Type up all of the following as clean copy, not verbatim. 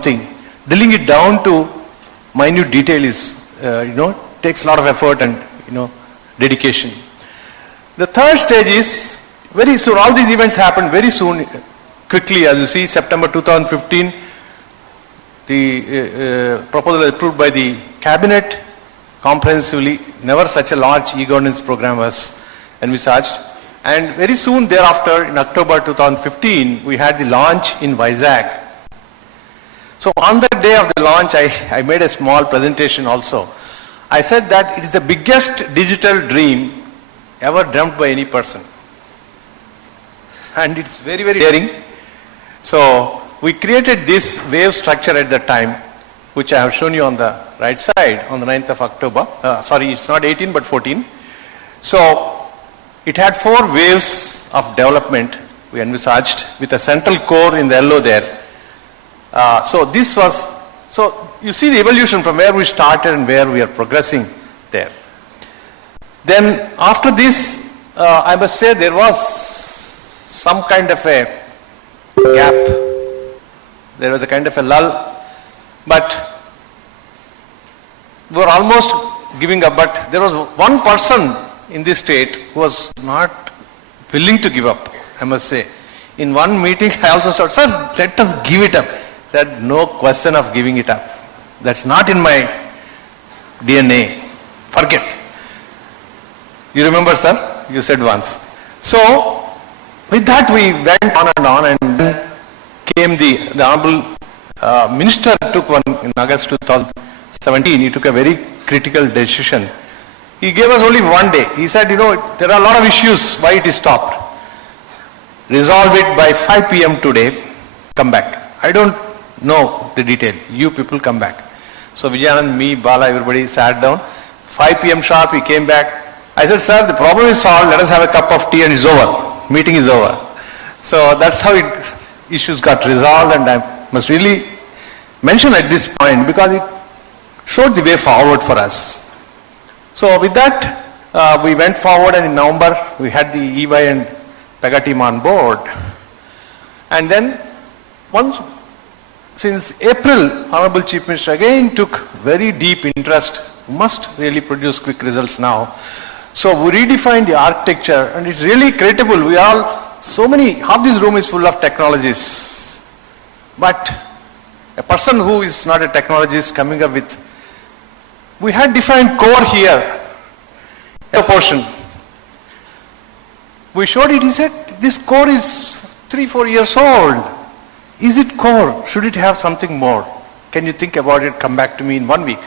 something, drilling it down to minute detail is, takes a lot of effort and, dedication. The third stage is very soon. All these events happened very soon, quickly. As you see, September 2015, the proposal was approved by the cabinet comprehensively. Never such a large e-governance program was envisaged. And very soon thereafter, in October 2015, we had the launch in Vizag. So on the day of the launch, I made a small presentation also. I said that it is the biggest digital dream ever dreamt by any person. And it's very, very daring. So we created this wave structure at that time, which I have shown you on the right side on the 9th of October. Sorry, it's not 18 but 14. So it had 4 waves of development we envisaged with a central core in the yellow there. So you see the evolution from where we started and where we are progressing there. Then after this, I must say there was some kind of a gap. There was a kind of a lull, but we were almost giving up. But there was one person in this state who was not willing to give up, I must say. In one meeting, I also said, "Sir, let us give it up." He said, "No question of giving it up. That's not in my DNA. Forget." You remember, sir? You said once. So, with that we went on and then came the Honorable Minister took one in August 2017. He took a very critical decision. He gave us only one day. He said, there are a lot of issues why it is stopped. Resolve it by 5 p.m. today. Come back. I don't know the detail. You people come back. So Vijayanand, me, Bala, everybody sat down. 5 p.m. sharp, he came back. I said, "Sir, the problem is solved. Let us have a cup of tea and it's over. Meeting is over." So that's how issues got resolved, and I must really mention at this point because it showed the way forward for us. So with that, we went forward, and in November we had the EY and Pega team on board. And then since April, Honorable Chief Minister again took very deep interest. Must really produce quick results now. So we redefined the architecture, and it's really credible. Half this room is full of technologists. But a person who is not a technologist coming up with, we had defined core here, a portion. We showed it, he said, this core is 3-4 years old. Is it core? Should it have something more? Can you think about it? Come back to me in 1 week.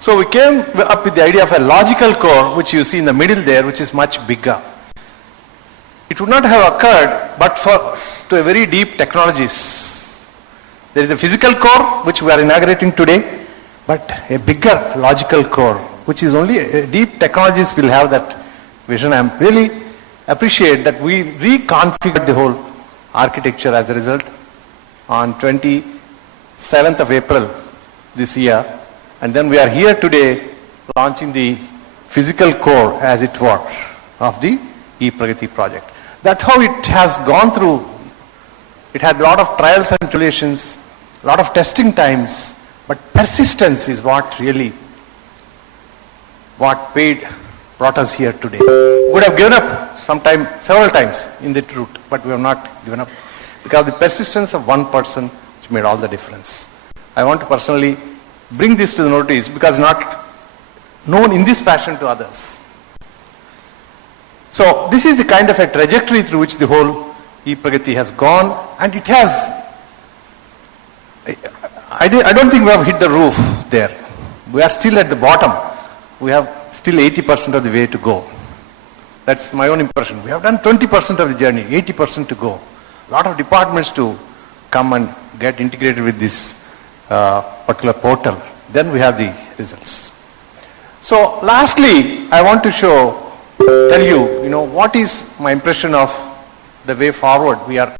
So we came up with the idea of a logical core, which you see in the middle there, which is much bigger. It would not have occurred but to a very deep technologies. There is a physical core, which we are inaugurating today, but a bigger logical core, which is only deep technologies will have that vision. I really appreciate that we reconfigured the whole architecture as a result on 27th of April this year. And then we are here today launching the physical core, as it were, of the e-Pragati project. That's how it has gone through. It had a lot of trials and tribulations, a lot of testing times, but persistence is what brought us here today. We would have given up several times in that route, but we have not given up because the persistence of one person which made all the difference. I want to personally bring this to the notice because not known in this fashion to others. So this is the kind of a trajectory through which the whole e-Pragati has gone, and it has, I don't think we have hit the roof there. We are still at the bottom. We have still 80% of the way to go. That's my own impression. We have done 20% of the journey, 80% to go. A lot of departments to come and get integrated with this particular portal. Then we have the results. So lastly, I want to tell you, what is my impression of the way forward. We are,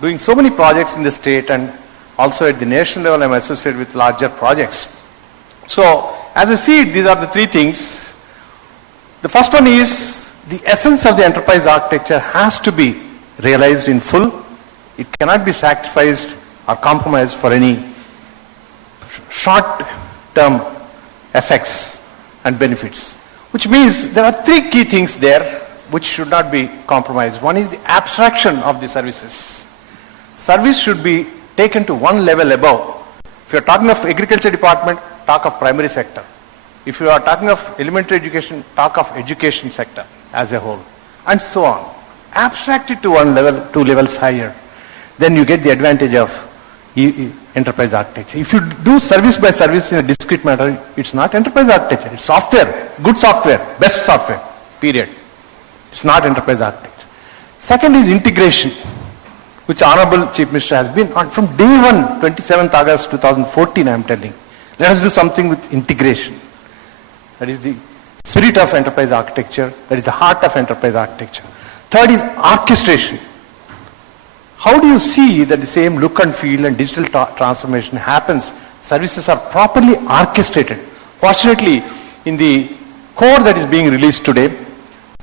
doing so many projects in the state, and also at the national level I'm associated with larger projects. So as I see it, these are the 3 things. The first one is the essence of the enterprise architecture has to be realized in full. It cannot be sacrificed or compromised for any short-term effects and benefits. Which means there are three key things there which should not be compromised. One is the abstraction of the services. Service should be taken to one level above. If you are talking of agriculture department, talk of primary sector. If you are talking of elementary education, talk of education sector as a whole, and so on. Abstract it to one level, two levels higher. Then you get the advantage of enterprise architecture. If you do service by service in a discrete matter, it's not enterprise architecture. It's software, good software, best software, period. It's not enterprise architecture. Second is integration, which Honorable Chief Minister has been on from day one, 27th August 2014, I am telling. Let us do something with integration. That is the spirit of enterprise architecture. That is the heart of enterprise architecture. Third is orchestration. How do you see that the same look and feel and digital transformation happens? Services are properly orchestrated. Fortunately, in the core that is being released today,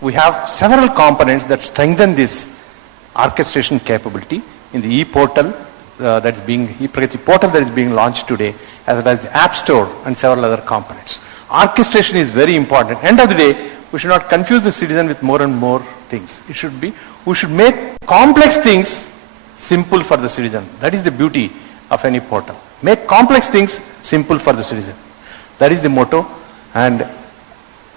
we have several components that strengthen this orchestration capability in the e-portal e-Pragati portal that is being launched today, as well as the App Store and several other components. Orchestration is very important. End of the day, we should not confuse the citizen with more and more things. We should make complex things simple for the citizen. That is the beauty of any portal. Make complex things simple for the citizen. That is the motto. And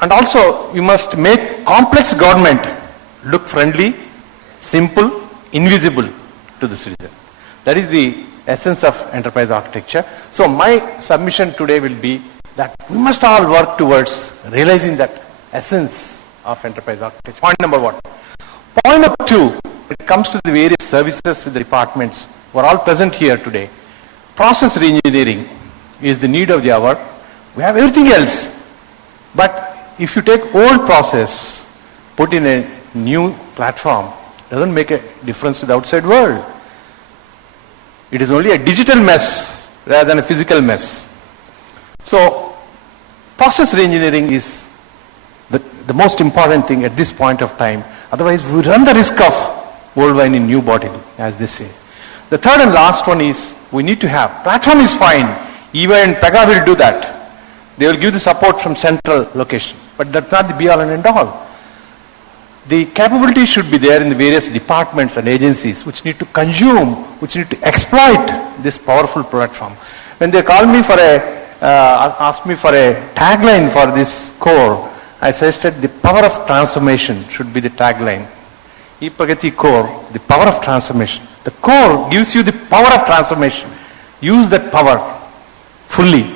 also, you must make complex government look friendly, simple, invisible to the citizen. That is the essence of enterprise architecture. So my submission today will be that we must all work towards realizing that essence of enterprise architecture. Point number one. Point number two, when it comes to the various services with the departments who are all present here today, process reengineering is the need of the hour. We have everything else. But if you take old process, put in a new platform, doesn't make a difference to the outside world. It is only a digital mess rather than a physical mess. So, process reengineering is the most important thing at this point of time. Otherwise, we run the risk of old wine in new bottle, as they say. The third and last one is, we need to have, platform is fine. Even Pega will do that. They will give the support from central location. But that's not the be all and end all. The capability should be there in the various departments and agencies which need to consume, which need to exploit this powerful platform. When they call me for asked me for a tagline for this core, I suggested the power of transformation should be the tagline. e-Pragati core, the power of transformation. The core gives you the power of transformation. Use that power fully,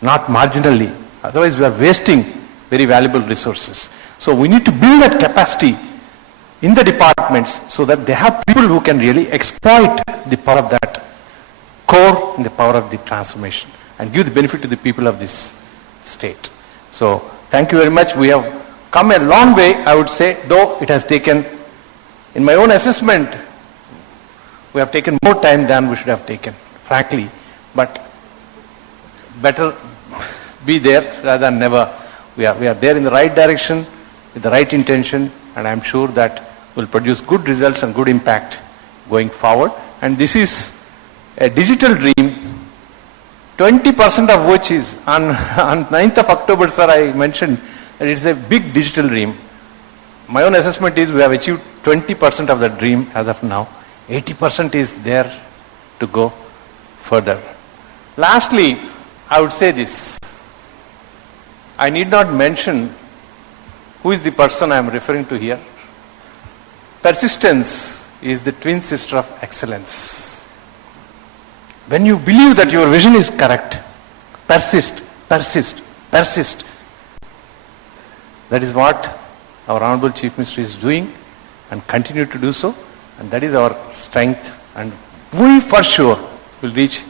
not marginally. Otherwise, we are wasting very valuable resources. So we need to build that capacity in the departments so that they have people who can really exploit the power of that core and the power of the transformation and give the benefit to the people of this state. So thank you very much. We have come a long way, I would say, though it has taken, in my own assessment, we have taken more time than we should have taken, frankly. But better be there rather than never. We are there in the right direction, with the right intention, and I'm sure that will produce good results and good impact going forward. And this is a digital dream, 20% of which is on 9th of October, sir, I mentioned that it's a big digital dream. My own assessment is we have achieved 20% of the dream as of now. 80% is there to go further. Lastly, I would say this. I need not mention who is the person I am referring to here. Persistence is the twin sister of excellence. When you believe that your vision is correct, persist, persist, persist. That is what our Honorable Chief Minister is doing and continue to do so. And that is our strength. And we for sure will reach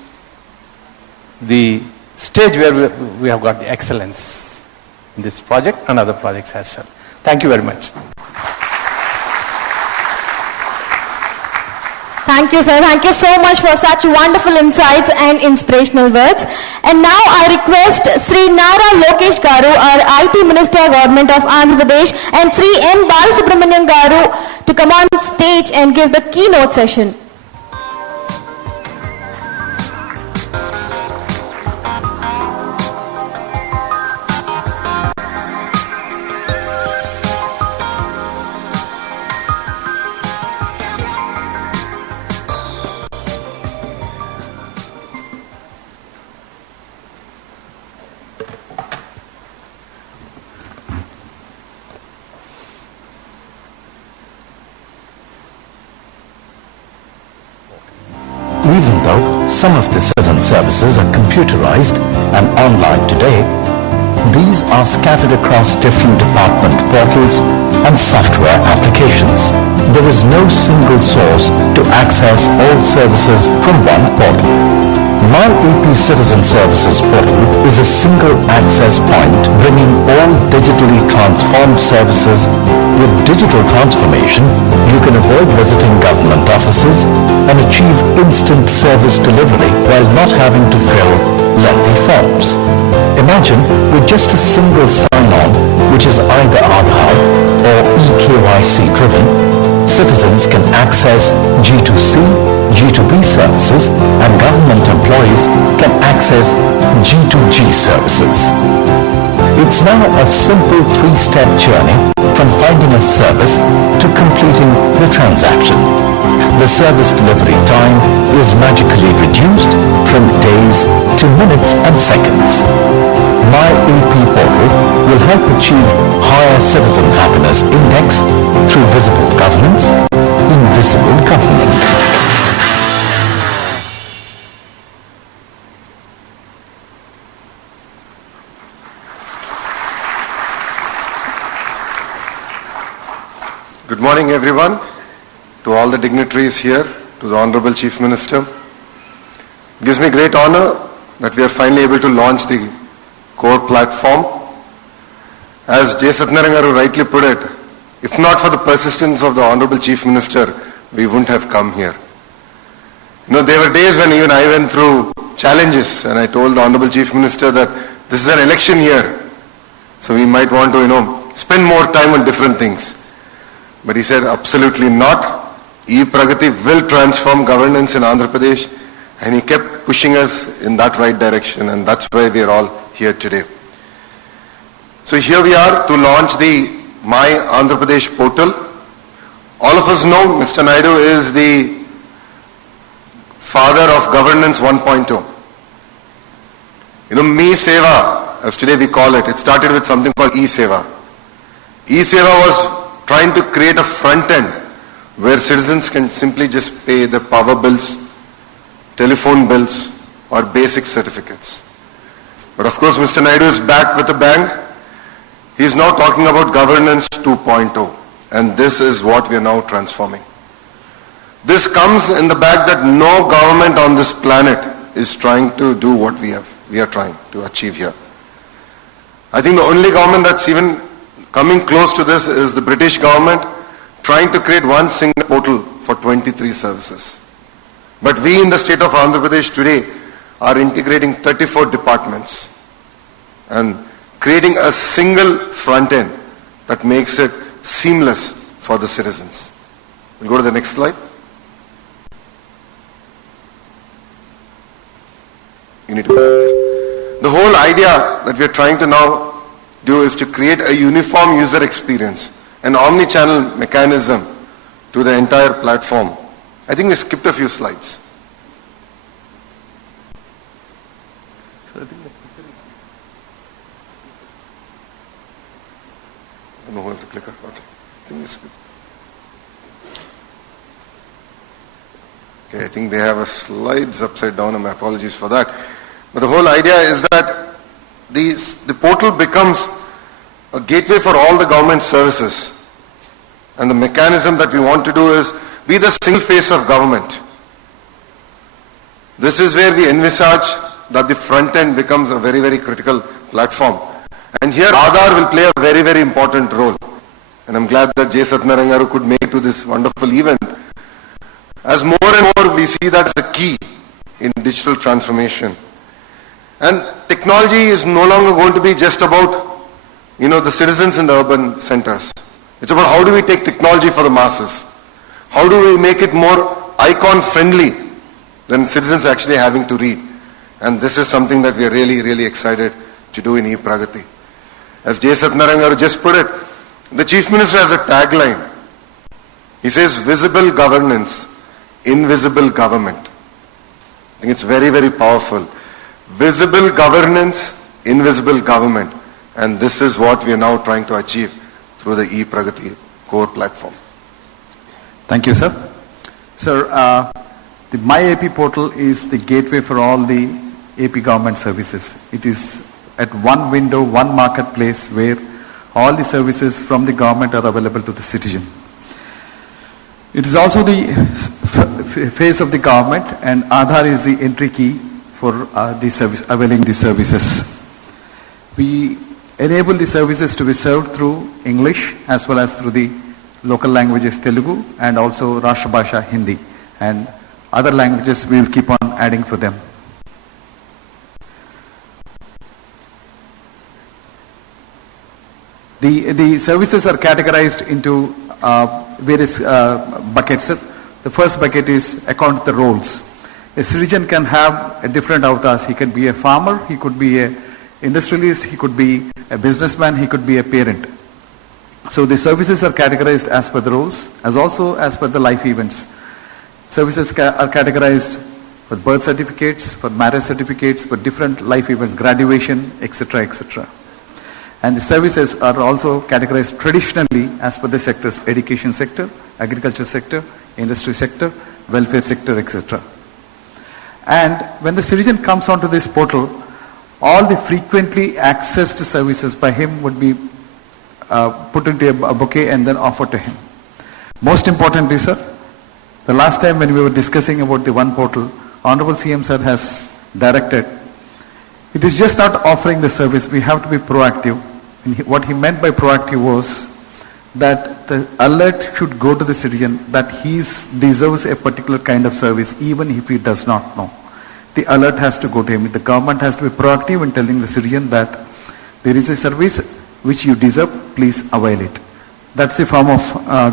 the stage where we have got the excellence in this project and other projects as well. Thank you very much. Thank you, sir. Thank you so much for such wonderful insights and inspirational words. And now I request Sri Nara Lokesh Garu, our IT Minister, Government of Andhra Pradesh, and Sri N. Balasubramanian Garu to come on stage and give the keynote session. even though some of the citizen services are computerized and online today, these are scattered across different department portals and software applications. There is no single source to access all services from one portal. My EP Citizen Services portal is a single access point bringing all digitally transformed services. With digital transformation, you can avoid visiting government offices and achieve instant service delivery while not having to fill lengthy forms. Imagine with just a single sign-on, which is either Aadhaar or eKYC driven, citizens can access G2C, G2B services, and government employees can access G2G services. It's now a simple three-step journey from finding a service to completing the transaction. The service delivery time is magically reduced from days to minutes and seconds. My EP portal will help achieve higher citizen happiness index through visible governance, invisible government. Good morning, everyone, to all the dignitaries here, to the Honorable Chief Minister. It gives me great honor that we are finally able to launch the core platform. As J. Satyanarangaru rightly put it, if not for the persistence of the Honorable Chief Minister, we wouldn't have come here. You know, there were days when even I went through challenges and I told the Honorable Chief Minister that this is an election year, so we might want to, spend more time on different things. But he said, absolutely not. E-Pragati will transform governance in Andhra Pradesh, and he kept pushing us in that right direction, and that's why we are all here today. So here we are to launch the My Andhra Pradesh portal. All of us know Mr. Naidu is the father of governance 1.0. Me Seva, as today we call it, it started with something called E-Seva. E-Seva was trying to create a front end where citizens can simply just pay the power bills, telephone bills, or basic certificates. But of course, Mr. Naidu is back with a bang. He is now talking about governance 2.0, and this is what we are now transforming. This comes in the back that no government on this planet is trying to do what we are trying to achieve here. I think the only government that's even coming close to this is the British government, trying to create one single portal for 23 services. But we in the state of Andhra Pradesh today are integrating 34 departments and creating a single front end that makes it seamless for the citizens. We'll go to the next slide. You need to go back. The whole idea that we are trying to now do is to create a uniform user experience, an omni-channel mechanism to the entire platform. I think we skipped a few slides. I don't know where to click on. I think we skipped. Okay, I think they have a slides upside down, and my apologies for that. But the whole idea is that the portal becomes a gateway for all the government services. And the mechanism that we want to do is be the single face of government. This is where we envisage that the front end becomes a very, very critical platform. And here Aadhaar will play a very, very important role. And I'm glad that J. Satyanarangaru could make to this wonderful event. As more and more we see that as a key in digital transformation. And technology is no longer going to be just about, the citizens in the urban centers. It's about how do we take technology for the masses? How do we make it more icon friendly than citizens actually having to read? And this is something that we are really, really excited to do in E-Pragati. As J. Satyanarangaru just put it, the Chief Minister has a tagline. He says, visible governance, invisible government. I think it's very, very powerful. Visible governance, invisible government. And this is what we are now trying to achieve through the E-Pragati core platform. Thank you, sir. Sir, The My AP portal is the gateway for all the AP government services. It is at one window, one marketplace where all the services from the government are available to the citizen. It is also the face of the government, and Aadhaar is the entry key for the service, availing the services. We enable the services to be served through English as well as through the local languages Telugu and also Rashtra Bhasha Hindi, and other languages we will keep on adding for them. The services are categorized into various buckets. The first bucket is according to the roles. A citizen can have a different avatars. He can be a farmer, he could be an industrialist, he could be a businessman, he could be a parent. So the services are categorized as per the roles, as also as per the life events. Services are categorized for birth certificates, for marriage certificates, for different life events, graduation, etc., etc. And the services are also categorized traditionally as per the sectors: education sector, agriculture sector, industry sector, welfare sector, etc. And when the citizen comes onto this portal, all the frequently accessed services by him would be put into a bouquet and then offered to him. Most importantly, sir, the last time when we were discussing about the one portal, Honorable CM sir has directed, it is just not offering the service, we have to be proactive. And what he meant by proactive was that the alert should go to the citizen that he deserves a particular kind of service even if he does not know. The alert has to go to him. The government has to be proactive in telling the citizen that there is a service which you deserve, please avail it. That's the form of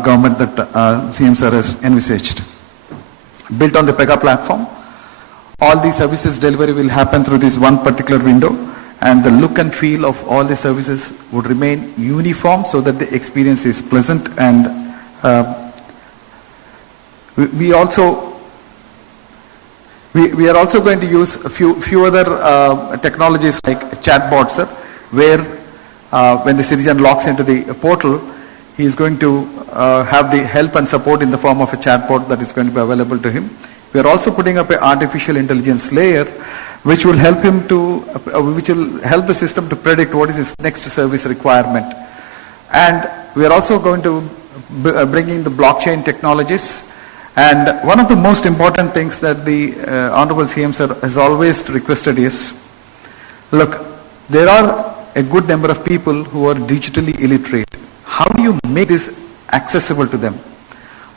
government that CM sir has envisaged. Built on the PEGA platform, all the services delivery will happen through this one particular window, and the look and feel of all the services would remain uniform so that the experience is pleasant. And we are also going to use a few other technologies like chatbots, where when the citizen logs into the portal, he is going to have the help and support in the form of a chatbot that is going to be available to him. We are also putting up an artificial intelligence layer which will help him to, which will help the system to predict what is his next service requirement. And we are also going to bring in the blockchain technologies. And one of the most important things that the Honorable CM sir has always requested is, look, there are a good number of people who are digitally illiterate. How do you make this accessible to them?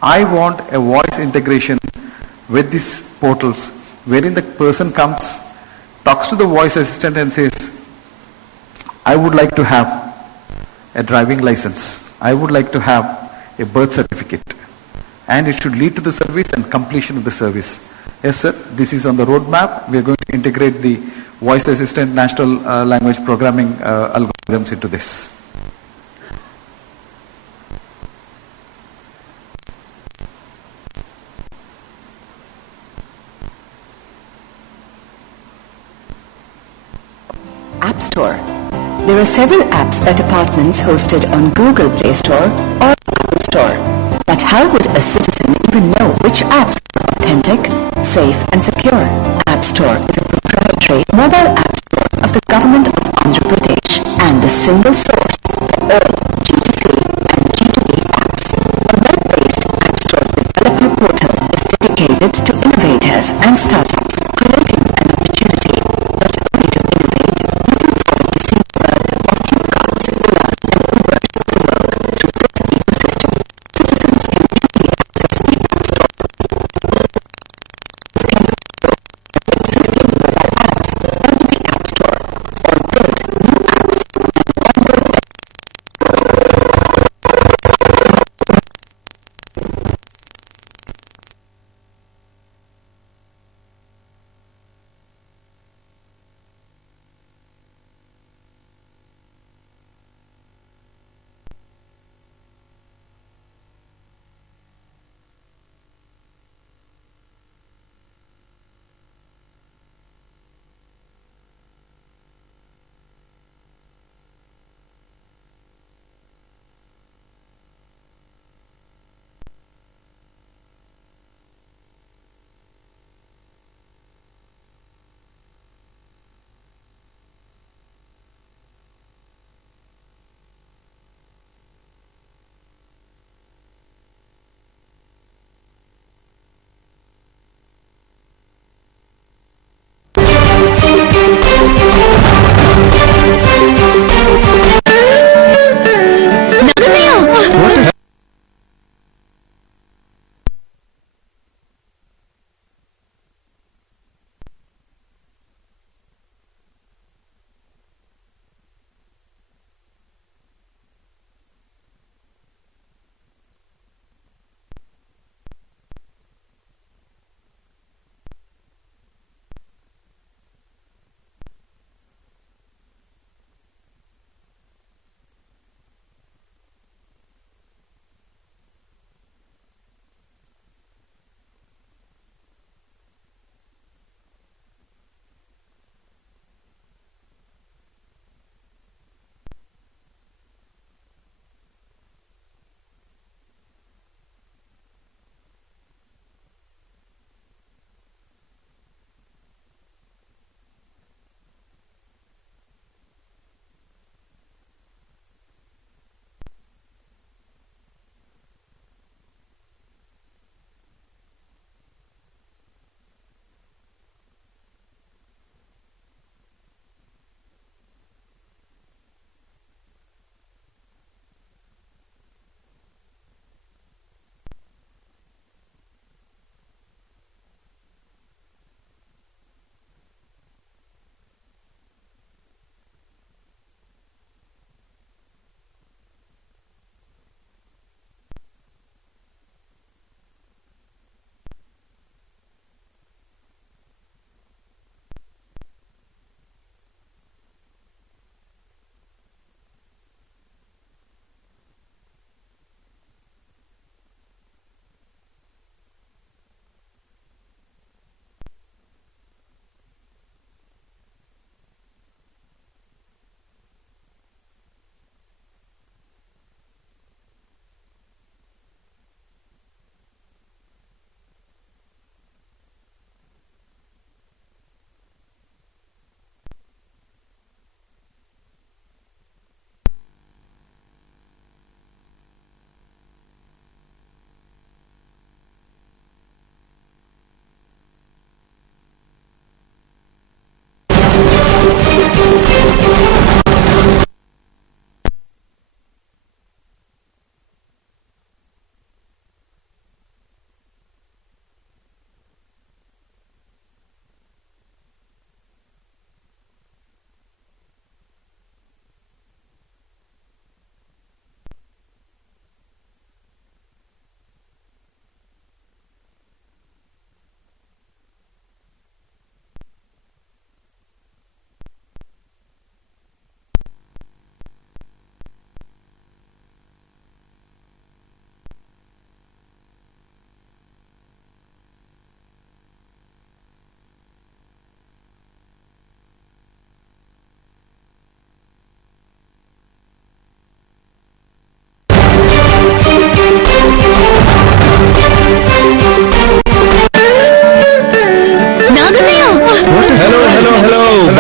I want a voice integration with these portals, wherein the person comes, talks to the voice assistant and says, I would like to have a driving license. I would like to have a birth certificate. And it should lead to the service and completion of the service. Yes, sir, this is on the roadmap. We are going to integrate the voice assistant natural language programming algorithms into this. App Store. There are several apps by departments hosted on Google Play Store or Apple Store. But how would a citizen even know which apps are authentic, safe and secure? App Store is a proprietary mobile app store of the government of Andhra Pradesh and the single source for all G2C and G2B apps. A web-based App Store developer portal is dedicated to innovators and startups, creating an opportunity not only to innovate, looking forward to seeing the world of Flipkarts, Olas and Ubers to work through this ecosystem. Citizens can easily access the App Store. Can download existing mobile apps onto the App Store or build new apps and onboard them.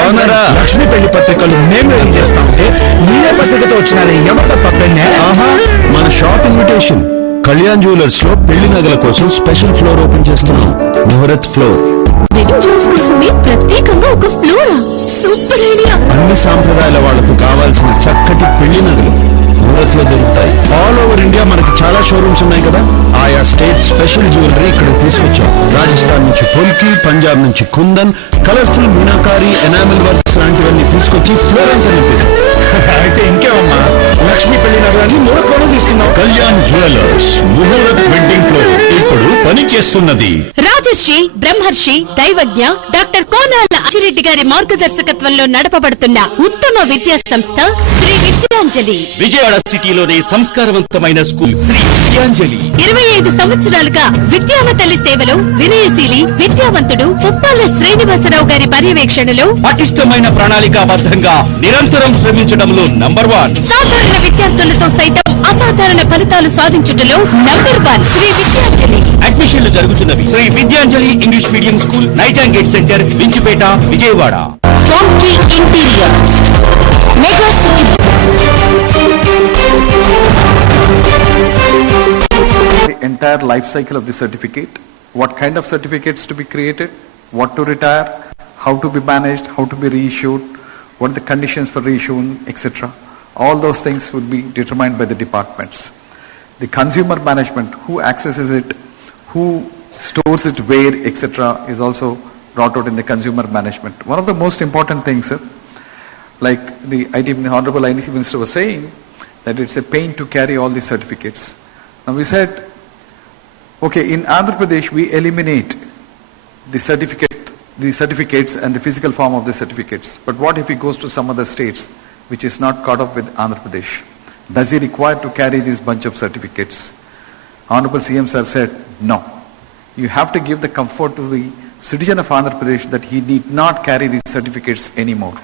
ఓనరా Lakshmi పెళ్లి పత్రికలు మేము ready చేస్తా ఉంటే మీరే పత్రికతో వచ్చినారే ఎవరు తప్ప పెన్నే? మన shop invitation Kalyan jewellers లో పెళ్లి నగల కోసం స్పెషల్ ఫ్లోర్ ఓపెన్ చేస్తున్నాం. ముహూర్త్ ఫ్లోర్. వెడ్డింగ్ జ్యువెల్స్ కోసమే ప్రత్యేకంగా ఒక ఫ్లోర్. Super idea. అన్ని సాంప్రదాయాల వాళ్లకు కావాల్సిన చక్కటి పెళ్లి నగలు ముహూర్త్ లో దొరుకుతాయి. ఆల్ ఓవర్ ఇండియా మనకి చాలా షోరూమ్స్ ఉన్నాయి కదా, ఆయా స్టేట్ స్పెషల్ జ్యువెలరీ ఇక్కడ తీసుకొచ్చాం. రాజస్థాన్ నుంచి పొల్కి, పంజాబ్ నుంచి kundan, colourful meenakari, enamel works లాంటివన్నీ తీసుకొచ్చి ఫ్లోర్ అంతా నింపేది. అయితే ఇంకేమమ్మా, లక్ష్మీ పెళ్లి నగరాన్ని ముహూర్తంలో తీసుకున్నాం. Kalyan jewellers muhurat wedding floor ఇప్పుడు పని చేస్తున్నది. రాజశ్రీ బ్రహ్మర్షి దైవజ్ఞ డాక్టర్ కోనాల అచ్చిరెడ్డి గారి మార్గదర్శకత్వంలో నడపబడుతున్న ఉత్తమ విద్యా సంస్థ శ్రీ విద్యాంజలి. విజయవాడ సిటీలోనే సంస్కారవంతమైన స్కూల్ శ్రీ విద్యాంజలి. 25 సంవత్సరాలుగా విద్యావతల్లి సేవలో వినయశీలి విద్యావంతుడు పుప్పాల శ్రీనివాసరావు గారి పర్యవేక్షణలో పటిష్టమైన ప్రణాళికాబద్ధంగా నిరంతరం శ్రమించడంలో నంబర్ 1. సాధారణ విద్యార్థులతో సైతం అసాధారణ ఫలితాలు సాధించుటలో నంబర్ 1 శ్రీ విద్యాంజలి. అడ్మిషన్లు జరుగుతున్నవి Sri Vidyanjali English medium school, Nizam gate centre, Vinchupeta, Vijayawada. Sonki interiors mega city. The entire life cycle of the certificate, what kind of certificates to be created, what to retire, how to be managed, how to be reissued, what are the conditions for reissuing, etc. All those things would be determined by the departments. The consumer management, who accesses it, who stores it where, etc. is also brought out in the consumer management. One of the most important things, sir, like the Honorable IT Minister was saying, that it's a pain to carry all these certificates. Now we said, okay, in Andhra Pradesh we eliminate the certificates and the physical form of the certificates. But what if he goes to some other states which is not caught up with Andhra Pradesh? Does he require to carry this bunch of certificates? Honorable CM sir said, no. You have to give the comfort to the citizen of Andhra Pradesh that he need not carry these certificates anymore.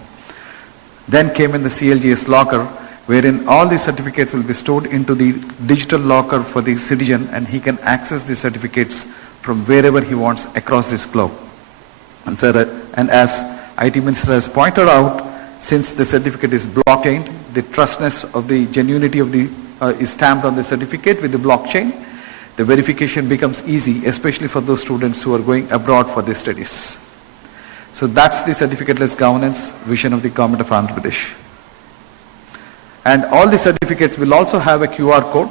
Then came in the CLGS locker, wherein all these certificates will be stored into the digital locker for the citizen, and he can access the certificates from wherever he wants across this globe. And, sir, and as IT Minister has pointed out, since the certificate is blockchain, the trustness of the genuinity of the is stamped on the certificate with the blockchain, the verification becomes easy, especially for those students who are going abroad for their studies. So that's the certificateless governance vision of the government of Andhra Pradesh. And all the certificates will also have a QR code.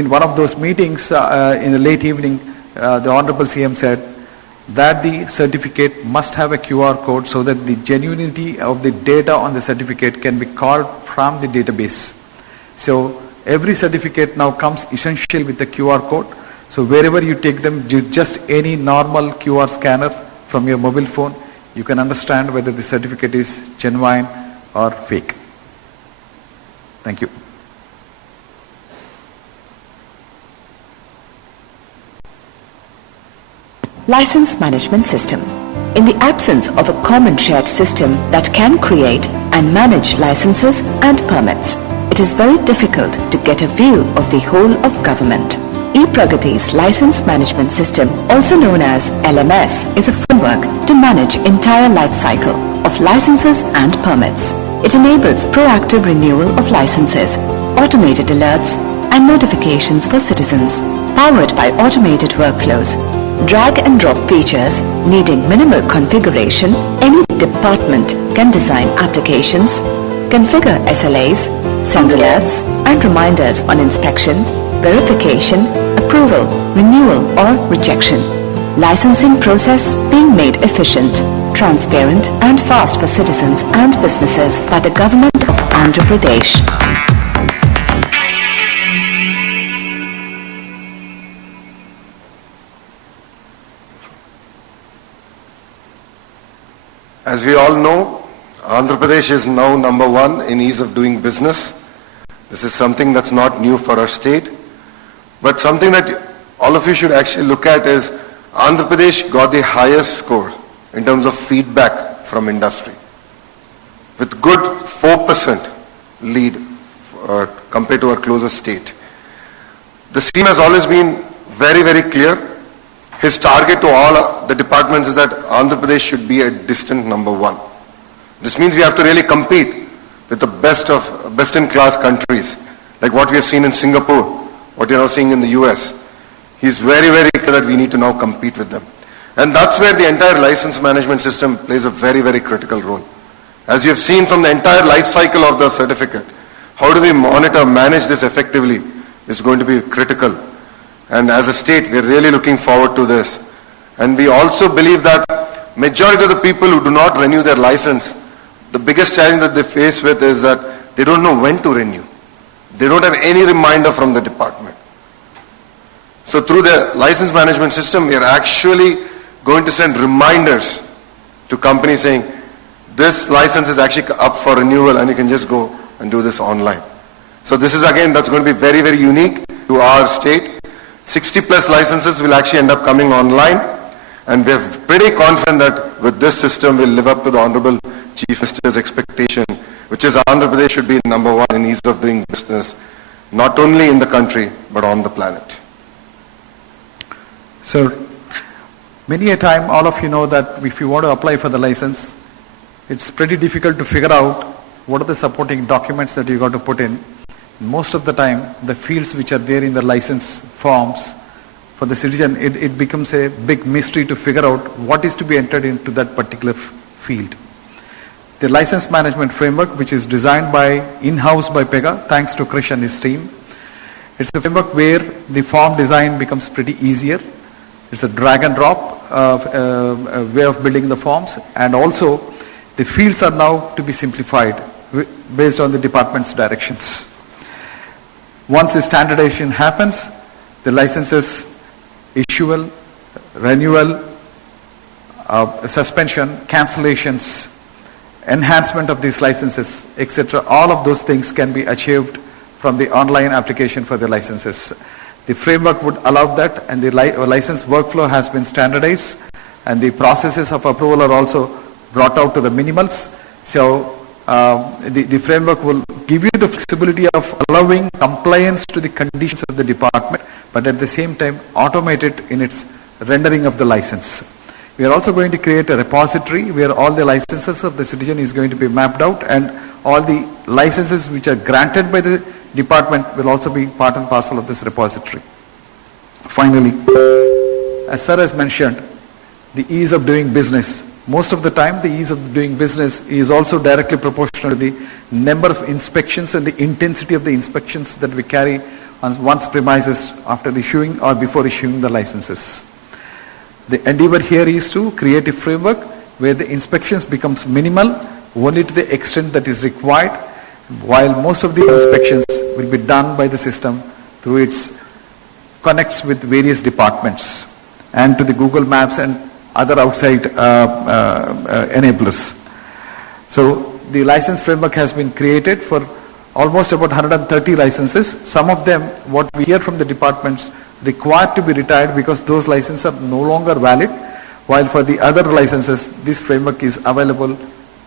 In one of those meetings in the late evening, the Honorable CM said that the certificate must have a QR code so that the genuinity of the data on the certificate can be called from the database. So every certificate now comes essential with the QR code. So wherever you take them, just any normal QR scanner from your mobile phone, you can understand whether the certificate is genuine or fake. Thank you. License management system. In the absence of a common shared system that can create and manage licenses and permits, it is very difficult to get a view of the whole of government. ePragati's license management system, also known as LMS, is a framework to manage entire life cycle of licenses and permits. It enables proactive renewal of licenses, automated alerts and notifications for citizens, powered by automated workflows. Drag and drop features needing minimal configuration, any department can design applications, configure SLAs, send alerts and reminders on inspection, verification, approval, renewal or rejection. Licensing process being made efficient, transparent and fast for citizens and businesses by the government of Andhra Pradesh. As we all know, Andhra Pradesh is now number 1 in ease of doing business. This is something that's not new for our state, but something that all of you should actually look at is Andhra Pradesh got the highest score in terms of feedback from industry, with good 4% lead compared to our closest state. The scheme has always been very, very clear. His target to all the departments is that Andhra Pradesh should be a distant number 1. This means we have to really compete with the best-in-class countries, like what we have seen in Singapore, what you're now seeing in the US. He's very, very clear that we need to now compete with them. And that's where the entire license management system plays a very, very critical role. As you have seen from the entire life cycle of the certificate, how do we monitor, manage this effectively is going to be critical. And as a state, we're really looking forward to this. And we also believe that majority of the people who do not renew their license, the biggest challenge that they face with is that they don't know when to renew. They don't have any reminder from the department. So through the license management system, we are actually going to send reminders to companies saying, this license is actually up for renewal and you can just go and do this online. So this is again, that's going to be very, very unique to our state. 60 plus licenses will actually end up coming online, and we're pretty confident that with this system we'll live up to the Honorable Chief Minister's expectation, which is Andhra Pradesh should be number one in ease of doing business, not only in the country, but on the planet. So, many a time, all of you know that if you want to apply for the license, it's pretty difficult to figure out what are the supporting documents that you got to put in. Most of the time, the fields which are there in the license forms, for the citizen, it becomes a big mystery to figure out what is to be entered into that particular field. The license management framework, which is designed in-house by Pega, thanks to Krish and his team, it's a framework where the form design becomes pretty easier. It's a drag and drop way of building the forms, and also the fields are now to be simplified based on the department's directions. Once the standardization happens, the licenses issual, renewal, suspension, cancellations, enhancement of these licenses, etc., all of those things can be achieved from the online application for the licenses. The framework would allow that, and the license workflow has been standardized, and the processes of approval are also brought out to the minimals. So the framework will give you the flexibility of allowing compliance to the conditions of the department, but at the same time automate it in its rendering of the license. We are also going to create a repository where all the licenses of the citizen is going to be mapped out, and all the licenses which are granted by the department will also be part and parcel of this repository. Finally, as Sir has mentioned, the ease of doing business. Most of the time, the ease of doing business is also directly proportional to the number of inspections and the intensity of the inspections that we carry on one's premises after issuing or before issuing the licenses. The endeavor here is to create a framework where the inspections becomes minimal, only to the extent that is required, while most of the inspections will be done by the system through its connects with various departments and to the Google Maps and other outside enablers. So the license framework has been created for almost about 130 licenses. Some of them, what we hear from the departments, required to be retired because those licenses are no longer valid, while for the other licenses, this framework is available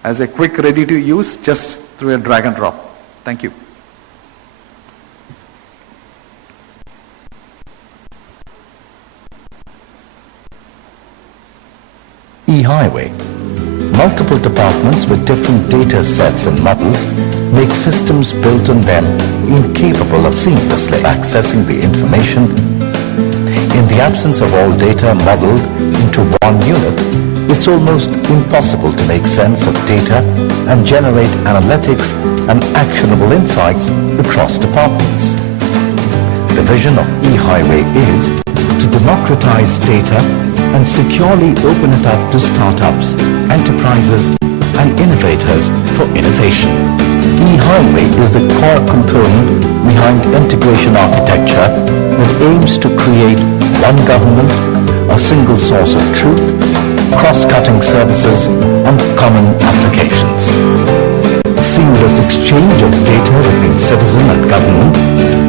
as a quick, ready to use just through a drag and drop. Thank you. E-highway. Multiple departments with different data sets and models make systems built on them incapable of seamlessly accessing the information. In the absence of all data modeled into one unit, it's almost impossible to make sense of data and generate analytics and actionable insights across departments. The vision of e-highway is to democratize data and securely open it up to startups, enterprises, and innovators for innovation. E-highway is the core component behind integration architecture that aims to create one government, a single source of truth, cross-cutting services, and common applications. Seamless exchange of data between citizen and government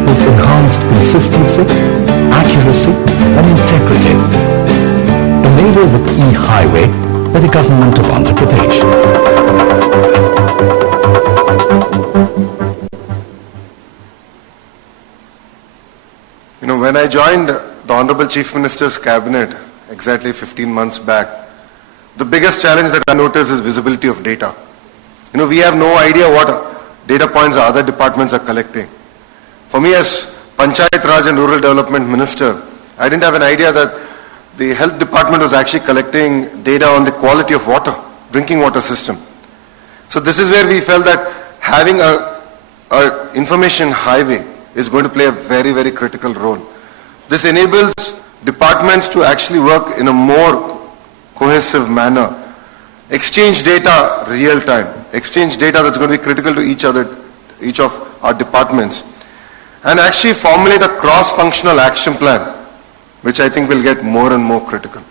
with enhanced consistency, accuracy, and integrity. Enabled with e-highway by the government of Andhra Pradesh. You know, when I joined the Honorable Chief Minister's cabinet exactly 15 months back, the biggest challenge that I noticed is visibility of data. We have no idea what data points other departments are collecting. For me as Panchayat Raj and Rural Development Minister, I didn't have an idea that the health department was actually collecting data on the quality of water, drinking water system. So this is where we felt that having a information highway is going to play a very, very critical role. This enables departments to actually work in a more cohesive manner, exchange data real time, exchange data that's going to be critical to each of our departments, and actually formulate a cross-functional action plan, which I think will get more and more critical.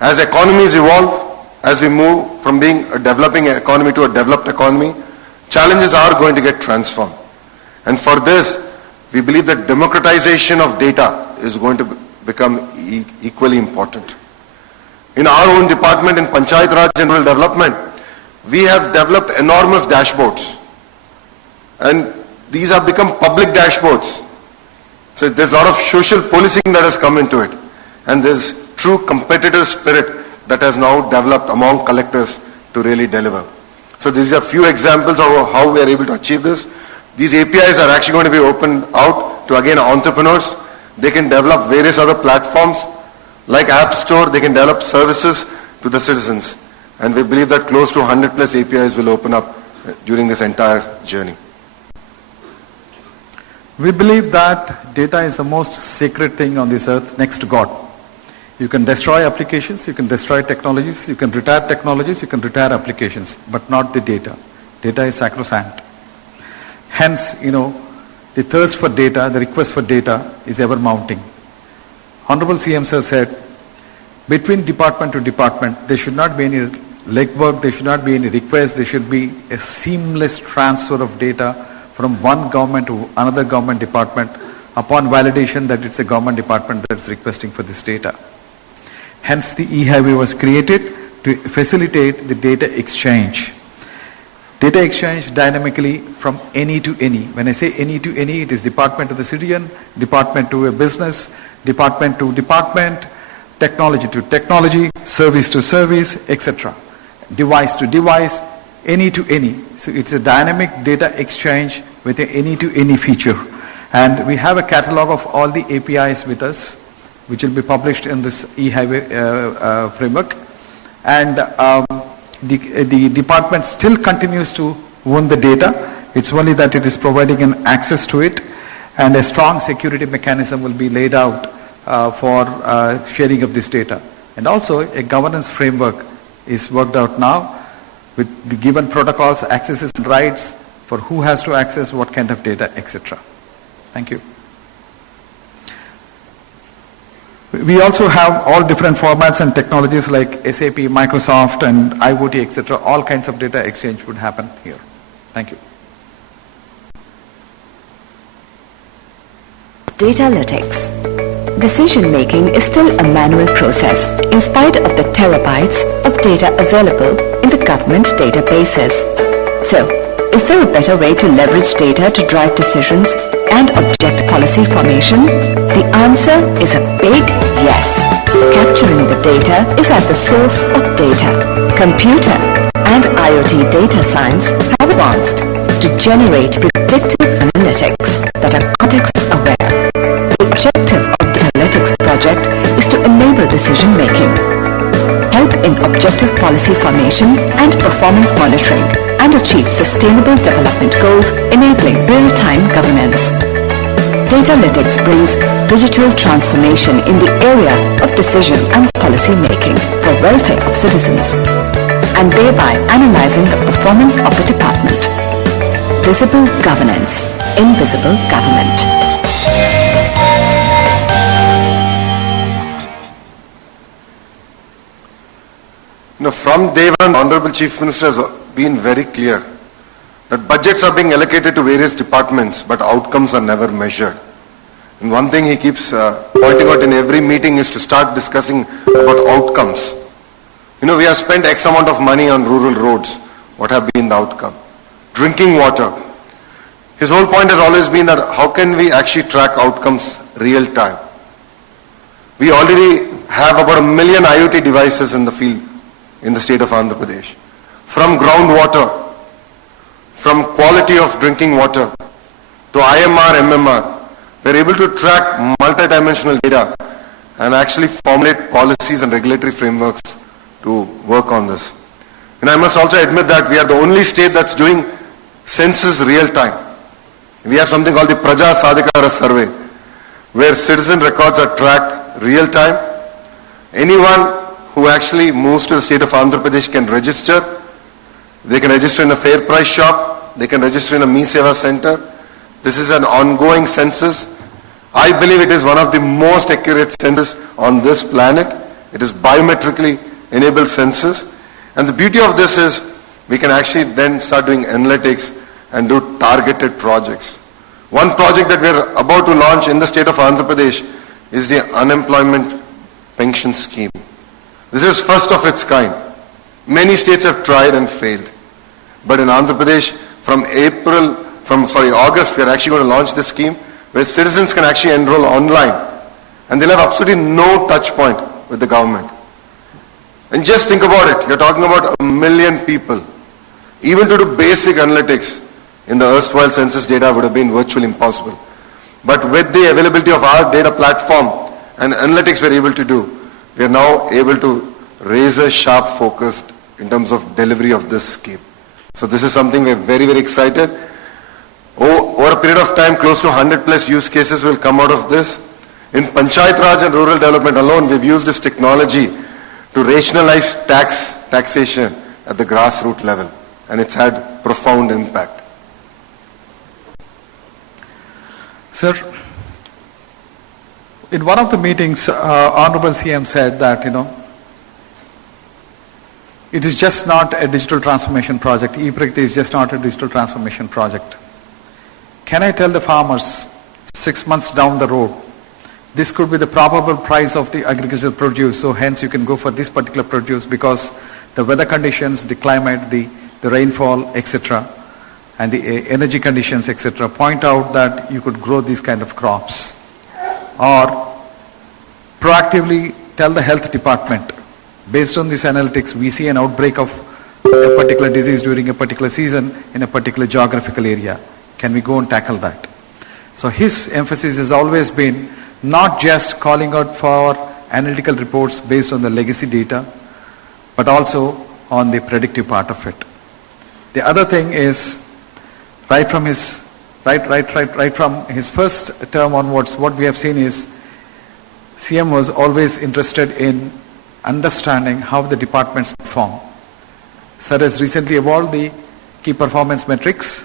As economies evolve, as we move from being a developing economy to a developed economy, challenges are going to get transformed. And for this, we believe that democratization of data is going to become equally important. In our own department, in Panchayat Raj and Rural Development, we have developed enormous dashboards. And these have become public dashboards. So there's a lot of social policing that has come into it. And there's true competitive spirit that has now developed among collectors to really deliver. So these are a few examples of how we are able to achieve this. These APIs are actually going to be opened out to, again, entrepreneurs. They can develop various other platforms like App Store. They can develop services to the citizens. And we believe that close to 100 plus APIs will open up during this entire journey. We believe that data is the most sacred thing on this earth next to God. You can destroy applications, you can destroy technologies, you can retire technologies, you can retire applications, but not the data. Data is sacrosanct. Hence, the thirst for data, the request for data is ever mounting. Honorable CM Sir said, between department to department, there should not be any legwork, there should not be any request, there should be a seamless transfer of data from one government to another government department upon validation that it's a government department that's requesting for this data. Hence, the e-highway was created to facilitate the data exchange. Data exchange dynamically from any to any. When I say any to any, it is department to the citizen, department to a business, department to department, technology to technology, service to service, etc. Device to device, any to any. So it's a dynamic data exchange with an any to any feature. And we have a catalog of all the APIs with us, which will be published in this e-highway framework. And the department still continues to own the data. It's only that it is providing an access to it, and a strong security mechanism will be laid out for sharing of this data. And also a governance framework is worked out now with the given protocols, accesses and rights for who has to access what kind of data, etc. Thank you. We also have all different formats and technologies like SAP, Microsoft, and IoT, etc. All kinds of data exchange would happen here. Thank you. Datalytics. Decision-making is still a manual process in spite of the terabytes of data available in the government databases. So, is there a better way to leverage data to drive decisions and object policy formation? The answer is a big yes. Capturing the data is at the source of data. Computer and IoT data science have advanced to generate predictive analytics that are context-aware. The objective of the Datalytics project is to enable decision-making, help in objective policy formation and performance monitoring, and achieve sustainable development goals enabling real-time governance. Datalytics brings digital transformation in the area of decision and policy making for welfare of citizens, and thereby analyzing the performance of the department. Visible governance, invisible government. From day one, Honorable Chief Minister has been very clear that budgets are being allocated to various departments, but outcomes are never measured. And one thing he keeps pointing out in every meeting is to start discussing about outcomes. We have spent X amount of money on rural roads. What have been the outcome? Drinking water. His whole point has always been that how can we actually track outcomes real time? We already have about 1 million IoT devices in the field in the state of Andhra Pradesh. From groundwater from quality of drinking water to IMR, MMR. We're able to track multidimensional data and actually formulate policies and regulatory frameworks to work on this. And I must also admit that we are the only state that's doing census real time. We have something called the Praja Sadhikara survey, where citizen records are tracked real time. Anyone who actually moves to the state of Andhra Pradesh can register. They can register in a fair price shop. They can register in a Me Seva center. This is an ongoing census. I believe it is one of the most accurate census on this planet. It is biometrically enabled census. And the beauty of this is we can actually then start doing analytics and do targeted projects. One project that we are about to launch in the state of Andhra Pradesh is the unemployment pension scheme. This is first of its kind. Many states have tried and failed. But in Andhra Pradesh, from August, we are actually going to launch this scheme where citizens can actually enroll online and they'll have absolutely no touch point with the government. And just think about it. You're talking about 1 million people. Even to do basic analytics in the erstwhile census data would have been virtually impossible. But with the availability of our data platform and analytics we're able to do, we are now able to razor sharp focused in terms of delivery of this scheme. So this is something we're very, very excited. Over a period of time, close to 100 plus use cases will come out of this. In Panchayat Raj and rural development alone, we've used this technology to rationalize taxation at the grassroots level, and it's had profound impact. Sir, in one of the meetings, Honorable CM said that, it is just not a digital transformation project. E-Pragati is just not a digital transformation project. Can I tell the farmers 6 months down the road, this could be the probable price of the agricultural produce, so hence you can go for this particular produce because the weather conditions, the climate, the rainfall, etc., and the energy conditions, etc., point out that you could grow these kind of crops. Or proactively tell the health department, based on this analytics, we see an outbreak of a particular disease during a particular season in a particular geographical area. Can we go and tackle that? So his emphasis has always been not just calling out for analytical reports based on the legacy data, but also on the predictive part of it. The other thing is, right from his first term onwards, what we have seen is CM was always interested in understanding how the departments perform. Sir has recently evolved the key performance metrics,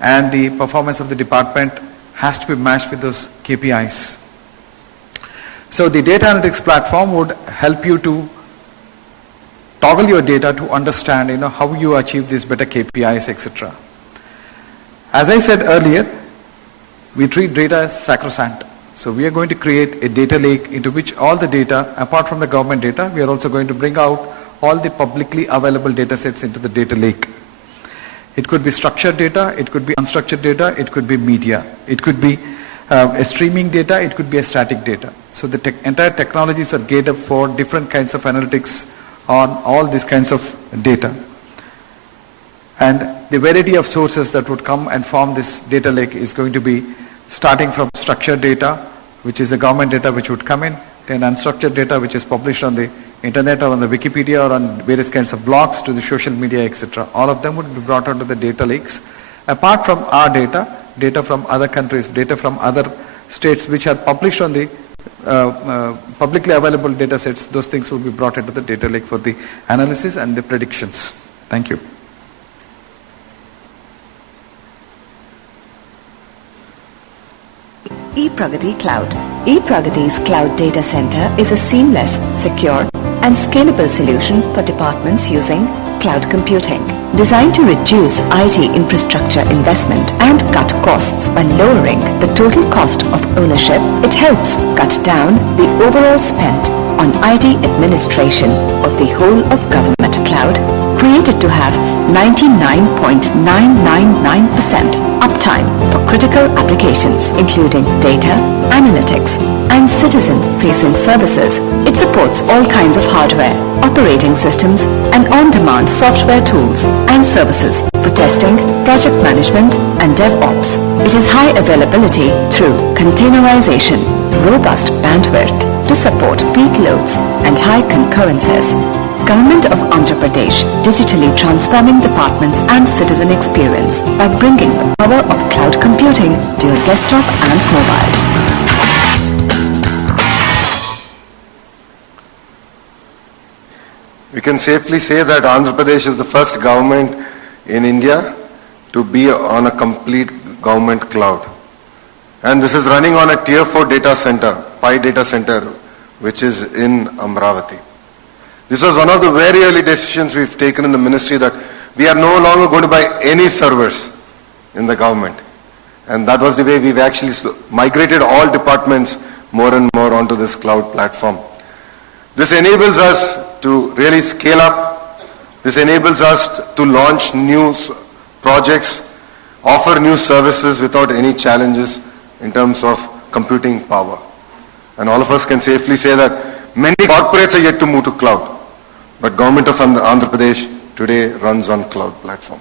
and the performance of the department has to be matched with those KPIs. So the data analytics platform would help you to toggle your data to understand, how you achieve these better KPIs, etc. As I said earlier, we treat data as sacrosanct. So we are going to create a data lake into which all the data, apart from the government data, we are also going to bring out all the publicly available data sets into the data lake. It could be structured data, it could be unstructured data, it could be media, it could be a streaming data, it could be a static data. So the entire technologies are geared up for different kinds of analytics on all these kinds of data. And the variety of sources that would come and form this data lake is going to be starting from structured data, which is the government data which would come in, then unstructured data which is published on the internet or on the Wikipedia or on various kinds of blogs to the social media, etc. All of them would be brought onto the data lakes. Apart from our data, data from other countries, data from other states which are published on the publicly available data sets, those things will be brought into the data lake for the analysis and the predictions. Thank you. ePragati Cloud. ePragati's Cloud Data Center is a seamless, secure, and scalable solution for departments using cloud computing. Designed to reduce IT infrastructure investment and cut costs by lowering the total cost of ownership, it helps cut down the overall spend on IT administration of the whole of government cloud, created to have 99.999% uptime for critical applications including data, analytics, and citizen-facing services. It supports all kinds of hardware, operating systems, and on-demand software tools and services for testing, project management, and DevOps. It has high availability through containerization, robust bandwidth to support peak loads and high concurrences. Government of Andhra Pradesh digitally transforming departments and citizen experience by bringing the power of cloud computing to your desktop and mobile. We can safely say that Andhra Pradesh is the first government in India to be on a complete government cloud. And this is running on a tier 4 data center, Pi data center, which is in Amravati. This was one of the very early decisions we've taken in the ministry, that we are no longer going to buy any servers in the government. And that was the way we've actually migrated all departments more and more onto this cloud platform. This enables us to really scale up. This enables us to launch new projects, offer new services without any challenges in terms of computing power. And all of us can safely say that many corporates are yet to move to cloud. But government of Andhra Pradesh today runs on cloud platform.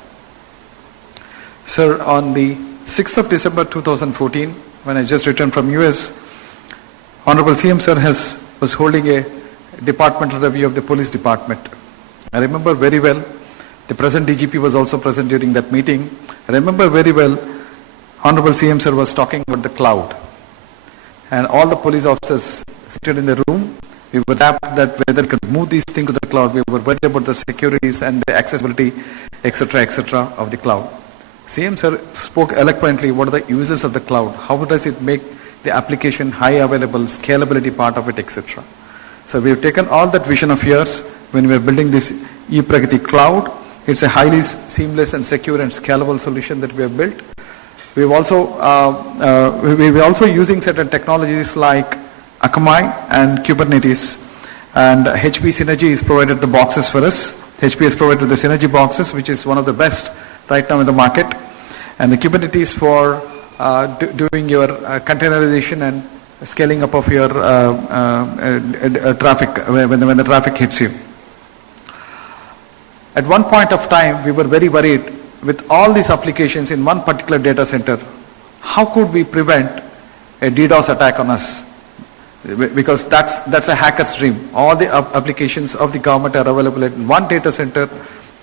Sir, on the 6th of December 2014, when I just returned from US, Honorable CM Sir was holding a departmental review of the police department. I remember very well, the present DGP was also present during that meeting. I remember very well, Honorable CM Sir was talking about the cloud. And all the police officers seated in the room, we were tapped that whether we could move these things to the cloud. We were worried about the securities and the accessibility, etc., of the cloud. CM Sir spoke eloquently what are the uses of the cloud, how does it make the application high available, scalability part of it, etc. So we have taken all that vision of yours when we are building this ePragati cloud. It's a highly seamless and secure and scalable solution that we have built. We've also we're also using certain technologies like Akamai and Kubernetes, and HP Synergy is provided the boxes for us. HP has provided the Synergy boxes, which is one of the best right now in the market, and the Kubernetes for doing your containerization and scaling up of your traffic when the traffic hits you. At one point of time, we were very worried with all these applications in one particular data center. How could we prevent a DDoS attack on us? Because that's a hacker's dream. All the applications of the government are available at one data center.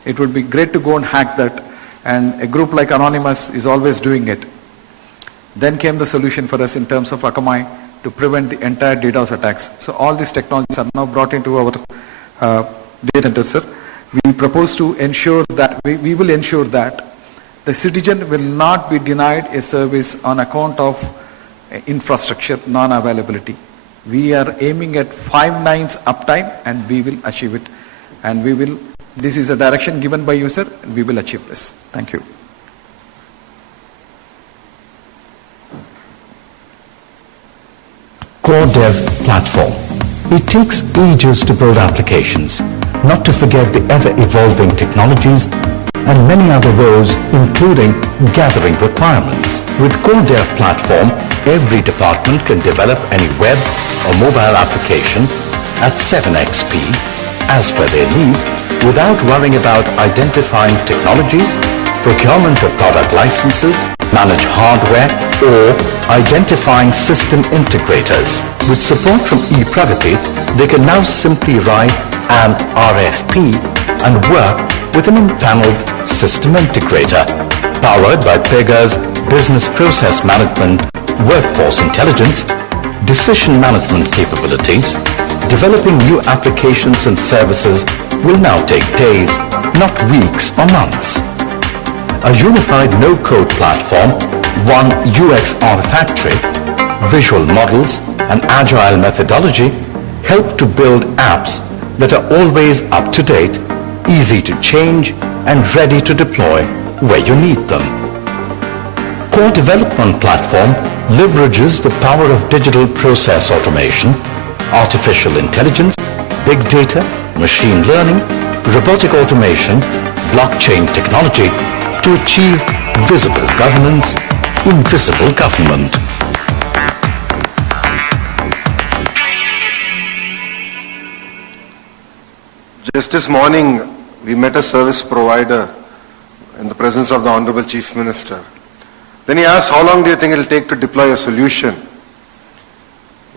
It would be great to go and hack that, and a group like Anonymous is always doing it. Then came the solution for us in terms of Akamai to prevent the entire DDoS attacks. So all these technologies are now brought into our data center, sir. We propose to ensure that, we will ensure that the citizen will not be denied a service on account of infrastructure non-availability. We are aiming at 5 nines uptime, and we will achieve it. And this is a direction given by you, sir, and we will achieve this. Thank you. Core Dev Platform. It takes ages to build applications, not to forget the ever-evolving technologies and many other woes, including gathering requirements. With Core Dev Platform, every department can develop any web or mobile application at 7x speed as per their need, without worrying about identifying technologies, procurement of product licenses, manage hardware, or identifying system integrators. With support from ePragati, they can now simply write an RFP and work with an impaneled system integrator. Powered by Pega's business process management, workforce intelligence, decision management capabilities, developing new applications and services will now take days, not weeks or months. A unified no-code platform, one UX artifactory, visual models, and agile methodology help to build apps that are always up to date, easy to change, and ready to deploy where you need them. Core Development Platform leverages the power of digital process automation, artificial intelligence, big data, machine learning, robotic automation, blockchain technology to achieve visible governance, invisible government. Just this morning, we met a service provider in the presence of the Honorable Chief Minister. Then he asked, how long do you think it will take to deploy a solution?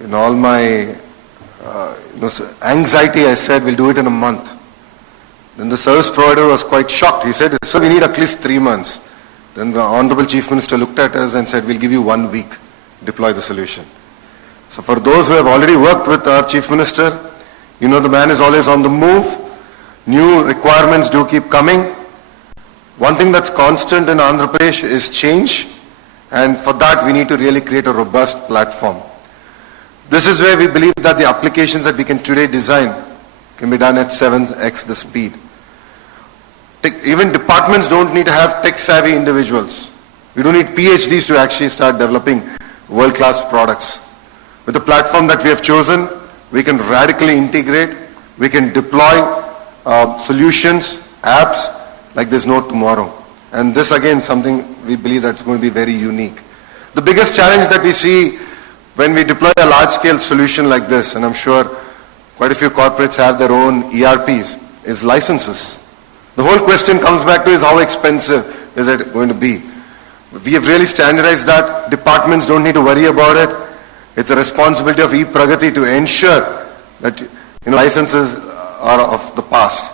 In all my anxiety, I said, we'll do it in a month. Then the service provider was quite shocked. He said, sir, we need at least 3 months. Then the Honorable Chief Minister looked at us and said, we'll give you 1 week, deploy the solution. So for those who have already worked with our Chief Minister, you know the man is always on the move. New requirements do keep coming. One thing that's constant in Andhra Pradesh is change, and for that we need to really create a robust platform. This is where we believe that the applications that we can today design can be done at 7x the speed. Even departments don't need to have tech-savvy individuals. We don't need PhDs to actually start developing world-class products. With the platform that we have chosen, we can radically integrate, we can deploy solutions, apps, like there's no tomorrow. And this again, something we believe that's going to be very unique. The biggest challenge that we see when we deploy a large-scale solution like this, and I'm sure quite a few corporates have their own ERPs, is licenses. The whole question comes back to is how expensive is it going to be? We have really standardized that. Departments don't need to worry about it. It's a responsibility of e-Pragati to ensure that licenses are of the past.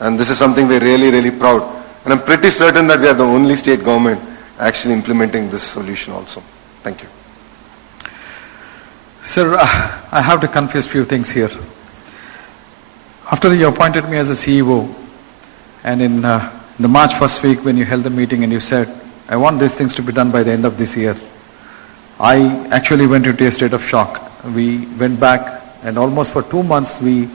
And this is something we're really, really proud. And I'm pretty certain that we are the only state government actually implementing this solution also. Thank you. Sir, I have to confess few things here. After you appointed me as a CEO, and in the March first week when you held the meeting and you said, I want these things to be done by the end of this year, I actually went into a state of shock. We went back and almost for 2 months we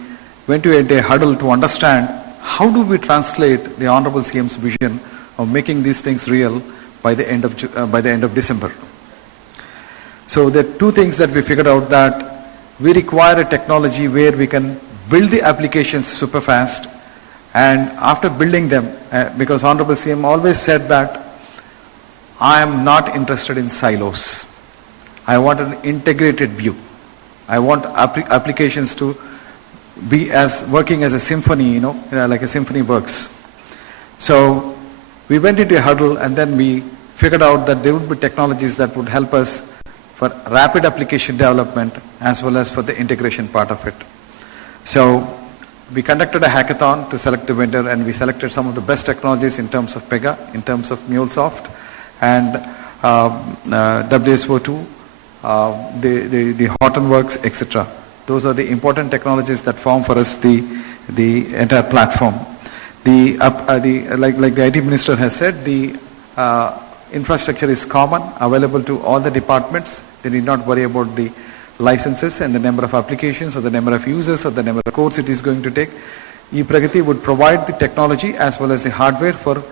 went to a huddle to understand how do we translate the Honorable CM's vision of making these things real by the end of December. So there are 2 things that we figured out, that we require a technology where we can build the applications super fast, and after building them, because Honorable CM always said that I am not interested in silos. I want an integrated view. I want applications to be working as a symphony, like a symphony works. So we went into a huddle and then we figured out that there would be technologies that would help us for rapid application development as well as for the integration part of it. So we conducted a hackathon to select the vendor, and we selected some of the best technologies in terms of Pega, in terms of MuleSoft, and WSO2, the Hortonworks, etc. Those are the important technologies that form for us the entire platform. Like the IT Minister has said, the infrastructure is common, available to all the departments. They need not worry about the licenses and the number of applications or the number of users or the number of codes it is going to take. e-Pragati would provide the technology as well as the hardware for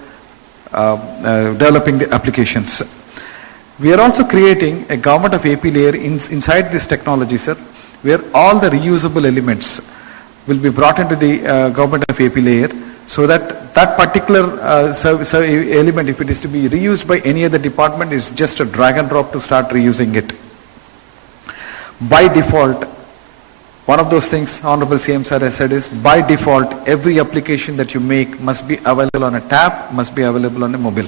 developing the applications. We are also creating a government of AP layer inside this technology, sir, where all the reusable elements will be brought into the government of AP layer, so that particular element, if it is to be reused by any other department, is just a drag and drop to start reusing it. By default, one of those things Honorable CM Sir has said is, by default, every application that you make must be available on a tab, must be available on a mobile.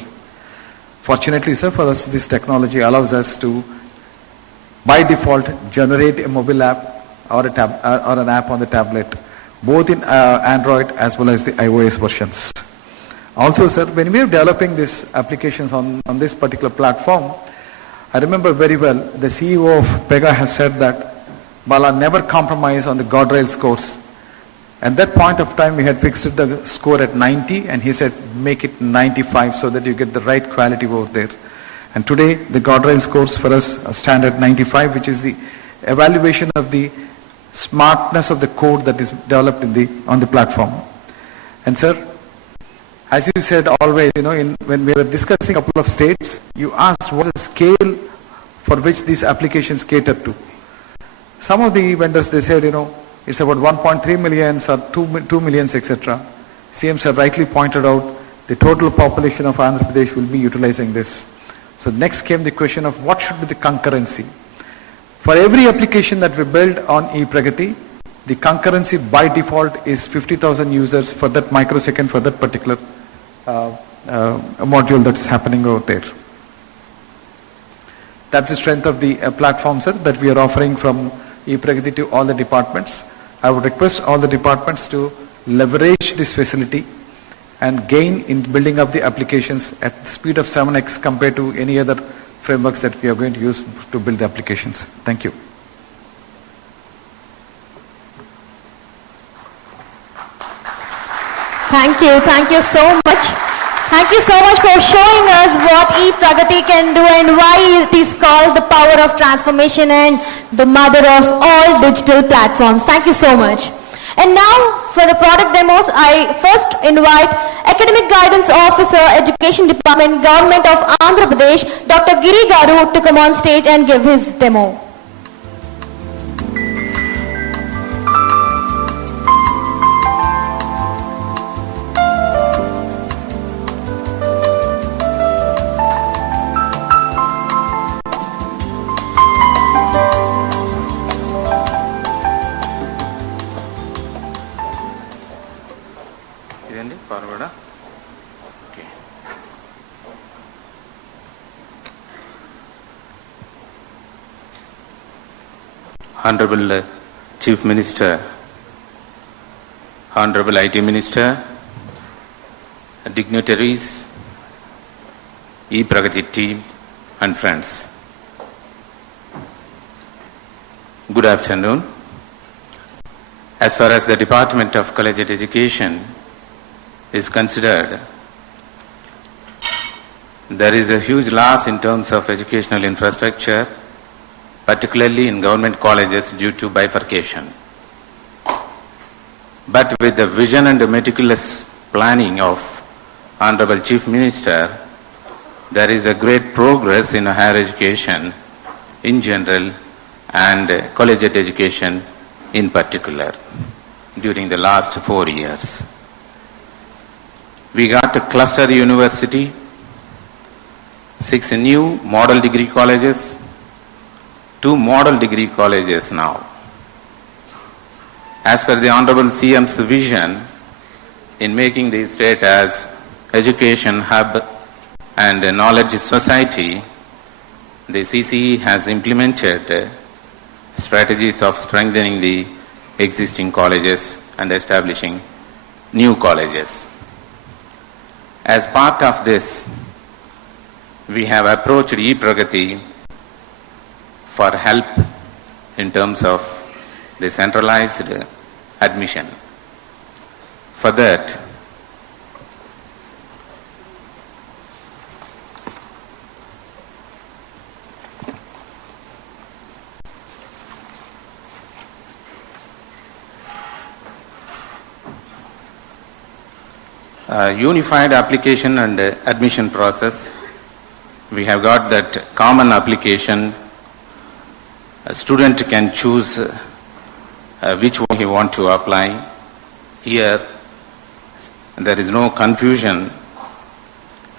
Fortunately, sir, for us, this technology allows us to, by default, generate a mobile app or an app on the tablet, both in Android as well as the iOS versions. Also, sir, when we are developing these applications on this particular platform, I remember very well the CEO of Pega has said that, Bala, never compromise on the guardrail scores. At that point of time, we had fixed the score at 90, and he said, make it 95 so that you get the right quality over there. And today, the guardrail scores for us stand at 95, which is the evaluation of the smartness of the code that is developed on the platform. And sir, as you said always, when we were discussing a couple of states, you asked what's the scale for which these applications cater to. Some of the vendors, they said, it's about 1.3 million or 2 million, etc. CM sir rightly pointed out the total population of Andhra Pradesh will be utilizing this. So next came the question of what should be the concurrency. For every application that we build on e-Pragati, the concurrency by default is 50,000 users for that microsecond for that particular module that is happening over there. That's the strength of the platform, sir, that we are offering from ePragati to all the departments. I would request all the departments to leverage this facility and gain in building up the applications at the speed of 7x compared to any other frameworks that we are going to use to build the applications. Thank you. Thank you so much. Thank you so much for showing us what ePragati can do and why it is called the power of transformation and the mother of all digital platforms. Thank you so much. And now for the product demos, I first invite Academic Guidance Officer, Education Department, Government of Andhra Pradesh, Dr. Giri Garu, to come on stage and give his demo. Honorable Chief Minister, Honorable IT Minister, dignitaries, ePragati team and friends. Good afternoon. As far as the Department of Collegiate Education is considered, there is a huge loss in terms of educational infrastructure, particularly in government colleges due to bifurcation. But with the vision and the meticulous planning of Honorable Chief Minister, there is a great progress in higher education in general and collegiate education in particular during the last 4 years. We got a cluster university, 6 new model degree colleges, 2 model degree colleges now. As per the Honorable CM's vision in making the state as education hub and a knowledge society, the CCE has implemented strategies of strengthening the existing colleges and establishing new colleges. As part of this, we have approached ePragati for help in terms of the centralized admission. For that, unified application and admission process. We have got that common application. A student can choose which one he wants to apply. Here, there is no confusion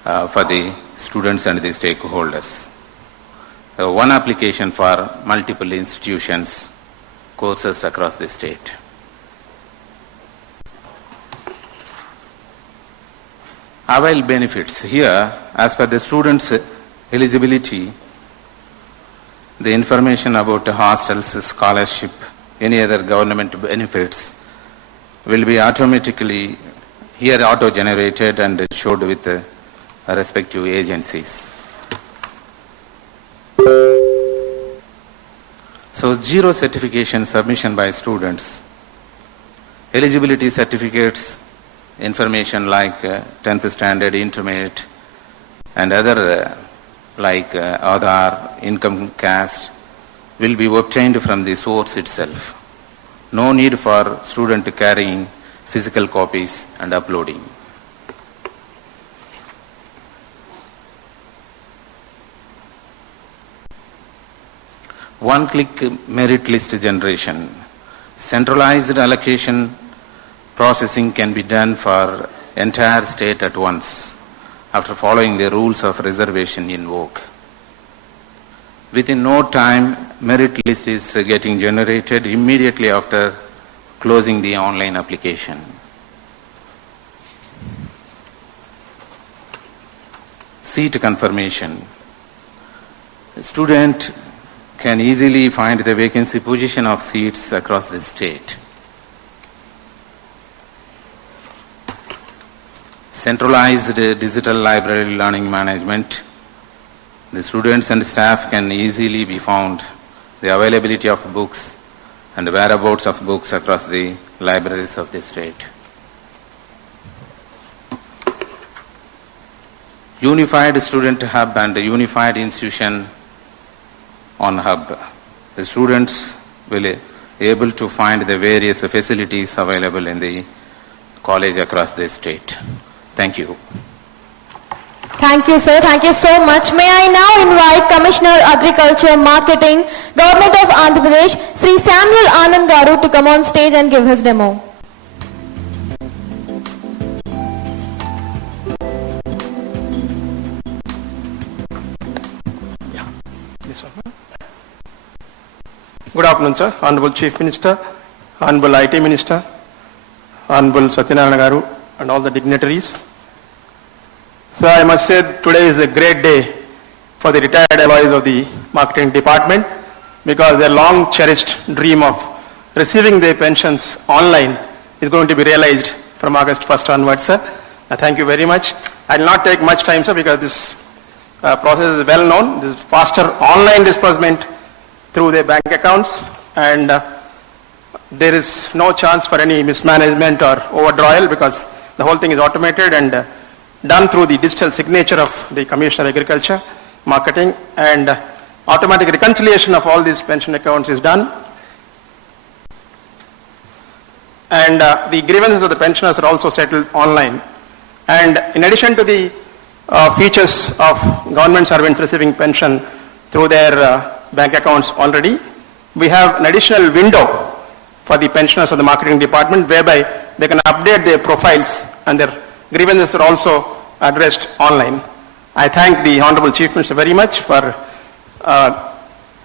for the students and the stakeholders. One application for multiple institutions, courses across the state. Avail benefits. Here, as per the students' eligibility, the information about hostels, scholarship, any other government benefits will be automatically here auto-generated and showed with the respective agencies. So, 0 certification submission by students, eligibility certificates, information like 10th standard, intermediate, and other like Aadhaar, income, caste, will be obtained from the source itself. No need for student carrying physical copies and uploading. One-click merit list generation. Centralized allocation processing can be done for entire state at once after following the rules of reservation in vogue. Within no time, merit list is getting generated immediately after closing the online application. seat confirmation. A student can easily find the vacancy position of seats across the state. Centralized digital library learning management. The students and staff can easily be found the availability of books and the whereabouts of books across the libraries of the state. Unified student hub and unified institution on hub. The students will be able to find the various facilities available in the college across the state. Thank you. Thank you, sir. Thank you so much. May I now invite Commissioner Agriculture Marketing, Government of Andhra Pradesh, Sri Samuel Anand Garu to come on stage and give his demo. Good afternoon, sir. Honorable Chief Minister, Honorable IT Minister, Honorable Satyanarayana Garu, and all the dignitaries. So I must say today is a great day for the retired employees of the marketing department because their long cherished dream of receiving their pensions online is going to be realized from August 1st onwards, sir. Thank you very much. I will not take much time, sir, because this process is well known. This is faster online disbursement through their bank accounts, and there is no chance for any mismanagement or overdrawal because the whole thing is automated and done through the digital signature of the Commissioner of Agriculture, Marketing, and automatic reconciliation of all these pension accounts is done. And the grievances of the pensioners are also settled online. And in addition to the features of government servants receiving pension through their bank accounts already, we have an additional window for the pensioners of the marketing department whereby they can update their profiles and their grievances are also addressed online. I thank the Honorable Chief Minister very much for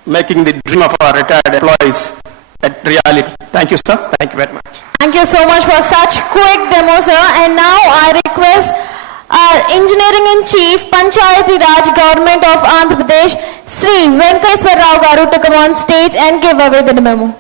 making the dream of our retired employees a reality. Thank you, sir. Thank you very much. Thank you so much for such quick demo, sir. And now I request our Engineering-in-Chief, Panchayati Raj, Government of Andhra Pradesh, Sri Venkateswar Rao Garu to come on stage and give away the memo.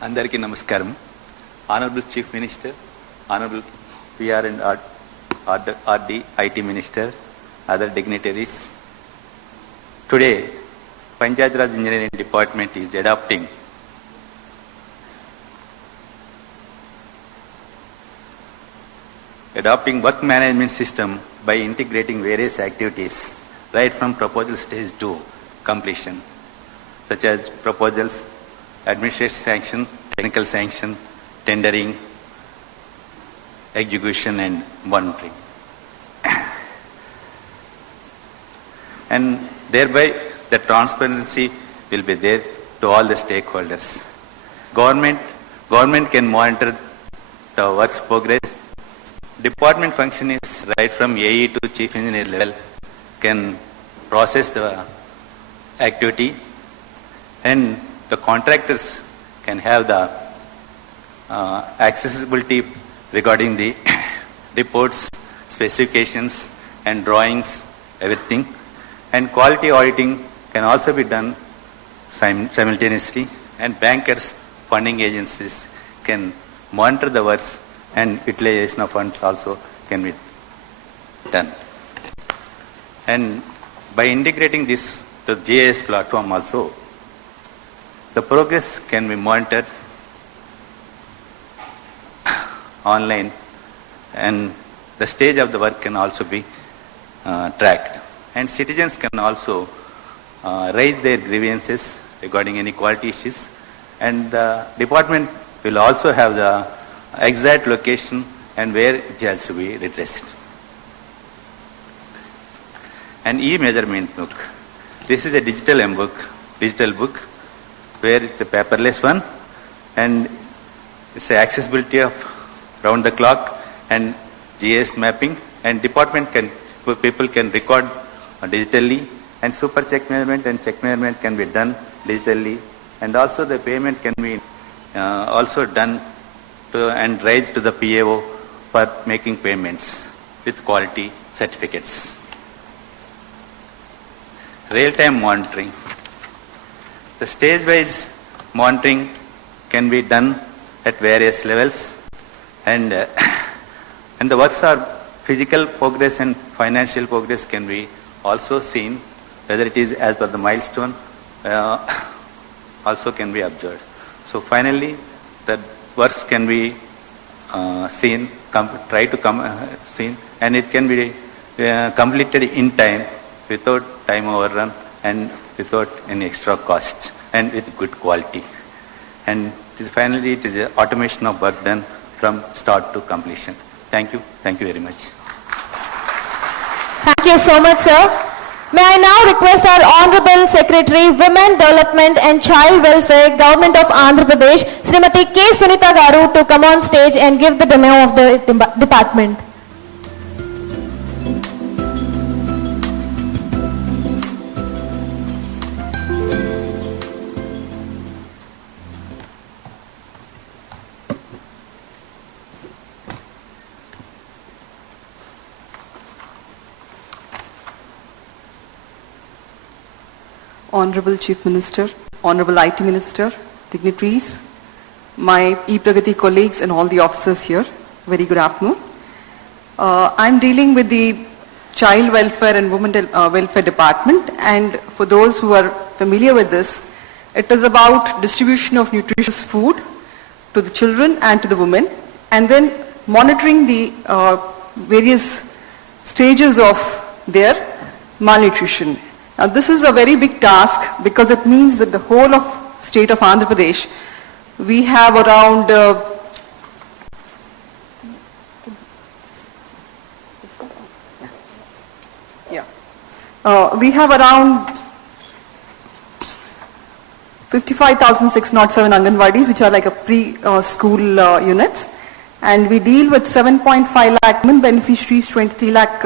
Andariki Namaskaram. Honorable Chief Minister, Honorable PR and RD, IT Minister, other dignitaries. Today, Panchayati Raj Engineering Department is adopting work management system by integrating various activities right from proposal stage to completion, such as proposals, administrative sanction, technical sanction, tendering, execution, and monitoring. And thereby the transparency will be there to all the stakeholders. Government can monitor the work's progress. Department function is right from AE to Chief Engineer level can process the activity, and the contractors can have the accessibility regarding the reports, specifications, and drawings, everything. And quality auditing can also be done simultaneously, and bankers, funding agencies can monitor the works, and utilization of funds also can be done. And by integrating this to the GIS platform also, the progress can be monitored online, and the stage of the work can also be tracked. And citizens can also raise their grievances regarding any quality issues, and the department will also have the exact location and where it has to be redressed. An e-measurement book. This is a digital book, where it's a paperless one, and it's the accessibility of round the clock and GIS mapping, and people can record digitally and super check measurement and check measurement can be done digitally, and also the payment can be also done and raised to the PAO for making payments with quality certificates. Real-time monitoring. The stage-wise monitoring can be done at various levels, and the works are physical progress and financial progress can be also seen, whether it is as per the milestone also can be observed. So finally, the works can be seen, seen, and it can be completed in time without time overrun and without any extra cost and with good quality. And finally, it is automation of work done from start to completion. Thank you. Thank you very much. Thank you so much, sir. May I now request our Honorable Secretary, Women Development and Child Welfare, Government of Andhra Pradesh, Srimati K. Sunita Garu, to come on stage and give the demo of the department. Honorable Chief Minister, Honorable IT Minister, dignitaries, my e-Pragati colleagues and all the officers here, very good afternoon. I'm dealing with the Child Welfare and Women Welfare Department, and for those who are familiar with this, it is about distribution of nutritious food to the children and to the women, and then monitoring the various stages of their malnutrition. Now this is a very big task because it means that the whole of state of Andhra Pradesh, we have around we have around 55,607 Anganwadis, which are like a pre-school units, and we deal with 7.5 lakh women beneficiaries, 23 lakh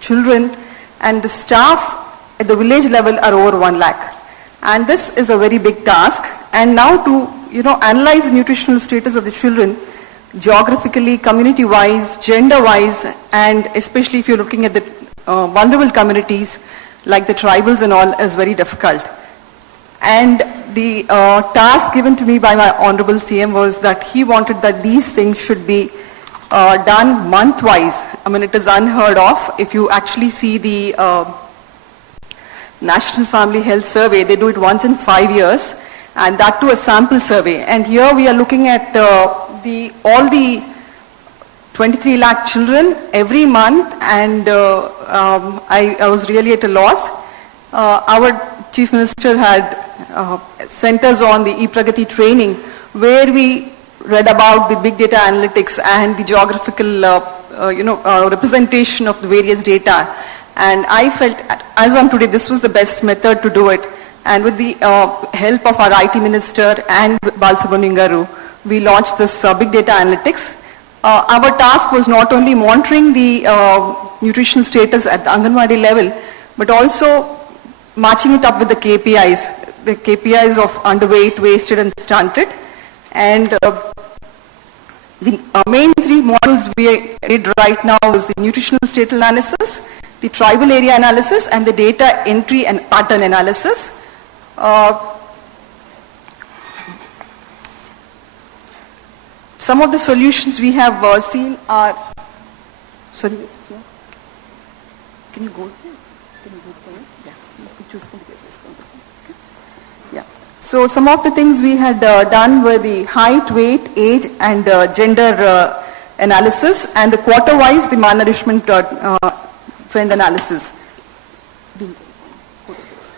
children, and the staff at the village level are over 1 lakh. And this is a very big task. And now to, analyze the nutritional status of the children, geographically, community-wise, gender-wise, and especially if you're looking at the vulnerable communities, like the tribals and all, is very difficult. And the task given to me by my Honorable CM was that he wanted that these things should be done month-wise. I mean, it is unheard of. If you actually see the National Family Health Survey, they do it once in 5 years, and that too a sample survey. And here we are looking at all the 23 lakh children every month, and I was really at a loss. Our Chief Minister had sent us on the e-Pragati training, where we read about the big data analytics and the geographical representation of the various data. And I felt, as on today, this was the best method to do it. And with the help of our IT Minister and Balsubramanian Garu, we launched this big data analytics. Our task was not only monitoring the nutritional status at the Anganwadi level, but also matching it up with the KPIs of underweight, wasted, and stunted. And the main three models we did right now is the nutritional state analysis, the tribal area analysis, and the data entry and pattern analysis. Some of the solutions we have seen are, sorry, can you go here? Can you go here? Yeah, you can choose from this. Yeah. So some of the things we had done were the height, weight, age, and gender analysis, and the quarter-wise, the malnourishment trend analysis.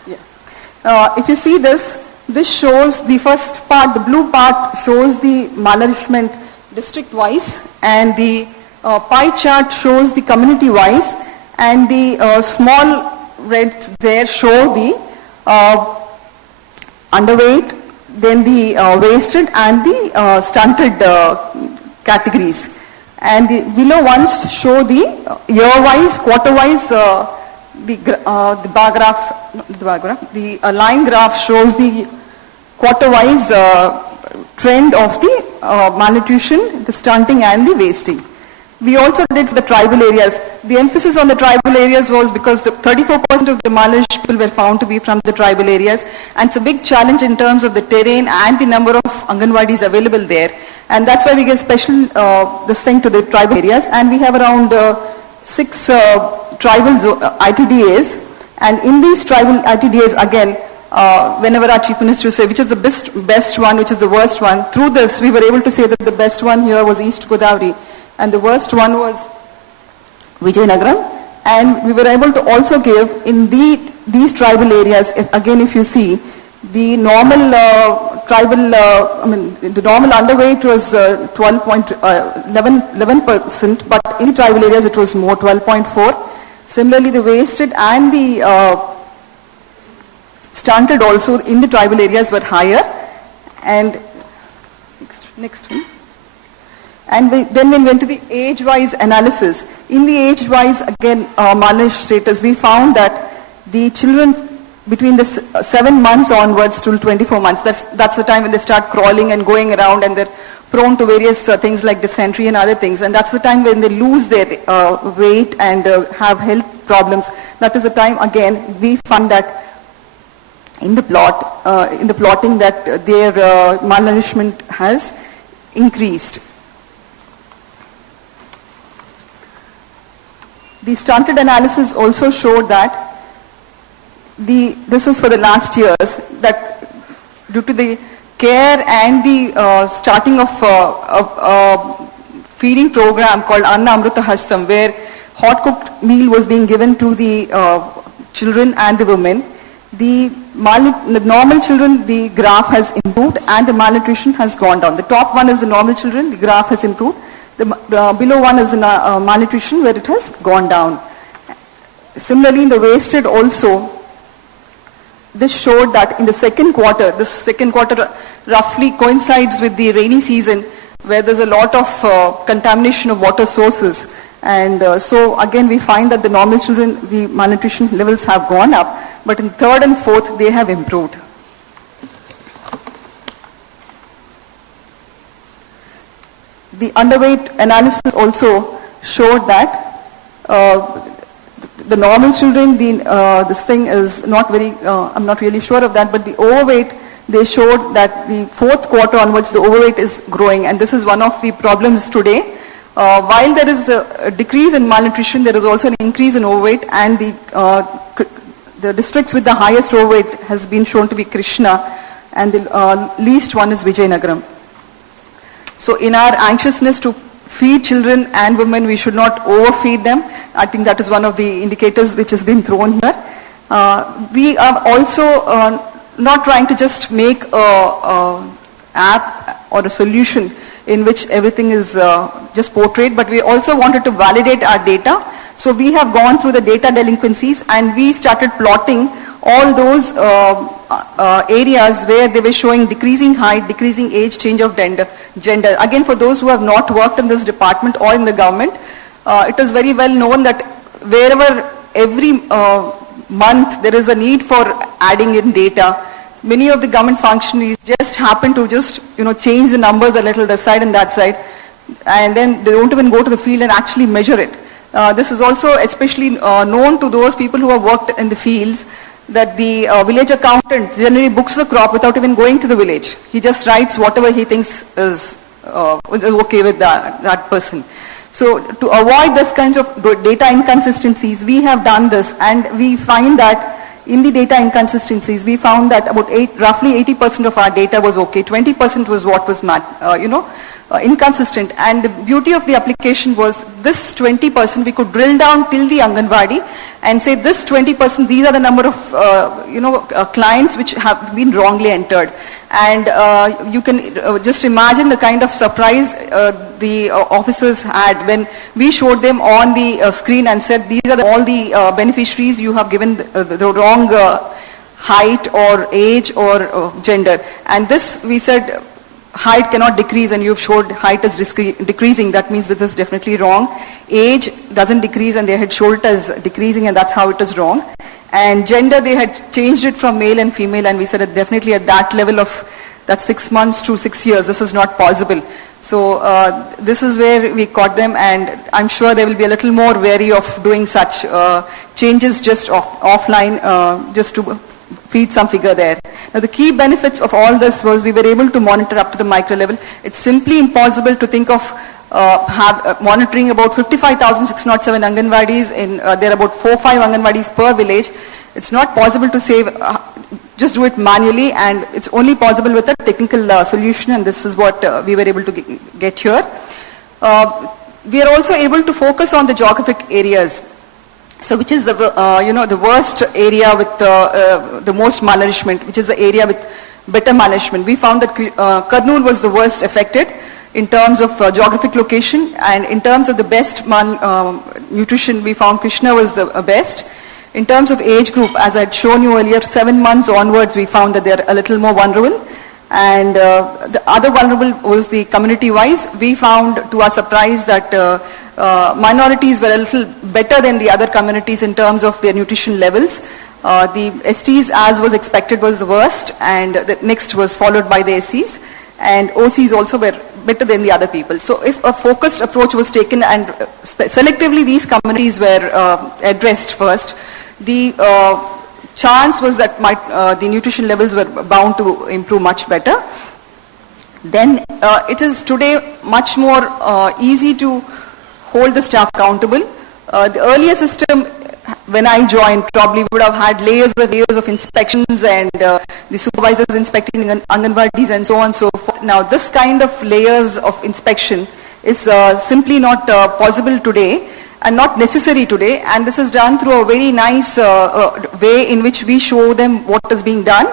Yeah. If you see this shows the first part, the blue part shows the malnourishment district-wise, and the pie chart shows the community-wise, and the small red there show the underweight, then the wasted and the stunted categories. And the below ones show the year-wise, quarter-wise the bar graph, not the bar graph, the line graph shows the quarter-wise trend of the malnutrition, the stunting and the wasting. We also did for the tribal areas. The emphasis on the tribal areas was because the 34% of the malnourished people were found to be from the tribal areas, and it's a big challenge in terms of the terrain and the number of Anganwadis available there. And that's why we give special this thing to the tribal areas, and we have around 6 tribal ITDAs, and in these tribal ITDAs again, whenever our Chief Minister say which is the best one, which is the worst one, through this we were able to say that the best one here was East Godavari, and the worst one was Vijayanagaram, and we were able to also give in these tribal areas, if you see, the normal the normal underweight was 11%, but in the tribal areas it was more, 12.4. Similarly, the wasted and the stunted also in the tribal areas were higher. And next one. And then we went to the age-wise analysis. In the age-wise, again, malnourished status, we found that the children between the 7 months onwards till 24 months, that's the time when they start crawling and going around, and they're prone to various things like dysentery and other things. And that's the time when they lose their weight and have health problems. That is the time, again, we found that in the plotting that their malnourishment has increased. The stunted analysis also showed that this is for the last years, that due to the care and the starting of a feeding program called Anna Amruta Hastam, where hot cooked meal was being given to the children and the women, the normal children, the graph has improved and the malnutrition has gone down. The top one is the normal children, the graph has improved. The below one is the malnutrition, where it has gone down. Similarly, in the wasted also, this showed that in the second quarter, this second quarter roughly coincides with the rainy season, where there's a lot of contamination of water sources. And so again, we find that the normal children, the malnutrition levels have gone up, but in third and fourth, they have improved. The underweight analysis also showed that the normal children, this thing is not very, I'm not really sure of that, but the overweight, they showed that the fourth quarter onwards, the overweight is growing, and this is one of the problems today. While there is a decrease in malnutrition, there is also an increase in overweight, and the districts with the highest overweight has been shown to be Krishna, and the least one is Vijayanagaram. So in our anxiousness to feed children and women, we should not overfeed them. I think that is one of the indicators which has been thrown here. We are also not trying to just make an app or a solution in which everything is just portrayed, but we also wanted to validate our data. So we have gone through the data delinquencies, and we started plotting all those areas where they were showing decreasing height, decreasing age, change of gender. Again, for those who have not worked in this department or in the government, it is very well known that wherever every month there is a need for adding in data, many of the government functionaries just happen to change the numbers a little this side and that side, and then they don't even go to the field and actually measure it. This is also especially known to those people who have worked in the fields, that the village accountant generally books the crop without even going to the village. He just writes whatever he thinks is okay with that person. So to avoid this kinds of data inconsistencies, we have done this, and we find that in the data inconsistencies, we found that about roughly 80% of our data was okay. 20% was what was inconsistent. And the beauty of the application was this 20%, we could drill down till the Anganwadi and say this 20%, these are the number of clients which have been wrongly entered. And you can just imagine the kind of surprise the officers had when we showed them on the screen and said, these are all the beneficiaries, you have given the wrong height or age or gender. And this, we said, height cannot decrease and you've showed height is decreasing, that means this is definitely wrong. Age doesn't decrease and they had showed it as decreasing, and that's how it is wrong. And gender, they had changed it from male and female, and we said that definitely at that level of that 6 months to 6 years, this is not possible. So this is where we caught them, and I'm sure they will be a little more wary of doing such changes just offline, just to feed some figure there. Now the key benefits of all this was we were able to monitor up to the micro level. It's simply impossible to think of monitoring about 55,607 Anganwadis in, there are about 4-5 Anganwadis per village. It's not possible to save, just do it manually, and it's only possible with a technical solution, and this is what we were able to get here. We are also able to focus on the geographic areas. So which is the, the worst area with the most malnourishment, which is the area with better management. We found that Kurnool was the worst affected in terms of geographic location, and in terms of the best nutrition, we found Krishna was the best. In terms of age group, as I had shown you earlier, 7 months onwards, we found that they're a little more vulnerable. And the other vulnerable was the community-wise. We found, to our surprise, that minorities were a little better than the other communities in terms of their nutrition levels. The STs, as was expected, was the worst, and the next was followed by the SCs. And OCs also were better than the other people. So if a focused approach was taken and selectively these communities were addressed first, the chance was that the nutrition levels were bound to improve much better. Then it is today much more easy to hold the staff accountable. The earlier system, when I joined, probably would have had layers of inspections and the supervisors inspecting Anganwadis and so on and so forth. Now this kind of layers of inspection is simply not possible today and not necessary today, and this is done through a very nice way in which we show them what is being done,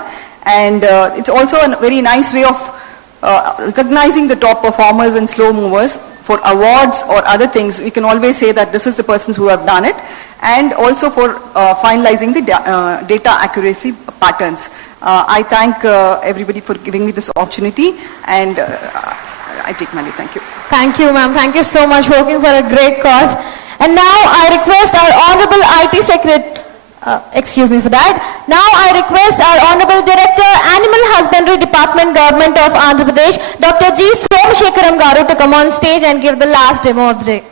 and it's also a very nice way of recognizing the top performers and slow movers. For awards or other things, we can always say that this is the persons who have done it, and also for finalizing the data accuracy patterns. I thank everybody for giving me this opportunity, and I take my leave. Thank you. Thank you, ma'am. Thank you so much for working for a great cause. And now I request our Honorable IT Secretary, excuse me for that. Now I request our Honorable Director, Animal Husbandry Department, Government of Andhra Pradesh, Dr. G. Somashekaram Garu, to come on stage and give the last demo of the day.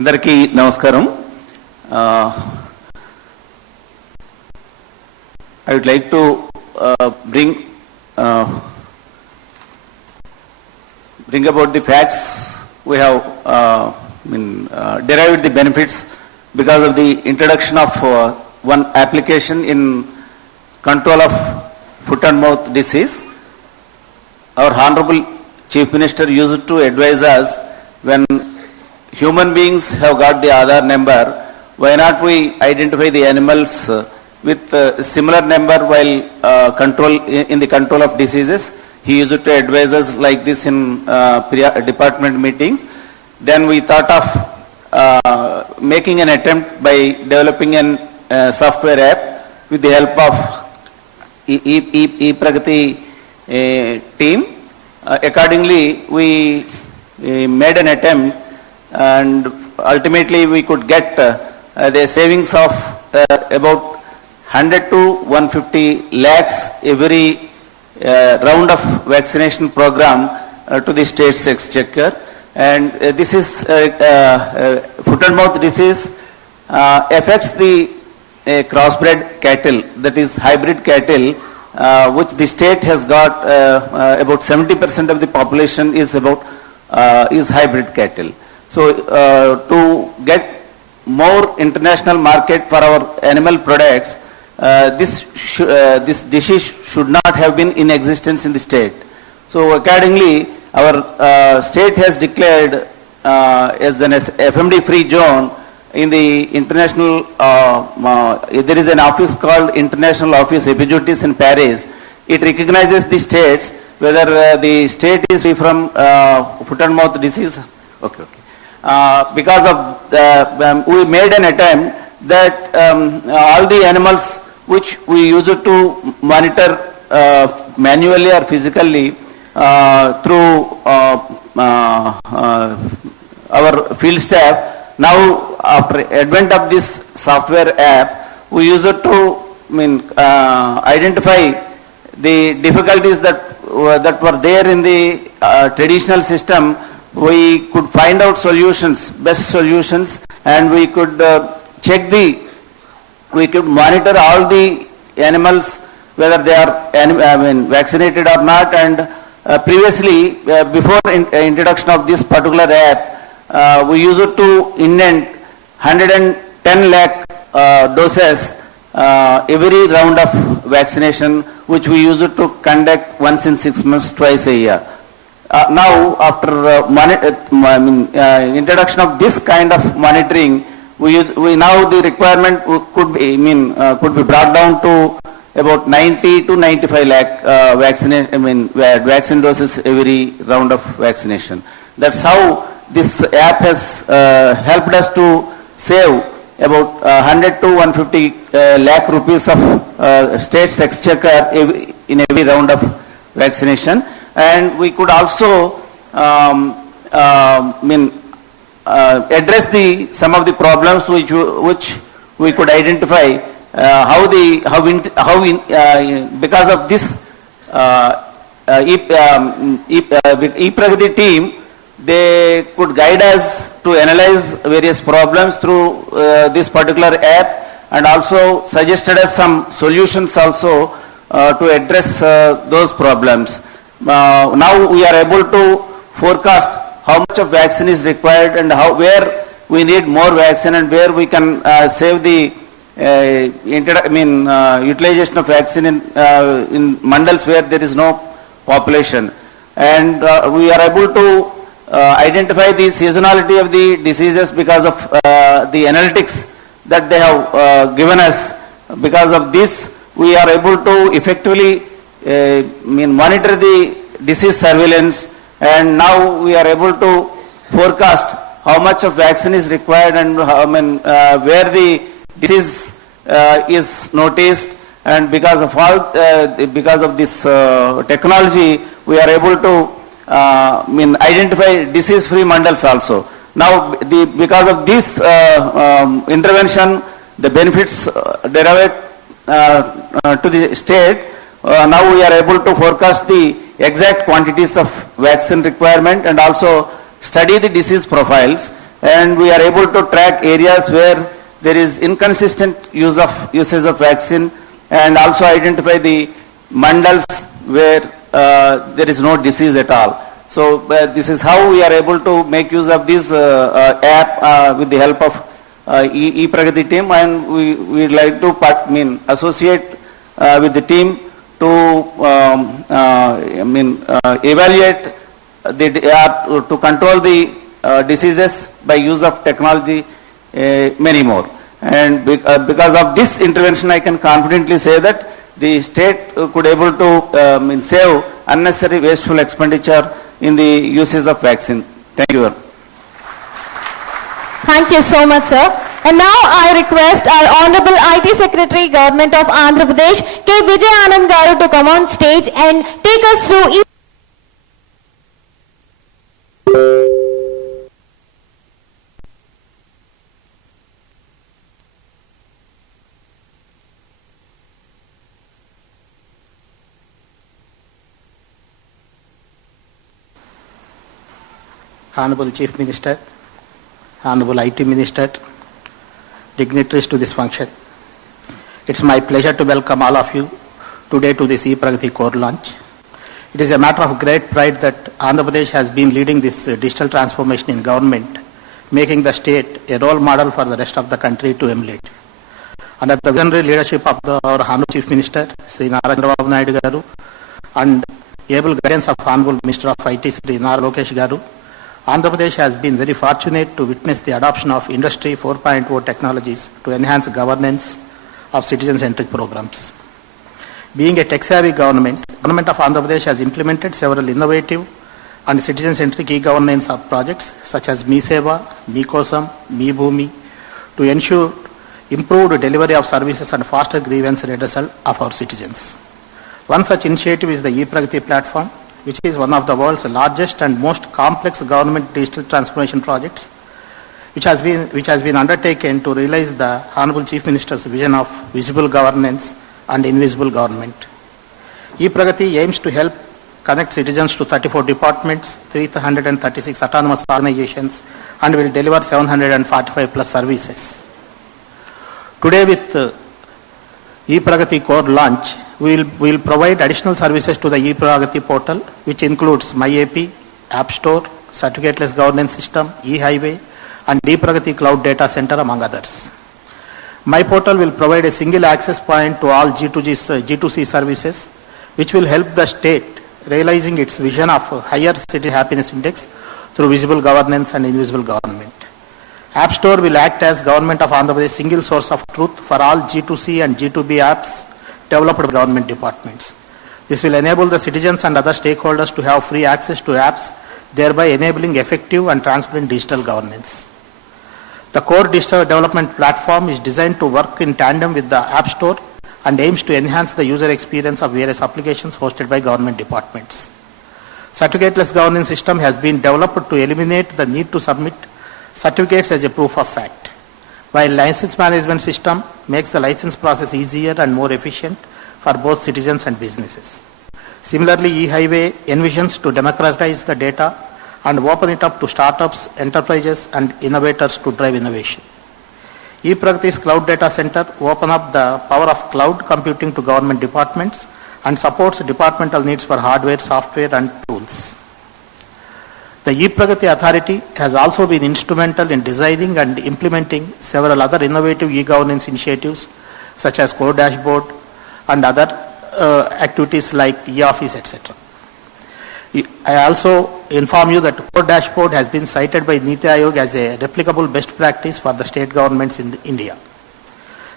అందరికీ నమస్కారం. I would like to bring about the facts. We have derived the benefits because of the introduction of one application in control of foot and mouth disease. Our Honorable Chief Minister used to advise us, when human beings have got the Aadhaar number, why not we identify the animals with a similar number while in the control of diseases. He used to advise us like this in department meetings. Then we thought of making an attempt by developing a software app with the help of E-Pragati team. Accordingly, we made an attempt, and ultimately we could get the savings of about 100 to 150 lakhs every round of vaccination program to the state's exchequer. And this is foot and mouth disease affects the crossbred cattle, that is hybrid cattle, which the state has got about 70% of the population is hybrid cattle. So to get more international market for our animal products, this disease should not have been in existence in the state. So accordingly, our state has declared as an FMD free zone in the international, there is an office called International Office Epijutis in Paris. It recognizes the states, whether the state is free from foot and mouth disease. Okay. Because of, we made an attempt that all the animals which we used to monitor manually or physically through our field staff, now after advent of this software app, we use it to identify the difficulties that were there in the traditional system. We could find out solutions, best solutions, and we could we could monitor all the animals whether they are vaccinated or not. And previously, before introduction of this particular app, we used to indent 110 lakh doses every round of vaccination, which we used to conduct once in 6 months, twice a year. Now, after introduction of this kind of monitoring, we now the requirement could be brought down to about 90 to 95 lakh vaccine doses every round of vaccination. That's how this app has helped us to save about 100 to 150 lakh rupees of state's exchequer in every round of vaccination. And we could also address some of the problems which we could identify because of this e-Pragati team. They could guide us to analyze various problems through this particular app, and also suggested us some solutions also to address those problems. Now we are able to forecast how much of vaccine is required and where we need more vaccine and where we can save the utilization of vaccine in mandals where there is no population. And we are able to identify the seasonality of the diseases because of the analytics that they have given us. Because of this, we are able to effectively monitor the disease surveillance, and now we are able to forecast how much of vaccine is required and where the disease is noticed. And because of this technology, we are able to identify disease-free mandals also. Now, because of this intervention, the benefits derived to the state. Now we are able to forecast the exact quantities of vaccine requirement and also study the disease profiles. And we are able to track areas where there is inconsistent usage of vaccine, and also identify the mandals where there is no disease at all. So this is how we are able to make use of this app with the help of e-Pragati team, and we like to associate with the team to evaluate to control the diseases by use of technology, many more. And because of this intervention, I can confidently say that the state could able to save unnecessary wasteful expenditure in the uses of vaccine. Thank you. Thank you so much, sir. And now I request our Honorable IT Secretary, Government of Andhra Pradesh, K. Vijay Anand Garu, to come on stage and take us through Honorable Chief Minister, Honorable IT Minister, dignitaries to this function. It's my pleasure to welcome all of you today to this e-Pragati core launch. It is a matter of great pride that Andhra Pradesh has been leading this digital transformation in government, making the state a role model for the rest of the country to emulate. Under the visionary leadership of our Honorable Chief Minister, Sri Narendra Naidu Garu, and able guidance of Honorable Minister of IT, Sri Nara Lokesh Garu, Andhra Pradesh has been very fortunate to witness the adoption of Industry 4.0 technologies to enhance governance of citizen-centric programs. Being a tech-savvy government, Government of Andhra Pradesh has implemented several innovative and citizen-centric e-governance projects such as Me Seva, Me Kosam, Me Bhumi to ensure improved delivery of services and faster grievance redressal of our citizens. One such initiative is the e-Pragati platform, which is one of the world's largest and most complex government digital transformation projects, which has been undertaken to realize the Honorable Chief Minister's vision of visible governance and invisible government. e-Pragati aims to help connect citizens to 34 departments, 336 autonomous organizations, and will deliver 745 plus services. Today with e-Pragati core launch, we will provide additional services to the e-Pragati portal, which includes MyAP, App Store, Certificateless Governance System, e-Highway, and e-Pragati Cloud Data Center, among others. My portal will provide a single access point to all G2C services, which will help the state realizing its vision of higher city happiness index through visible governance and invisible government. App Store will act as Government of Andhra Pradesh single source of truth for all G2C and G2B apps developed by government departments. This will enable the citizens and other stakeholders to have free access to apps, thereby enabling effective and transparent digital governance. The core digital development platform is designed to work in tandem with the App Store and aims to enhance the user experience of various applications hosted by government departments. Certificateless governance system has been developed to eliminate the need to submit certificates as a proof of fact, while license management system makes the license process easier and more efficient for both citizens and businesses. Similarly, e-Highway envisions to democratize the data and open it up to startups, enterprises, and innovators to drive innovation. e-Pragati's Cloud Data Center open up the power of cloud computing to government departments and supports departmental needs for hardware, software, and tools. The e-Pragati Authority has also been instrumental in designing and implementing several other innovative e-governance initiatives such as Core Dashboard and other activities like e-Office, etc. I also inform you that Core Dashboard has been cited by Niti Aayog as a replicable best practice for the state governments in India.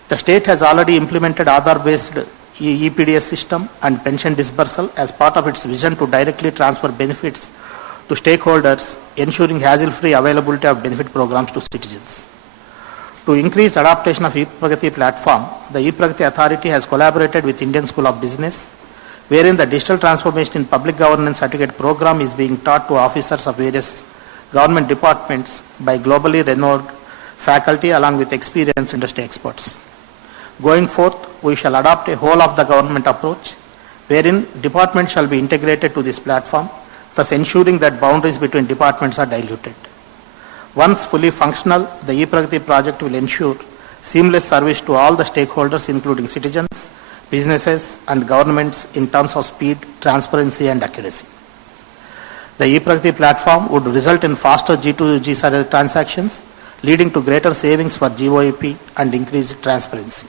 The state has already implemented Aadhaar-based EPDS system and pension disbursal as part of its vision to directly transfer benefits to stakeholders, ensuring hassle-free availability of benefit programs to citizens. To increase adaptation of e-Pragati platform, the e-Pragati Authority has collaborated with Indian School of Business, wherein the digital transformation in public governance certificate program is being taught to officers of various government departments by globally renowned faculty along with experienced industry experts. Going forth, we shall adopt a whole of the government approach, wherein departments shall be integrated to this platform, thus ensuring that boundaries between departments are diluted. Once fully functional, the e-Pragati project will ensure seamless service to all the stakeholders, including citizens, businesses, and governments in terms of speed, transparency, and accuracy. The e-Pragati platform would result in faster G2G transactions, leading to greater savings for GOEP and increased transparency.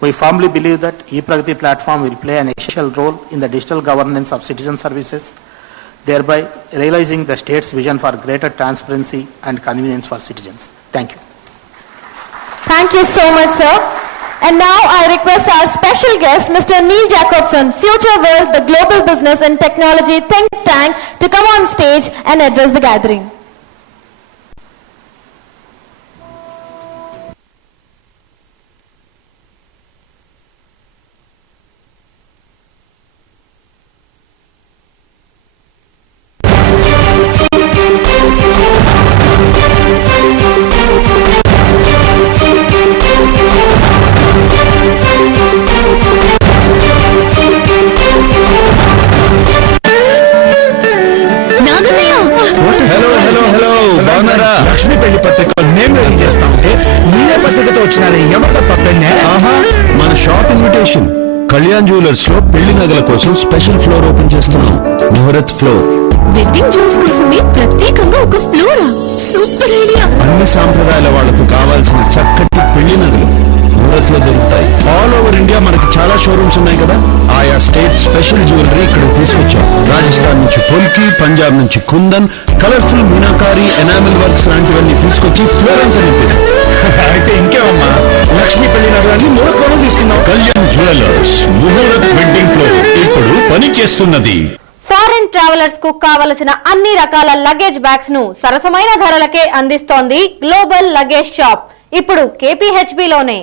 We firmly believe that e-Pragati platform will play an essential role in the digital governance of citizen services, thereby realizing the state's vision for greater transparency and convenience for citizens. Thank you. Thank you so much, sir. And now I request our special guest, Mr. Neil Jacobson, Future World, the Global Business and Technology Think Tank, to come on stage and address the gathering. Lakshmi పెళ్లి పత్రికలు మేము ready చేస్తా ఉంటే మీరే పత్రికతో వచ్చినారే ఎవరు తప్ప పెన్నే? మన shop invitation Kalyan jewellers లో పెళ్లి నగల కోసం స్పెషల్ ఫ్లోర్ ఓపెన్ చేస్తున్నాం. ముహూర్త్ ఫ్లోర్. వెడ్డింగ్ జ్యువెల్స్ కోసమే ప్రత్యేకంగా ఒక ఫ్లోర్. Super idea. అన్ని సాంప్రదాయాల వాళ్లకు కావాల్సిన చక్కటి పెళ్లి నగలు సూరత్ లో దొరుకుతాయి. ఆల్ ఓవర్ ఇండియా మనకి చాలా షోరూమ్స్ ఉన్నాయి కదా, ఆయా స్టేట్ స్పెషల్ జ్యువెలరీ ఇక్కడ తీసుకొచ్చాం. రాజస్థాన్ నుంచి పొల్కి, పంజాబ్ నుంచి kundan, colourful meenakari, enamel works లాంటివన్నీ తీసుకొచ్చి ఫ్లోర్ అంతా నింపేశాం. అయితే ఇంకేమమ్మా, లక్ష్మీ పెళ్లి నగరాన్ని ముహూర్తంలో తీసుకున్నాం. Kalyan jewellers muhurat wedding floor ఇప్పుడు పని చేస్తున్నది. ఫారెన్ ట్రావెలర్స్ కు కావలసిన అన్ని రకాల లగేజ్ బ్యాగ్స్ ను సరసమైన ధరలకే అందిస్తోంది గ్లోబల్ లగేజ్ షాప్. ఇప్పుడు KPHB లోనే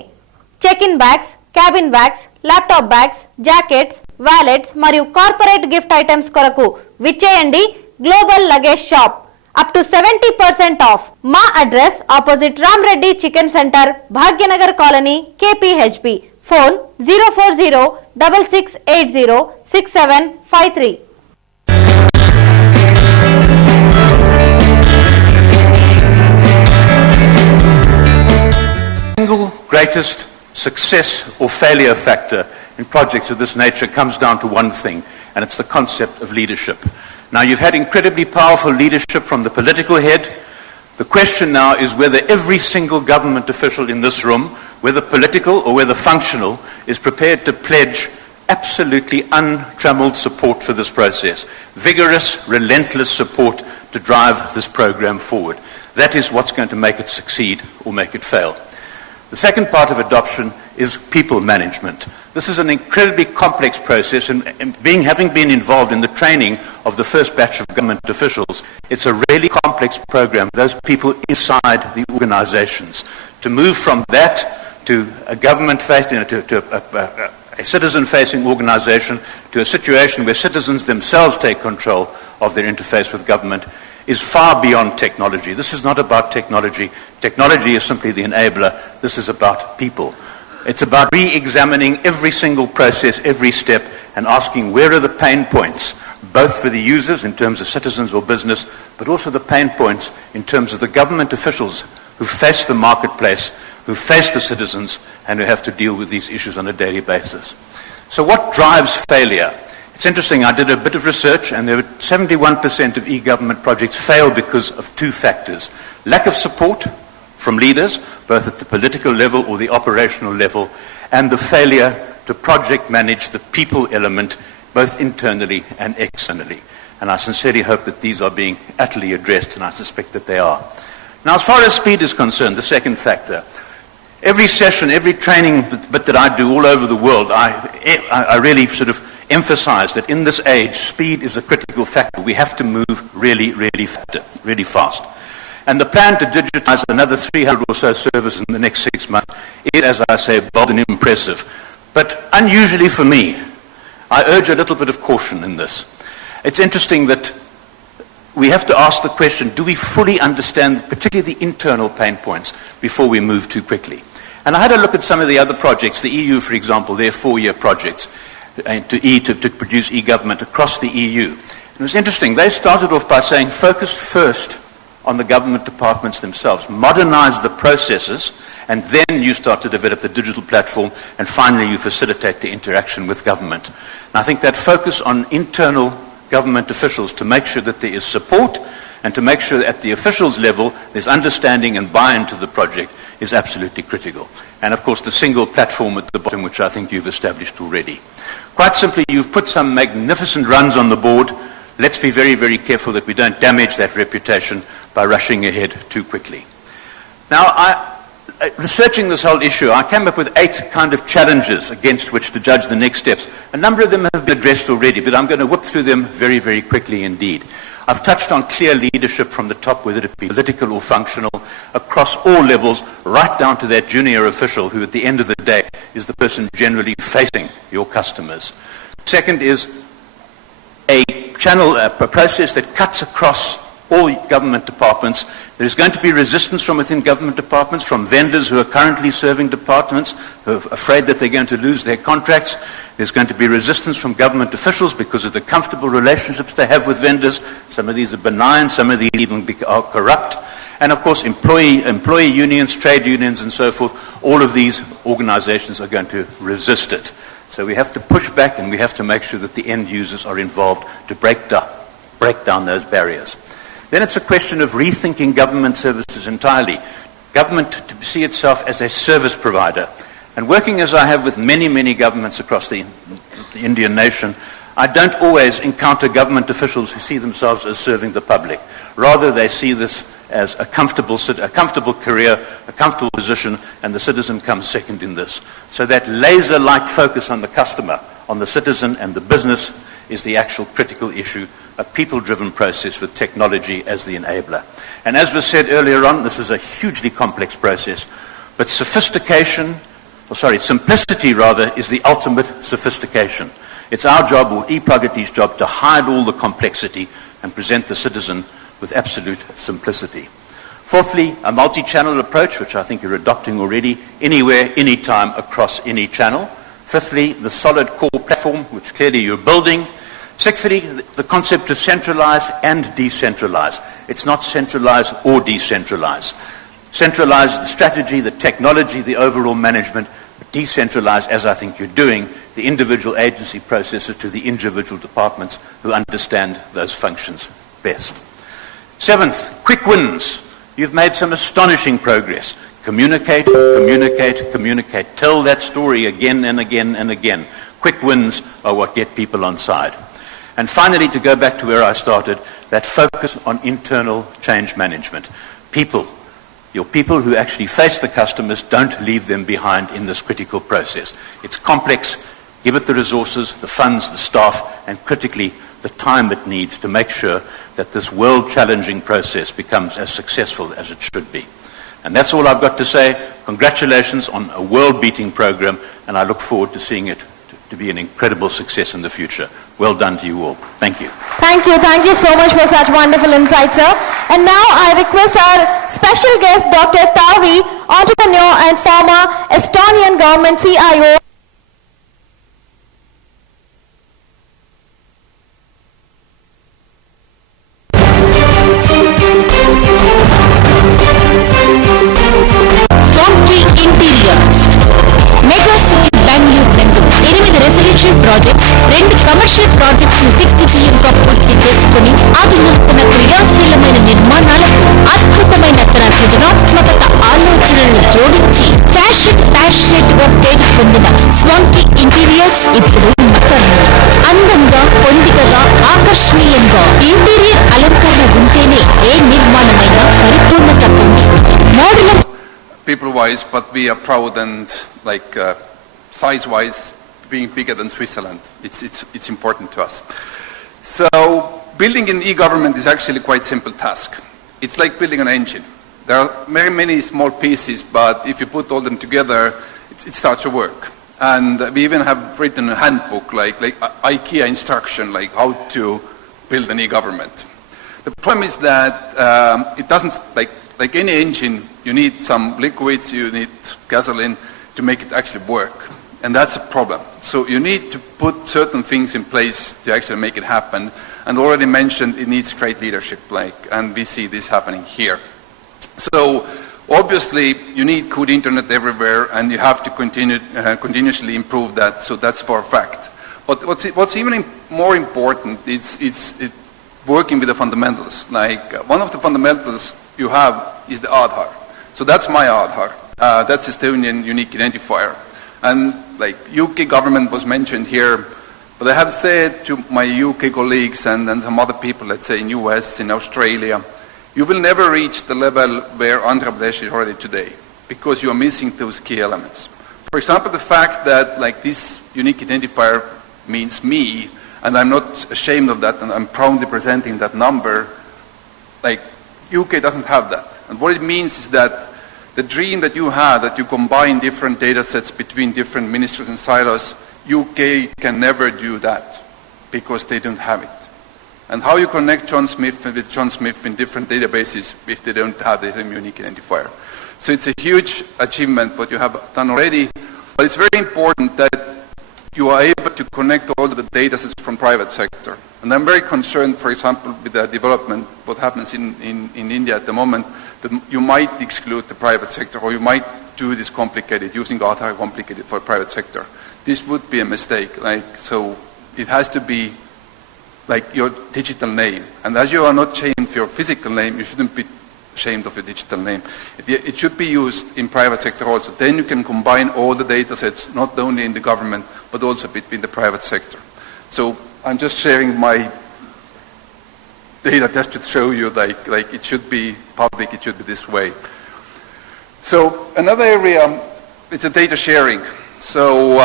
check in bags, cabin bags, laptop bags, jackets, wallets మరియు కార్పొరేట్ గిఫ్ట్ ఐటమ్స్ కొరకు విచ్చేయండి global luggage shop. Up to 70% off. మా address opposite Ram Reddy chicken centre, Bhagyanagar colony, KPHB. Phone 04066806753. Single greatest success or failure factor in projects of this nature comes down to one thing, and it's the concept of leadership. Now, you've had incredibly powerful leadership from the political head. The question now is whether every single government official in this room, whether political or whether functional, is prepared to pledge absolutely untrammeled support for this process. Vigorous, relentless support to drive this program forward. That is what's going to make it succeed or make it fail. The second part of adoption is people management. This is an incredibly complex process, and having been involved in the training of the first batch of government officials, it's a really complex program. Those people inside the organizations. To move from that to a government-facing, to a citizen-facing organization, to a situation where citizens themselves take control of their interface with government, is far beyond technology. This is not about technology. Technology is simply the enabler. This is about people. It's about re-examining every single process, every step, and asking where are the pain points, both for the users in terms of citizens or business, but also the pain points in terms of the government officials who face the marketplace, who face the citizens, and who have to deal with these issues on a daily basis. So what drives failure? It's interesting, I did a bit of research, and there were 71% of e-government projects fail because of two factors. Lack of support from leaders, both at the political level or the operational level, and the failure to project manage the people element, both internally and externally. And I sincerely hope that these are being utterly addressed, and I suspect that they are. Now, as far as speed is concerned, the second factor, every session, every training bit that I do all over the world, I really sort of emphasize that in this age, speed is a critical factor. We have to move really fast. And the plan to digitize another 300 or so services in the next 6 months is, as I say, bold and impressive. But unusually for me, I urge a little bit of caution in this. It's interesting that we have to ask the question, do we fully understand particularly the internal pain points before we move too quickly? And I had a look at some of the other projects, the EU, for example, their 4-year projects to produce e-government across the EU. And it was interesting, they started off by saying, focus first on the government departments themselves, modernize the processes, and then you start to develop the digital platform, and finally you facilitate the interaction with government. And I think that focus on internal government officials to make sure that there is support and to make sure that at the officials level there's understanding and buy-in to the project is absolutely critical. And of course the single platform at the bottom, which I think you've established already. Quite simply, you've put some magnificent runs on the board. Let's be very, very careful that we don't damage that reputation by rushing ahead too quickly. Now, researching this whole issue, I came up with 8 kind of challenges against which to judge the next steps. A number of them have been addressed already, but I'm going to whip through them very, very quickly indeed. I've touched on clear leadership from the top, whether it be political or functional, across all levels, right down to that junior official who at the end of the day is the person generally facing your customers. Second is a process that cuts across all government departments. There is going to be resistance from within government departments, from vendors who are currently serving departments, who are afraid that they're going to lose their contracts. There's going to be resistance from government officials because of the comfortable relationships they have with vendors. Some of these are benign, some of these even are corrupt. And of course, employee unions, trade unions, and so forth, all of these organizations are going to resist it. So we have to push back, and we have to make sure that the end users are involved to break down those barriers. Then it's a question of rethinking government services entirely. Government to see itself as a service provider, And working as I have with many, many governments across the Indian nation, I don't always encounter government officials who see themselves as serving the public. Rather, they see this as a comfortable career, a comfortable position, and the citizen comes second in this. So that laser-like focus on the customer, on the citizen and the business is the actual critical issue, a people-driven process with technology as the enabler. And as was said earlier on, this is a hugely complex process, but simplicity rather, is the ultimate sophistication. It's our job, or e-Pragati's job, to hide all the complexity and present the citizen with absolute simplicity. Fourthly, a multi-channel approach, which I think you're adopting already, anywhere, anytime, across any channel. Fifthly, the solid core platform, which clearly you're building. Sixthly, the concept of centralize and decentralize. It's not centralize or decentralize. Centralize the strategy, the technology, the overall management. Decentralize, as I think you're doing, the individual agency processes to the individual departments who understand those functions best. Seventh, quick wins. You've made some astonishing progress. Communicate, communicate, communicate. Tell that story again and again and again. Quick wins are what get people on side. And finally, to go back to where I started, that focus on internal change management. People. Your people who actually face the customers, don't leave them behind in this critical process. It's complex. Give it the resources, the funds, the staff, and critically, the time it needs to make sure that this world-challenging process becomes as successful as it should be. And that's all I've got to say. Congratulations on a world-beating program, and I look forward to seeing it to be an incredible success in the future. Well done to you all. Thank you. Thank you so much for such wonderful insights, sir. And now I request our special guest, Dr. Tavi, entrepreneur and former Estonian government CIO. Projects 2 commercial projects దిగ్విజయంగా పూర్తి చేసుకుని ఆధునిక క్రియాశీలమైన నిర్మాణాలకు అద్భుతమైన తన సృజనాత్మకత ఆలోచనలను జోడించి ఫ్యాషన్ ప్యాషనేట్ గా పేరు పొందిన స్వాంకీ ఇంటీరియర్స్ ఇప్పుడు అందంగా పొందికగా ఆకర్షణీయంగా ఇంటీరియర్ అలంకరణ ఉంటేనే ఏ నిర్మాణమైనా పరిపూర్ణత పొందుతుంది. Model people-wise, but we are proud and size-wise, being bigger than Switzerland. It's important to us. So building an e-government is actually quite simple task. It's like building an engine. There are very many small pieces, but if you put all them together, it starts to work. And we even have written a handbook, like IKEA instruction, like how to build an e-government. The problem is that it doesn't, like any engine, you need some liquids, you need gasoline to make it actually work. And that's a problem. So you need to put certain things in place to actually make it happen. And already mentioned, it needs great leadership, and we see this happening here. So obviously, you need good internet everywhere, and you have to continuously improve that. So that's for a fact. But what's even more important is working with the fundamentals. One of the fundamentals you have is the Aadhaar. So that's my Aadhaar. That's Estonian unique identifier. And UK government was mentioned here, but I have said to my UK colleagues and some other people, let's say in US, in Australia, you will never reach the level where Andhra Pradesh is already today, because you are missing those key elements. For example, the fact that this unique identifier means me, and I'm not ashamed of that, and I'm proudly presenting that number, UK doesn't have that. And what it means is that the dream that you had, that you combine different data sets between different ministries and silos, UK can never do that because they don't have it. And how you connect John Smith with John Smith in different databases if they don't have the same unique identifier? So it's a huge achievement what you have done already, but it's very important that you are able to connect all the data sets from private sector. And I'm very concerned, for example, with the development, what happens in India at the moment, that you might exclude the private sector, or you might do this complicated, using Aadhaar complicated for private sector. This would be a mistake. So it has to be like your digital name. And as you are not changing your physical name, you shouldn't be ashamed of your digital name. It should be used in private sector also. Then you can combine all the data sets, not only in the government, but also between the private sector. So I'm just sharing my data just to show you like it should be public, it should be this way. So another area, it's a data sharing. So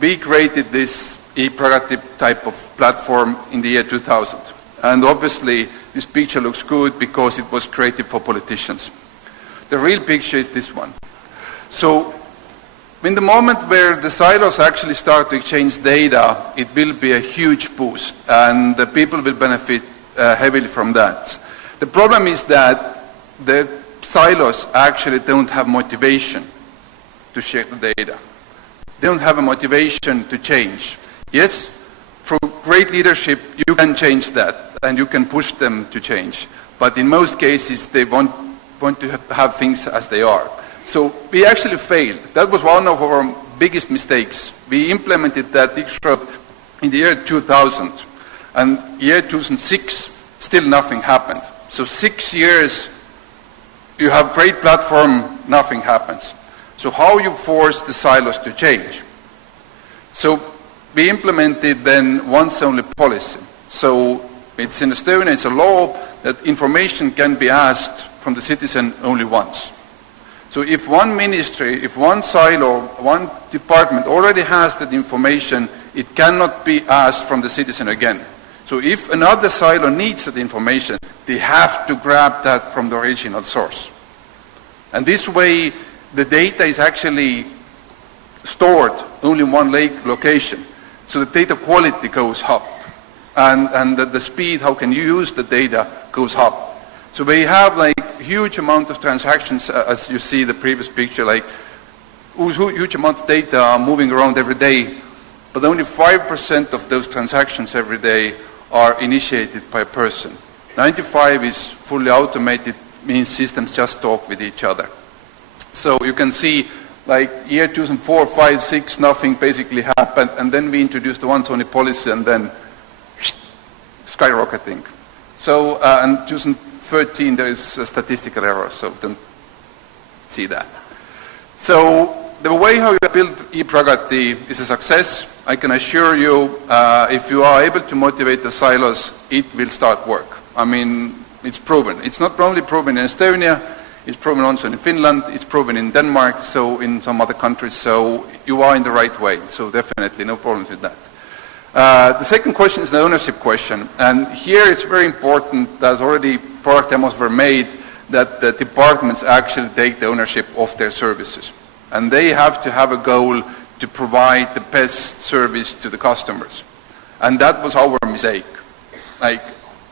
we created this e-prerogative type of platform in the year 2000. And obviously this picture looks good because it was created for politicians. The real picture is this one. So in the moment where the silos actually start to exchange data, it will be a huge boost and the people will benefit heavily from that. The problem is that the silos actually don't have motivation to share the data. They don't have a motivation to change. Yes, through great leadership you can change that and you can push them to change. But in most cases they want to have things as they are. So we actually failed. That was one of our biggest mistakes. We implemented that in the year 2000 and year 2006 still nothing happened. So 6 years you have great platform, nothing happens. So how you force the silos to change? So we implemented then once only policy. So it's in Estonia, it's a law that information can be asked from the citizen only once. So if one ministry, if one silo, one department already has that information, it cannot be asked from the citizen again. So if another silo needs that information, they have to grab that from the original source. And this way, the data is actually stored only in one location. So the data quality goes up. And the speed, how can you use the data, goes up. So we have like huge amount of transactions, as you see the previous picture, like huge amount of data moving around every day, but only 5% of those transactions every day are initiated by a person. 95 is fully automated, means systems just talk with each other. So you can see like year 2004, 5, 6, nothing basically happened, and then we introduced the once only policy and then skyrocketing. So in 2013 there is a statistical error, so don't see that. So the way how you build e-prerogative is a success. I can assure you, if you are able to motivate the silos, it will start work. I mean, it's proven. It's not only proven in Estonia, it's proven also in Finland, it's proven in Denmark, so in some other countries, so you are in the right way, so definitely no problems with that. The second question is the ownership question, and here it's very important that already product demos were made that the departments actually take the ownership of their services. And they have to have a goal to provide the best service to the customers. And that was our mistake. Like,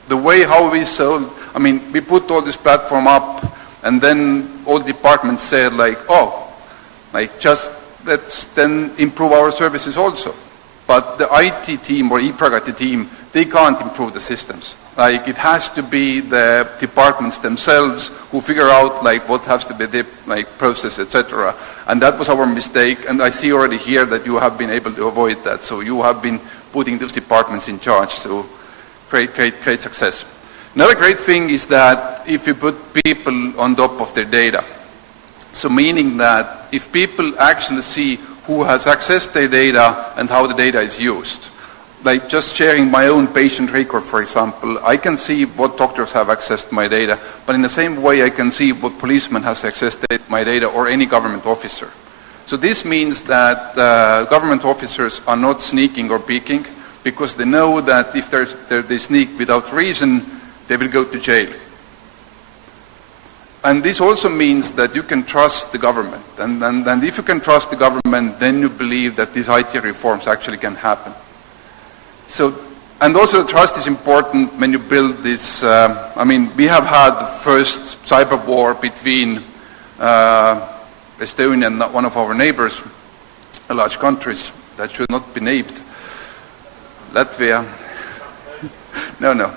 the way how we sold, I mean, we put all this platform up, and then all departments said like, oh, like just let's then improve our services also. But the IT team or e-prerogative team, they can't improve the systems. Like, it has to be the departments themselves who figure out like what has to be the process, etc. And that was our mistake. And I see already here that you have been able to avoid that. So you have been putting those departments in charge. So great success. Another great thing is that if you put people on top of their data, so meaning that if people actually see who has accessed their data and how the data is used. Like just sharing my own patient record, for example, I can see what doctors have accessed my data, but in the same way I can see what policeman has accessed my data or any government officer. So this means that government officers are not sneaking or peeking because they know that if they sneak without reason, they will go to jail. And this also means that you can trust the government. And if you can trust the government, then you believe that these IT reforms actually can happen. So, and also the trust is important when you build this. I mean, we have had the first cyber war between Estonia and one of our neighbors, large countries that should not be named. Latvia. No.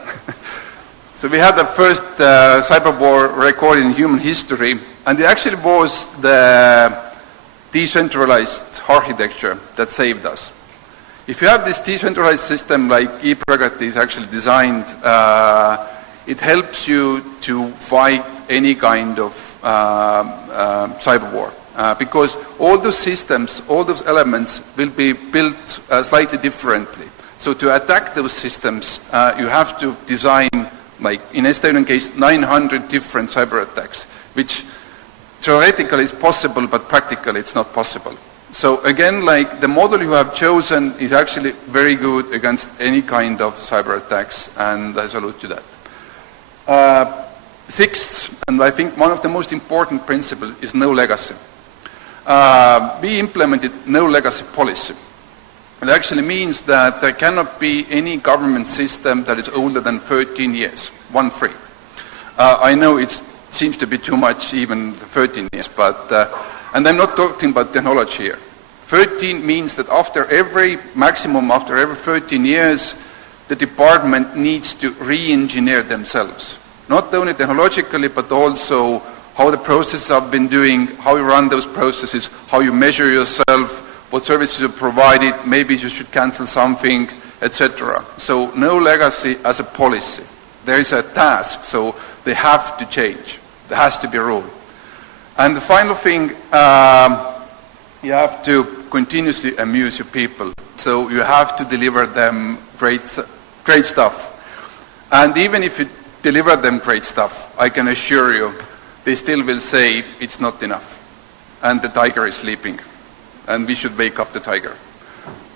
So we had the first cyber war record in human history, and it actually was the decentralized architecture that saved us. If you have this decentralized system like e-prerogative is actually designed, it helps you to fight any kind of cyber war. Because all those systems, all those elements will be built slightly differently. So to attack those systems, you have to design, like in Estonian case, 900 different cyber attacks, which theoretically is possible, but practically it's not possible. So again, like the model you have chosen is actually very good against any kind of cyber attacks, and I salute to that. Sixth, and I think one of the most important principles, is no legacy. We implemented no legacy policy. It actually means that there cannot be any government system that is older than 13 years, 1-3. I know it seems to be too much, even 13 years, but, and I'm not talking about technology here. 13 means that after every 13 years, the department needs to re-engineer themselves. Not only technologically, but also how the processes have been doing, how you run those processes, how you measure yourself, what services you provided, maybe you should cancel something, etc. So no legacy as a policy. There is a task, so they have to change. There has to be a rule. And the final thing, you have to continuously amuse your people. So you have to deliver them great stuff. And even if you deliver them great stuff, I can assure you, they still will say it's not enough. And the tiger is sleeping. And we should wake up the tiger.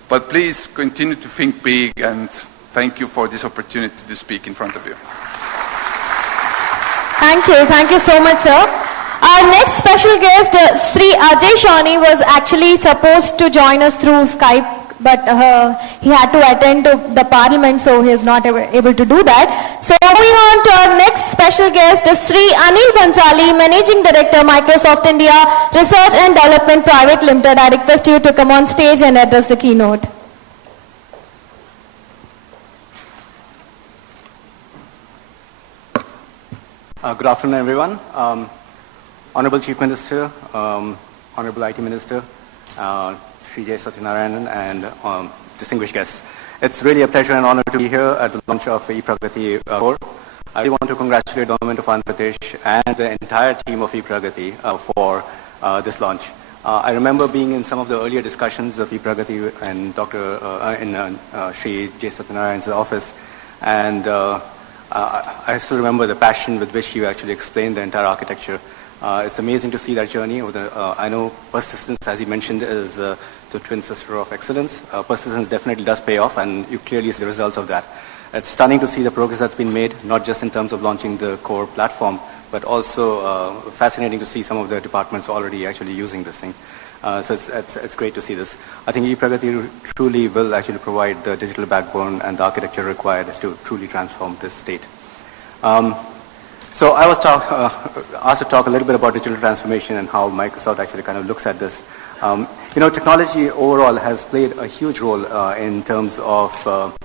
But please continue to think big, and thank you for this opportunity to speak in front of you. Thank you so much, sir. Our next special guest, Sri Ajay Shawnee, was actually supposed to join us through Skype, but he had to attend to the parliament, so he is not able to do that. So moving on to our next special guest, Sri Anil Bhansali, Managing Director, Microsoft India Research and Development Private Limited. I request you to come on stage and address the keynote. Good afternoon, everyone. Honorable Chief Minister, Honorable IT Minister, Sri J. Satyanarayanan, and distinguished guests. It's really a pleasure and honor to be here at the launch of ePragati Core. I really want to congratulate the government of Andhra Pradesh and the entire team of ePragati for this launch. I remember being in some of the earlier discussions of ePragati and Sri J. Satyanarayan's office, and I still remember the passion with which you actually explained the entire architecture. It's amazing to see that journey. I know persistence, as you mentioned, is the twin sister of excellence. Persistence definitely does pay off, and you clearly see the results of that. It's stunning to see the progress that's been made, not just in terms of launching the core platform, but also fascinating to see some of the departments already actually using this thing. So it's great to see this. I think ePragati truly will actually provide the digital backbone and the architecture required to truly transform this state. So I was asked to talk a little bit about digital transformation and how Microsoft actually kind of looks at this. Technology overall has played a huge role in terms of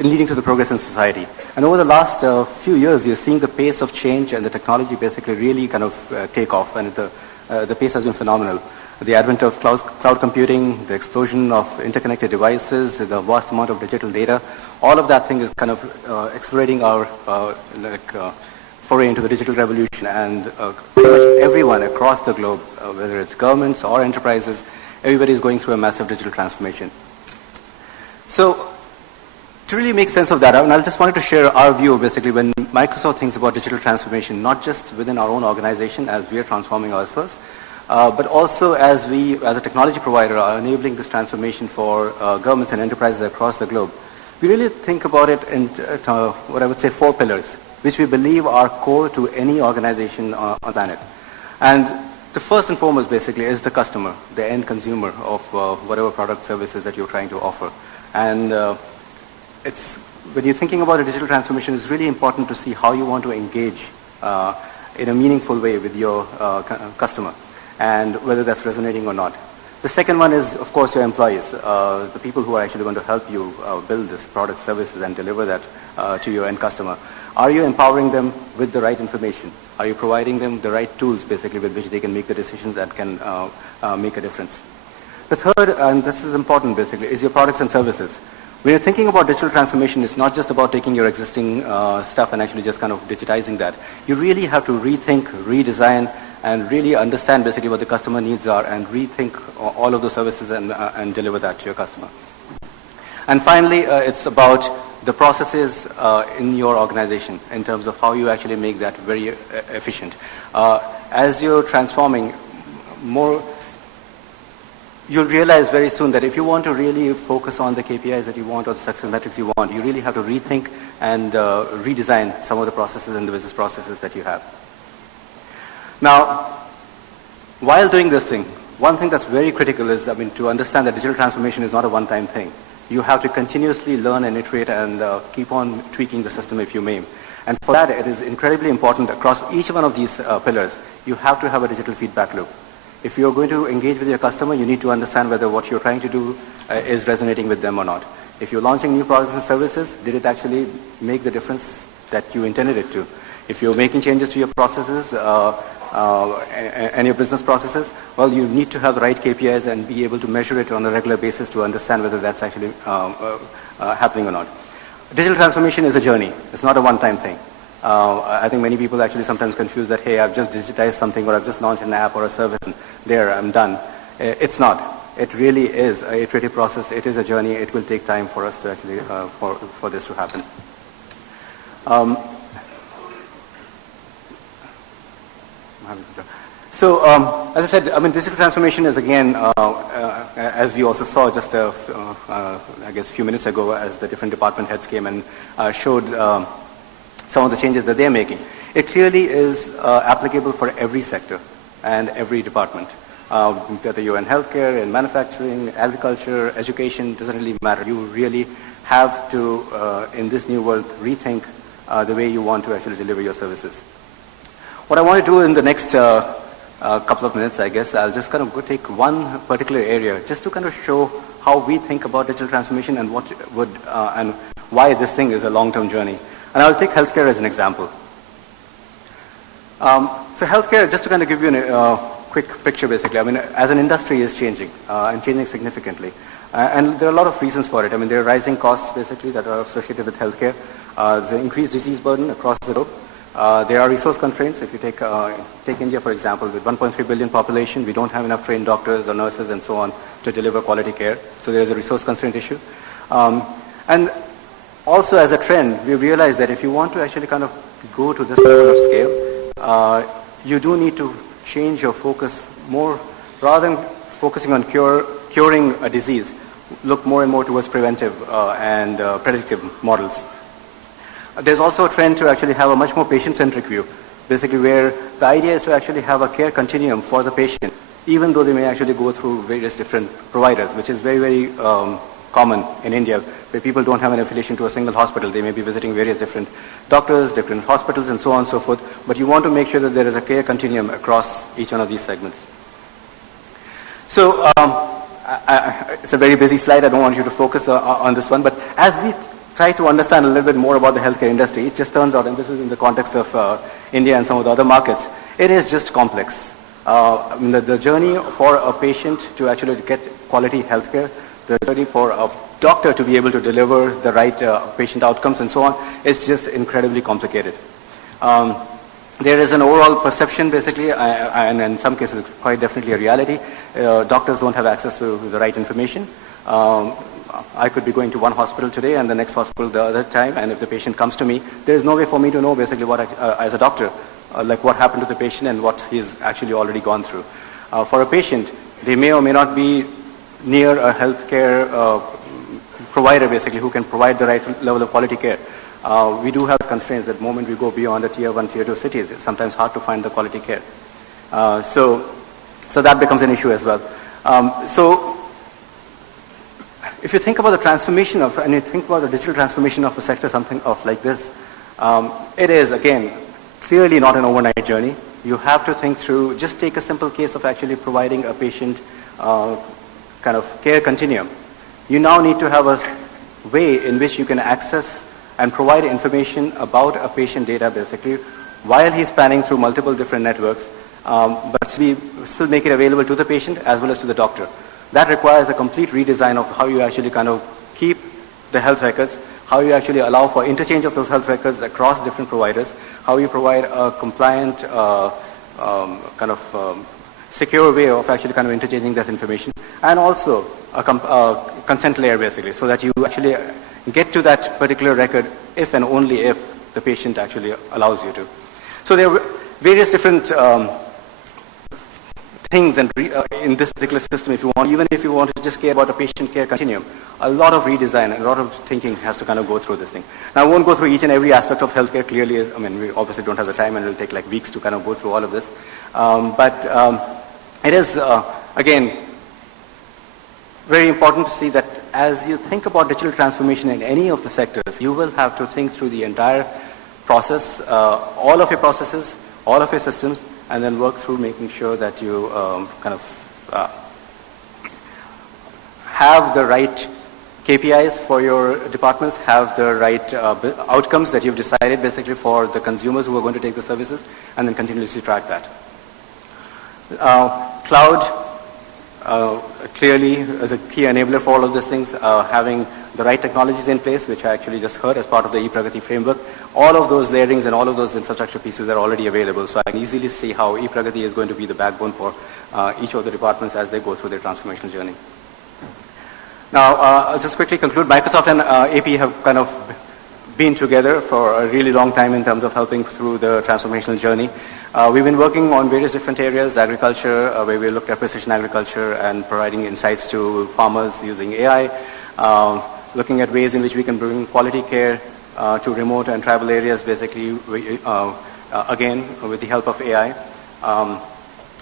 leading to the progress in society. And over the last few years, you're seeing the pace of change and the technology basically really kind of take off, and the pace has been phenomenal. The advent of cloud computing, the explosion of interconnected devices, the vast amount of digital data, all of that thing is kind of accelerating our foray into the digital revolution, and pretty much everyone across the globe, whether it's governments or enterprises, everybody is going through a massive digital transformation. So to really make sense of that, I just wanted to share our view basically when Microsoft thinks about digital transformation, not just within our own organization as we are transforming ourselves, but also as we, as a technology provider, are enabling this transformation for governments and enterprises across the globe. We really think about it in what I would say 4 pillars, which we believe are core to any organization on the planet. And the first and foremost basically is the customer, the end consumer of whatever product services that you're trying to offer. And when you're thinking about a digital transformation, it's really important to see how you want to engage in a meaningful way with your customer, and whether that's resonating or not. The second one is, of course, your employees, the people who are actually going to help you build this product, services, and deliver that to your end customer. Are you empowering them with the right information? Are you providing them the right tools, basically, with which they can make the decisions that can make a difference? The third, and this is important, basically, is your products and services. When you're thinking about digital transformation, it's not just about taking your existing stuff and actually just kind of digitizing that. You really have to rethink, redesign, and really understand basically what the customer needs are and rethink all of those services and deliver that to your customer. And finally, it's about the processes in your organization in terms of how you actually make that very efficient. As you're transforming more, you'll realize very soon that if you want to really focus on the KPIs that you want or the success metrics you want, you really have to rethink and redesign some of the processes and the business processes that you have. Now, while doing this thing, one thing that's very critical is, to understand that digital transformation is not a one-time thing. You have to continuously learn and iterate and keep on tweaking the system if you may. And for that, it is incredibly important across each one of these pillars, you have to have a digital feedback loop. If you're going to engage with your customer, you need to understand whether what you're trying to do is resonating with them or not. If you're launching new products and services, did it actually make the difference that you intended it to? If you're making changes to your processes and your business processes, well, you need to have the right KPIs and be able to measure it on a regular basis to understand whether that's actually happening or not. Digital transformation is a journey. It's not a one-time thing. I think many people actually sometimes confuse that, hey, I've just digitized something or I've just launched an app or a service and there, I'm done. It's not. It really is an iterative process. It is a journey. It will take time for us to actually, for this to happen. So, as I said, digital transformation is again, as we also saw just, I guess, a few minutes ago as the different department heads came and showed some of the changes that they're making. It clearly is applicable for every sector and every department. Whether you're in healthcare, in manufacturing, agriculture, education, doesn't really matter. You really have to, in this new world, rethink the way you want to actually deliver your services. What I want to do in the next couple of minutes, I guess, I'll just kind of go take one particular area just to kind of show how we think about digital transformation and what would and why this thing is a long-term journey. And I'll take healthcare as an example. So healthcare, just to kind of give you a quick picture, basically, as an industry is changing and changing significantly. And there are a lot of reasons for it. There are rising costs, basically, that are associated with healthcare. There's an increased disease burden across the globe. There are resource constraints. If you take India, for example, with 1.3 billion population, we don't have enough trained doctors or nurses and so on to deliver quality care. So there's a resource constraint issue. And also as a trend, we realize that if you want to actually kind of go to this level of scale, you do need to change your focus more, rather than focusing on curing a disease, look more and more towards preventive and predictive models. There's also a trend to actually have a much more patient-centric view, basically where the idea is to actually have a care continuum for the patient, even though they may actually go through various different providers, which is very, very common in India, where people don't have an affiliation to a single hospital. They may be visiting various different doctors, different hospitals, and so on and so forth, but you want to make sure that there is a care continuum across each one of these segments. So, it's a very busy slide. I don't want you to focus on this one, but as we try to understand a little bit more about the healthcare industry, it just turns out, and this is in the context of India and some of the other markets, it is just complex. The journey for a patient to actually get quality healthcare, the journey for a doctor to be able to deliver the right patient outcomes and so on, is just incredibly complicated. There is an overall perception, basically, and in some cases quite definitely a reality. Doctors don't have access to the right information. I could be going to one hospital today and the next hospital the other time, and if the patient comes to me, there is no way for me to know basically what, as a doctor, like what happened to the patient and what he's actually already gone through. For a patient, they may or may not be near a healthcare provider, basically, who can provide the right level of quality care. We do have constraints that the moment we go beyond the tier 1, tier 2 cities, it's sometimes hard to find the quality care. So that becomes an issue as well. So if you think about the transformation of, and you think about the digital transformation of a sector, something of like this, it is, again, clearly not an overnight journey. You have to think through, just take a simple case of actually providing a patient kind of care continuum. You now need to have a way in which you can access and provide information about a patient data, basically, while he's spanning through multiple different networks, but we still make it available to the patient as well as to the doctor. That requires a complete redesign of how you actually kind of keep the health records, how you actually allow for interchange of those health records across different providers, how you provide a compliant secure way of actually kind of interchanging that information, and also a consent layer basically, so that you actually get to that particular record if and only if the patient actually allows you to. So there are various different things and in this particular system, if you want, even if you want to just care about a patient care continuum, a lot of redesign and a lot of thinking has to kind of go through this thing. Now I won't go through each and every aspect of healthcare clearly. I mean, we obviously don't have the time and it'll take like weeks to kind of go through all of this. It is, again, very important to see that as you think about digital transformation in any of the sectors, you will have to think through the entire process, all of your processes, all of your systems, and then work through making sure that you have the right KPIs for your departments, have the right outcomes that you've decided basically for the consumers who are going to take the services, and then continuously track that. Cloud clearly is a key enabler for all of these things, having the right technologies in place, which I actually just heard as part of the ePragati framework. All of those layerings and all of those infrastructure pieces are already available, so I can easily see how ePragati is going to be the backbone for each of the departments as they go through their transformational journey. Now, I'll just quickly conclude. Microsoft and AP have kind of been together for a really long time in terms of helping through the transformational journey. We've been working on various different areas, agriculture, where we looked at precision agriculture and providing insights to farmers using AI, looking at ways in which we can bring quality care to remote and tribal areas, basically, again, with the help of AI.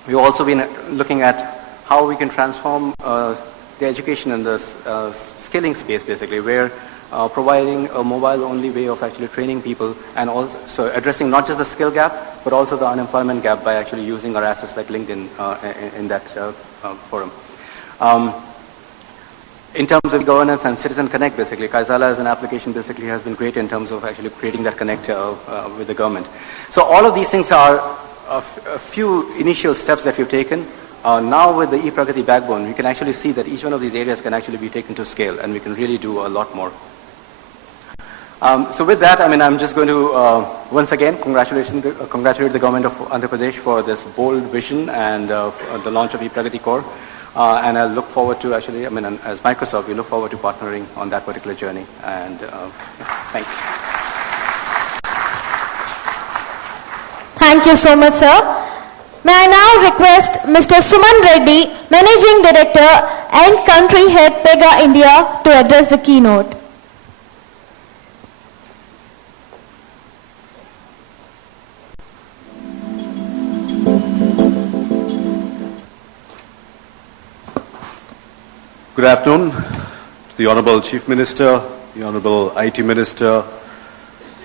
We've also been looking at how we can transform the education and the skilling space, basically, where providing a mobile-only way of actually training people and also addressing not just the skill gap, but also the unemployment gap by actually using our assets like LinkedIn in that forum. In terms of governance and citizen connect, basically, Kaizala as an application basically has been great in terms of actually creating that connect with the government. So all of these things are a few initial steps that we've taken. Now with the ePragati backbone, we can actually see that each one of these areas can actually be taken to scale, and we can really do a lot more. So with that, I mean, I'm just going to once again congratulate the government of Andhra Pradesh for this bold vision and the launch of ePragati Core. And I look forward to actually, I mean, as Microsoft, we look forward to partnering on that particular journey. And thanks. Thank you so much, sir. May I now request Mr. Suman Reddy, Managing Director and Country Head PEGA India, to address the keynote. Good afternoon to the Honorable Chief Minister, the Honorable IT Minister,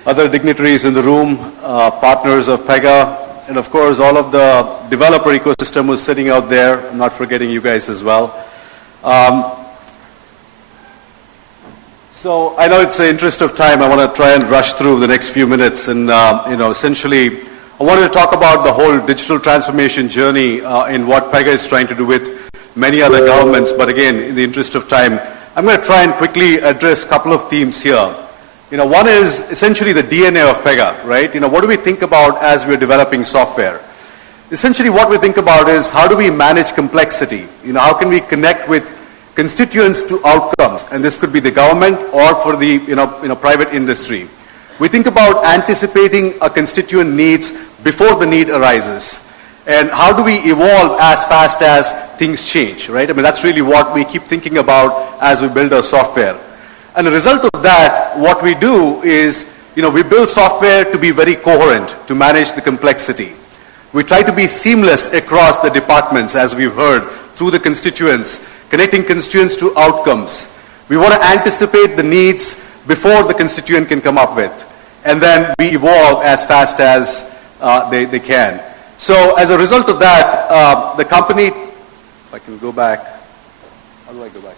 other dignitaries in the room, partners of PEGA, and of course all of the developer ecosystem who's sitting out there. I'm not forgetting you guys as well. So I know it's the interest of time. I want to try and rush through the next few minutes, and essentially I wanted to talk about the whole digital transformation journey in what PEGA is trying to do with many other governments, but again, in the interest of time, I'm going to try and quickly address a couple of themes here. One is essentially the DNA of PEGA, right? What do we think about as we're developing software? Essentially what we think about is how do we manage complexity? How can we connect with constituents to outcomes? And this could be the government or for the private industry. We think about anticipating a constituent needs before the need arises. And how do we evolve as fast as things change, right? I mean, that's really what we keep thinking about as we build our software. And the result of that, what we do is, we build software to be very coherent, to manage the complexity. We try to be seamless across the departments, as we've heard, through the constituents, connecting constituents to outcomes. We want to anticipate the needs before the constituent can come up with. And then we evolve as fast as they can. So as a result of that, the company, if I can go back, how do I go back?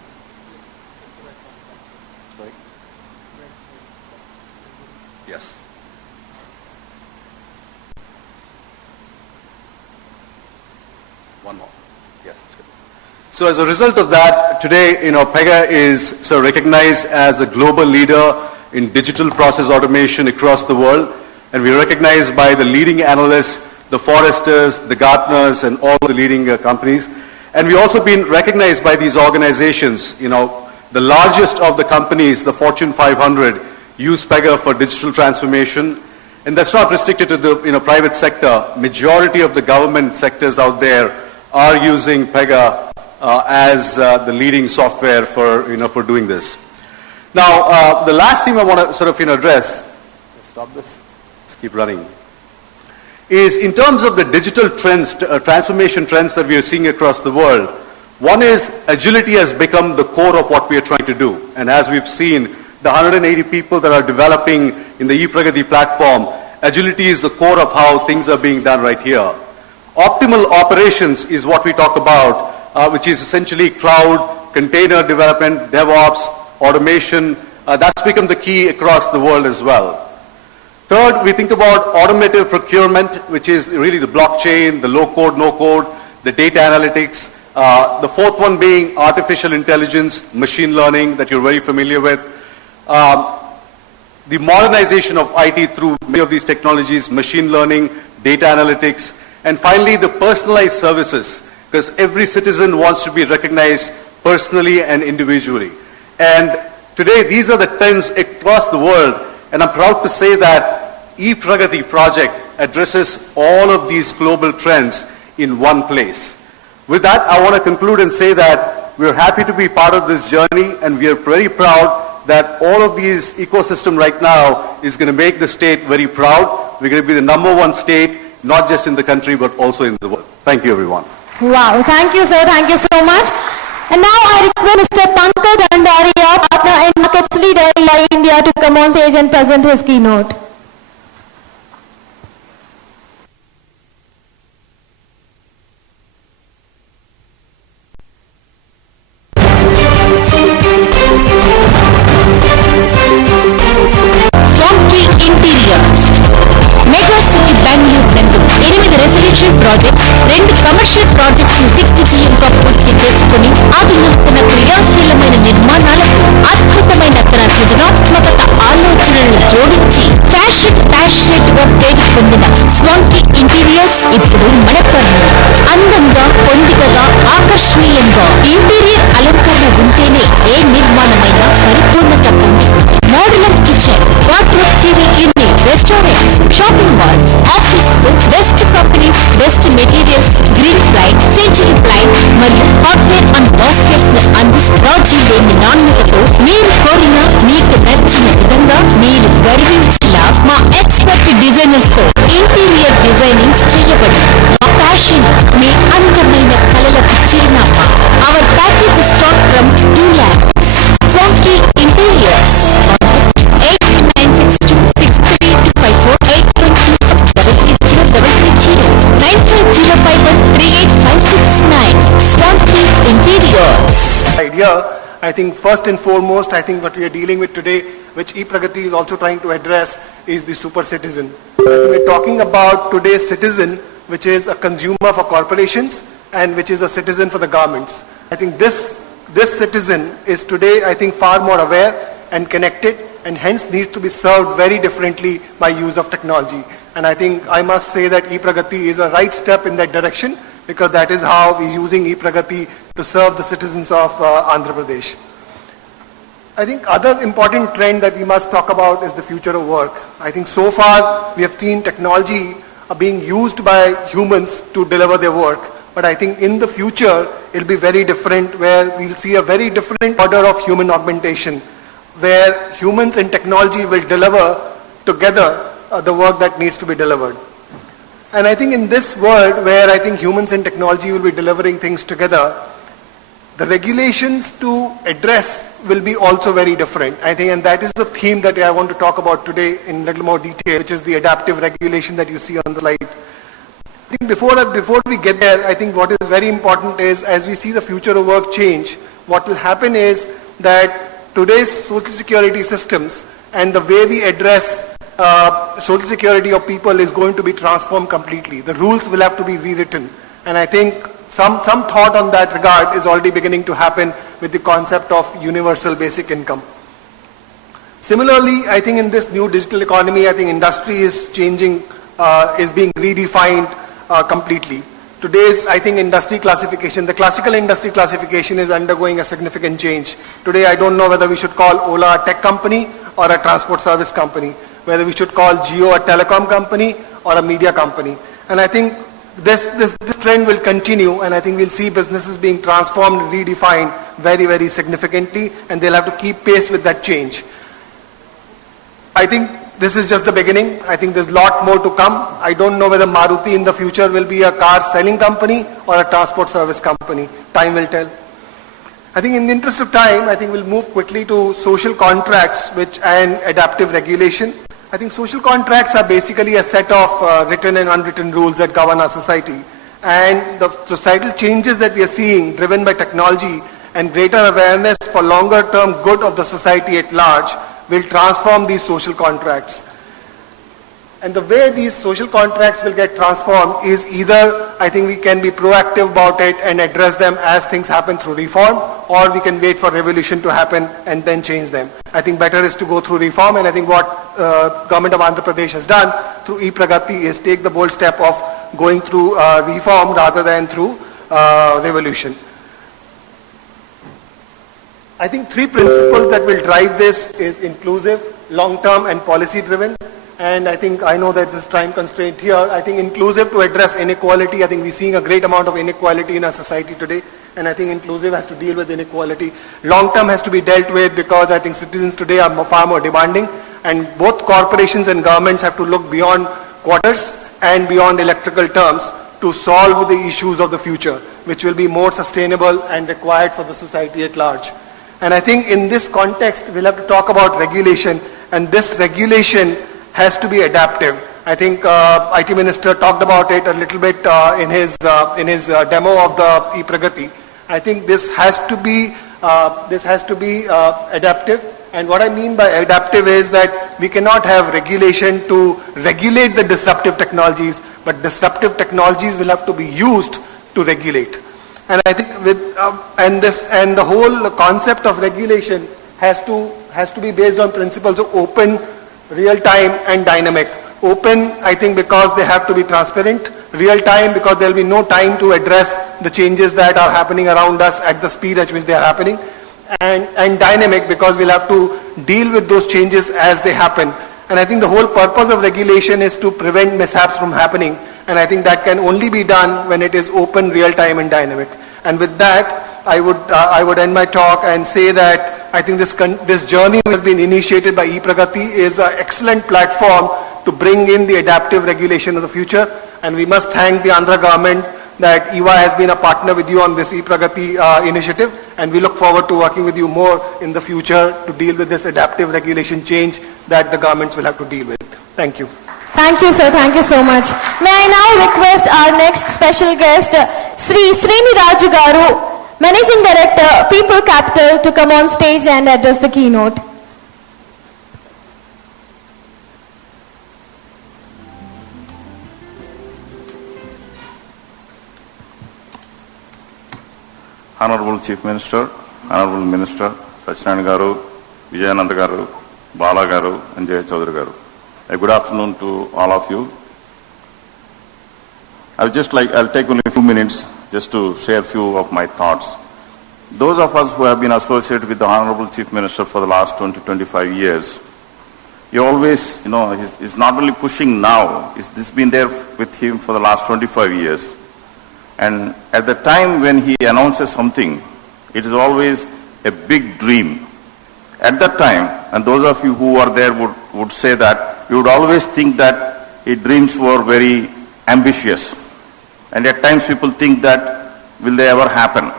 Sorry? Yes. One more. Yes, that's good. So as a result of that, today, Pega is recognized as a global leader in digital process automation across the world, and we're recognized by the leading analysts, the Forresters, the Gartners, and all the leading companies. And we've also been recognized by these organizations. The largest of the companies, the Fortune 500, use Pega for digital transformation. And that's not restricted to the private sector. Majority of the government sectors out there are using Pega as the leading software for doing this. Now, the last thing I want to address, stop this, let's keep running, is in terms of the digital trends, transformation trends that we are seeing across the world. One is agility has become the core of what we are trying to do. And as we've seen, the 180 people that are developing in the ePragati platform, agility is the core of how things are being done right here. Optimal operations is what we talk about, which is essentially cloud, container development, DevOps, automation. That's become the key across the world as well. Third, we think about automated procurement, which is really the blockchain, the low-code, no-code, the data analytics. The fourth one being artificial intelligence, machine learning that you're very familiar with. The modernization of IT through many of these technologies, machine learning, data analytics, and finally the personalized services, because every citizen wants to be recognized personally and individually. And today these are the trends across the world, and I'm proud to say that ePragati project addresses all of these global trends in one place. With that, I want to conclude and say that we're happy to be part of this journey, and we are very proud that all of these ecosystem right now is going to make the state very proud. We're going to be the #1 state, not just in the country, but also in the world. Thank you, everyone. Wow, thank you, sir. Thank you so much. And now I request Mr. Pankaj Andaria, partner and markets leader in India, to come on stage and present his keynote. Projects 2 commercial projects దిగ్విజయంగా పూర్తి చేసుకుని ఆధునిక క్రియాశీలమైన నిర్మాణాలకు అద్భుతమైన తన సృజనాత్మకత ఆలోచనలను జోడించి ఫ్యాషన్ ప్యాషనేట్ గా పేరు పొందిన స్వాంకీ ఇంటీరియర్స్ ఇప్పుడు మనకన్నా అందంగా పొందికగా ఆకర్షణీయంగా ఇంటీరియర్ అలంకరణ ఉంటేనే ఏ నిర్మాణమైనా పరిపూర్ణత పొందుతుంది. Modular kitchen, wardrobe, TV unit, restaurants, shopping malls, office, best companies, best materials, green ply, century ply మరియు హార్డ్వేర్ అండ్ బాస్కెట్స్ ను అందిస్తూ రాజీ లేని నాణ్యతతో మీరు కోరిన మీకు నచ్చిన విధంగా మీరు గర్వించేలా మా ఎక్స్పర్ట్ డిజైనర్స్ తో ఇంటీరియర్ డిజైనింగ్ చేయబడి మా ప్యాషన్ మీ అందమైన కళలకు చిరునామా. Our package start from 2 lakhs. Swanky Interiors on 89626325483033095051385669. Swanky Interiors. Idea, I think first and foremost, I think what we are dealing with today, which ePragati is also trying to address, is the super citizen. I think we're talking about today's citizen, which is a consumer for corporations and which is a citizen for the governments. I think this citizen is today, I think, far more aware and connected, and hence needs to be served very differently by use of technology. And I think I must say that ePragati is a right step in that direction, because that is how we're using ePragati to serve the citizens of Andhra Pradesh. I think other important trend that we must talk about is the future of work. I think so far we have seen technology being used by humans to deliver their work. But I think in the future, it'll be very different, where we'll see a very different order of human augmentation, where humans and technology will deliver together the work that needs to be delivered. And I think in this world, where I think humans and technology will be delivering things together, the regulations to address will be also very different. I think, and that is the theme that I want to talk about today in a little more detail, which is the adaptive regulation that you see on the slide. I think before we get there, I think what is very important is, as we see the future of work change, what will happen is that today's social security systems and the way we address social security of people is going to be transformed completely. The rules will have to be rewritten. And I think some thought on that regard is already beginning to happen with the concept of universal basic income. Similarly, I think in this new digital economy, I think industry is changing, is being redefined completely. Today's, I think, industry classification, the classical industry classification is undergoing a significant change. Today, I don't know whether we should call Ola a tech company or a transport service company, whether we should call Jio a telecom company or a media company. And I think this trend will continue, and I think we'll see businesses being transformed, redefined very, very significantly, and they'll have to keep pace with that change. I think this is just the beginning. I think there's a lot more to come. I don't know whether Maruti in the future will be a car selling company or a transport service company. Time will tell. I think in the interest of time, I think we'll move quickly to social contracts and adaptive regulation. I think social contracts are basically a set of written and unwritten rules that govern our society. And the societal changes that we are seeing, driven by technology and greater awareness for longer term good of the society at large, will transform these social contracts. And the way these social contracts will get transformed is either, I think we can be proactive about it and address them as things happen through reform, or we can wait for revolution to happen and then change them. I think better is to go through reform, and I think what government of Andhra Pradesh has done through e-Pragati is take the bold step of going through reform rather than through revolution. I think three principles that will drive this is inclusive, long-term and policy-driven. And I know that there's time constraint here. I think inclusive to address inequality. I think we're seeing a great amount of inequality in our society today. And I think inclusive has to deal with inequality. Long-term has to be dealt with because I think citizens today are far more demanding. And both corporations and governments have to look beyond quarters and beyond electrical terms to solve the issues of the future, which will be more sustainable and required for the society at large. And I think in this context, we'll have to talk about regulation, and this regulation has to be adaptive. I think IT Minister talked about it a little bit in his demo of the e-Pragati. I think this has to be adaptive. And what I mean by adaptive is that we cannot have regulation to regulate the disruptive technologies, but disruptive technologies will have to be used to regulate. And I think and the whole concept of regulation has to be based on principles of open, real time and dynamic. Open, I think, because they have to be transparent. Real time, because there will be no time to address the changes that are happening around us at the speed at which they are happening. And dynamic, because we'll have to deal with those changes as they happen. And I think the whole purpose of regulation is to prevent mishaps from happening. And I think that can only be done when it is open, real time and dynamic. And with that, I would end my talk and say that I think this journey which has been initiated by e-Pragati is an excellent platform to bring in the adaptive regulation of the future. And we must thank the Andhra government that EY has been a partner with you on this e-Pragati initiative. And we look forward to working with you more in the future to deal with this adaptive regulation change that the governments will have to deal with. Thank you. Thank you, sir. Thank you so much. May I now request our next special guest, Sri Sriniraju Garu, Managing Director, People Capital, to come on stage and address the keynote. Honorable Chief Minister, Honorable Minister, Sachinand Garu, Vijayananda Garu, Bala Garu, and Jay Chaudhary Garu. Good afternoon to all of you. I'll take only a few minutes just to share a few of my thoughts. Those of us who have been associated with the Honorable Chief Minister for the last 20-25 years, he always, he's not only pushing now, this has been there with him for the last 25 years. And at the time when he announces something, it is always a big dream. At that time, and those of you who are there would say that, you would always think that his dreams were very ambitious. And at times people think that, will they ever happen?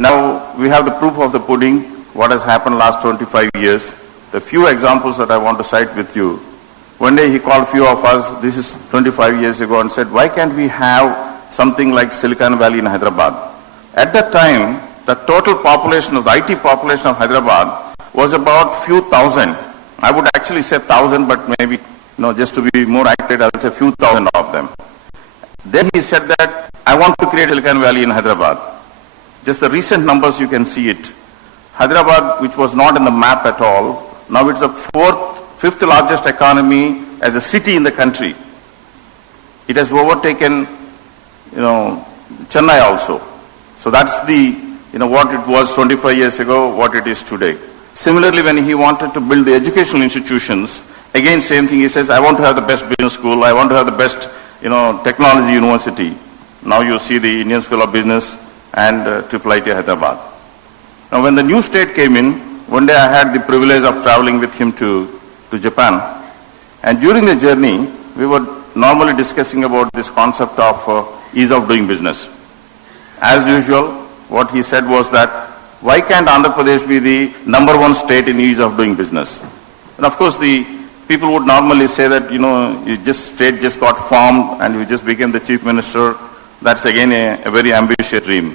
Now we have the proof of the pudding, what has happened last 25 years. The few examples that I want to cite with you. One day he called few of us, this is 25 years ago, and said, why can't we have something like Silicon Valley in Hyderabad? At that time, the total population of the IT population of Hyderabad was about few thousand. I would actually say 1,000, but maybe, just to be more accurate, I'll say few thousand of them. Then he said that, I want to create Silicon Valley in Hyderabad. Just the recent numbers, you can see it. Hyderabad, which was not in the map at all, now it's the fifth largest economy as a city in the country. It has overtaken, Chennai also. So that's what it was 25 years ago, what it is today. Similarly, when he wanted to build the educational institutions, again, same thing, he says, I want to have the best business school, I want to have the best, technology university. Now you see the Indian School of Business and IIIT Hyderabad. Now when the new state came in, one day I had the privilege of traveling with him to Japan. And during the journey, we were normally discussing about this concept of ease of doing business. As usual, what he said was that, why can't Andhra Pradesh be the #1 state in ease of doing business? And of course, the people would normally say that, state just got formed and you just became the chief minister. That's again a very ambitious dream.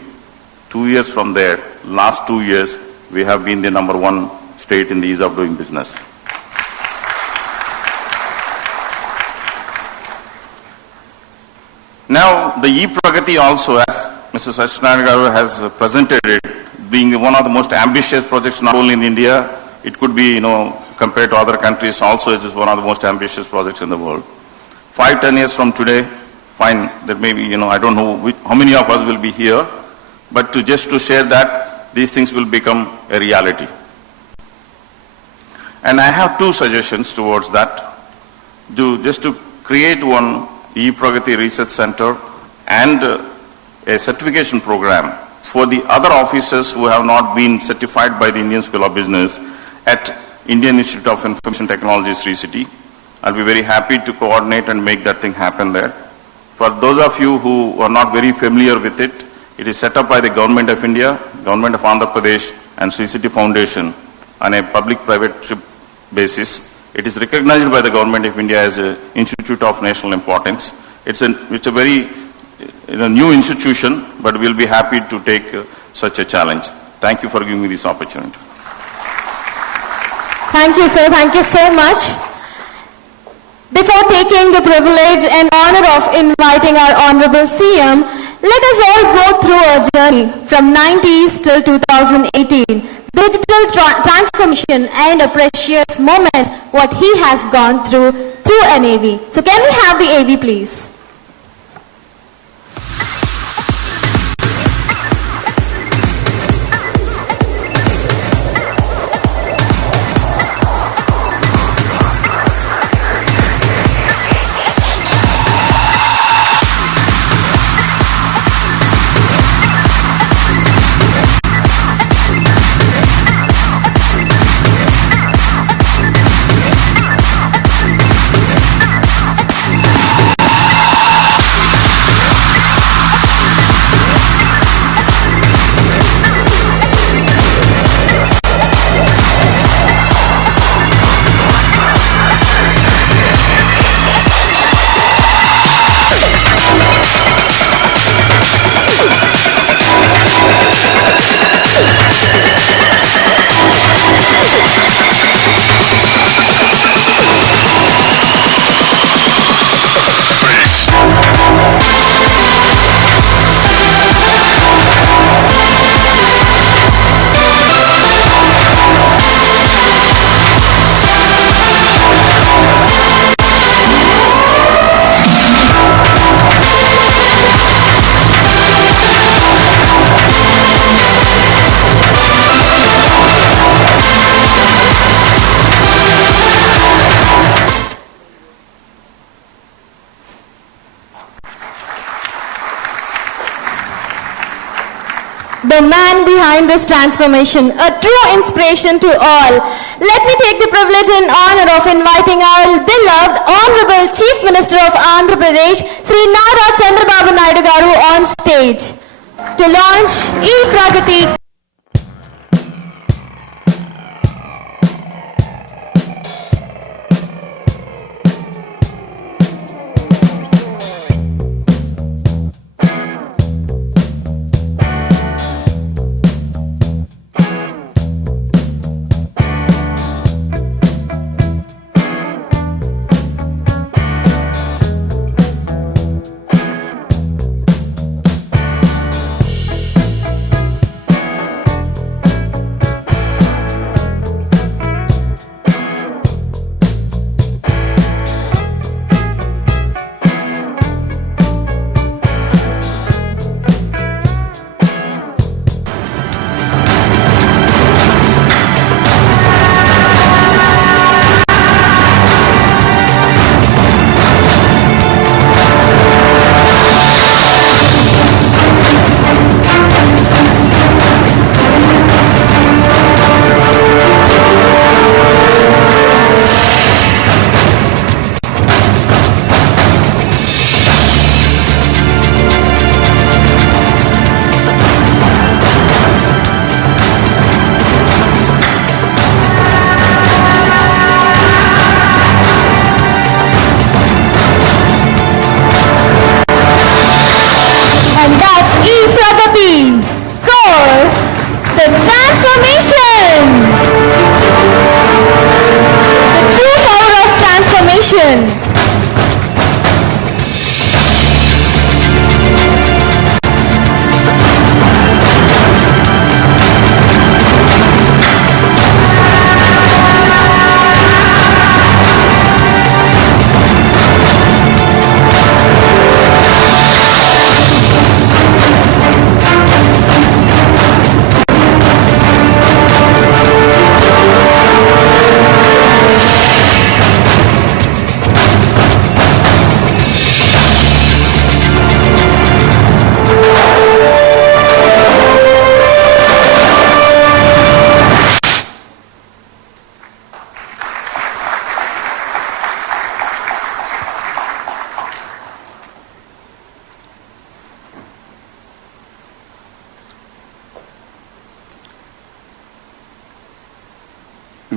2 years from there, last 2 years, we have been the #1 state in the ease of doing business. Now, the e-Pragati also, as Mr. Satyanarayana Garu has presented it, being one of the most ambitious projects not only in India, it could be, compared to other countries also, it is one of the most ambitious projects in the world. 5-10 years from today, fine, that maybe, I don't know how many of us will be here, but just to share that these things will become a reality. And I have 2 suggestions towards that. Just to create one e-Pragati Research Center and a certification program for the other officers who have not been certified by the Indian School of Business at Indian Institute of Information Technology, Sri City. I'll be very happy to coordinate and make that thing happen there. For those of you who are not very familiar with it, it is set up by the Government of India, Government of Andhra Pradesh and Sri City Foundation on a public-private basis. It is recognized by the Government of India as an institute of national importance. It's a very new institution, but we'll be happy to take such a challenge. Thank you for giving me this opportunity. Thank you, sir. Thank you so much. Before taking the privilege and honor of inviting our Honorable CM, let us all go through a journey from 90s till 2018. Digital transformation and a precious moment what he has gone through an AV. So can we have the AV please? The man behind this transformation, a true inspiration to all. Let me take the privilege and honor of inviting our beloved Honorable Chief Minister of Andhra Pradesh, Sri Nara Chandrababu Naidu Garu on stage to launch e-Pragati.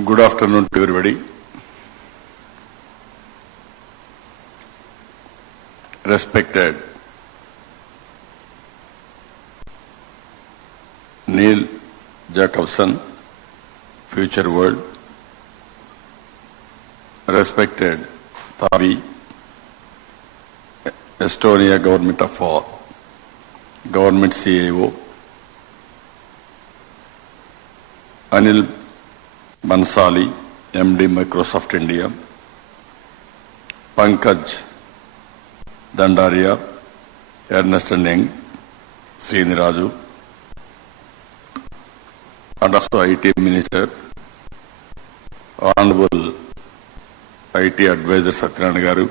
Good afternoon to everybody. Respected Neil Jacobson, Future World. Respected Tavi, Estonia Government of Government CAO. Anil Bansali, MD Microsoft India. Pankaj Dandaria, Ernest & Young, Srini Raju, and also IT Minister, Honorable IT Advisor Satyanarayana Garu,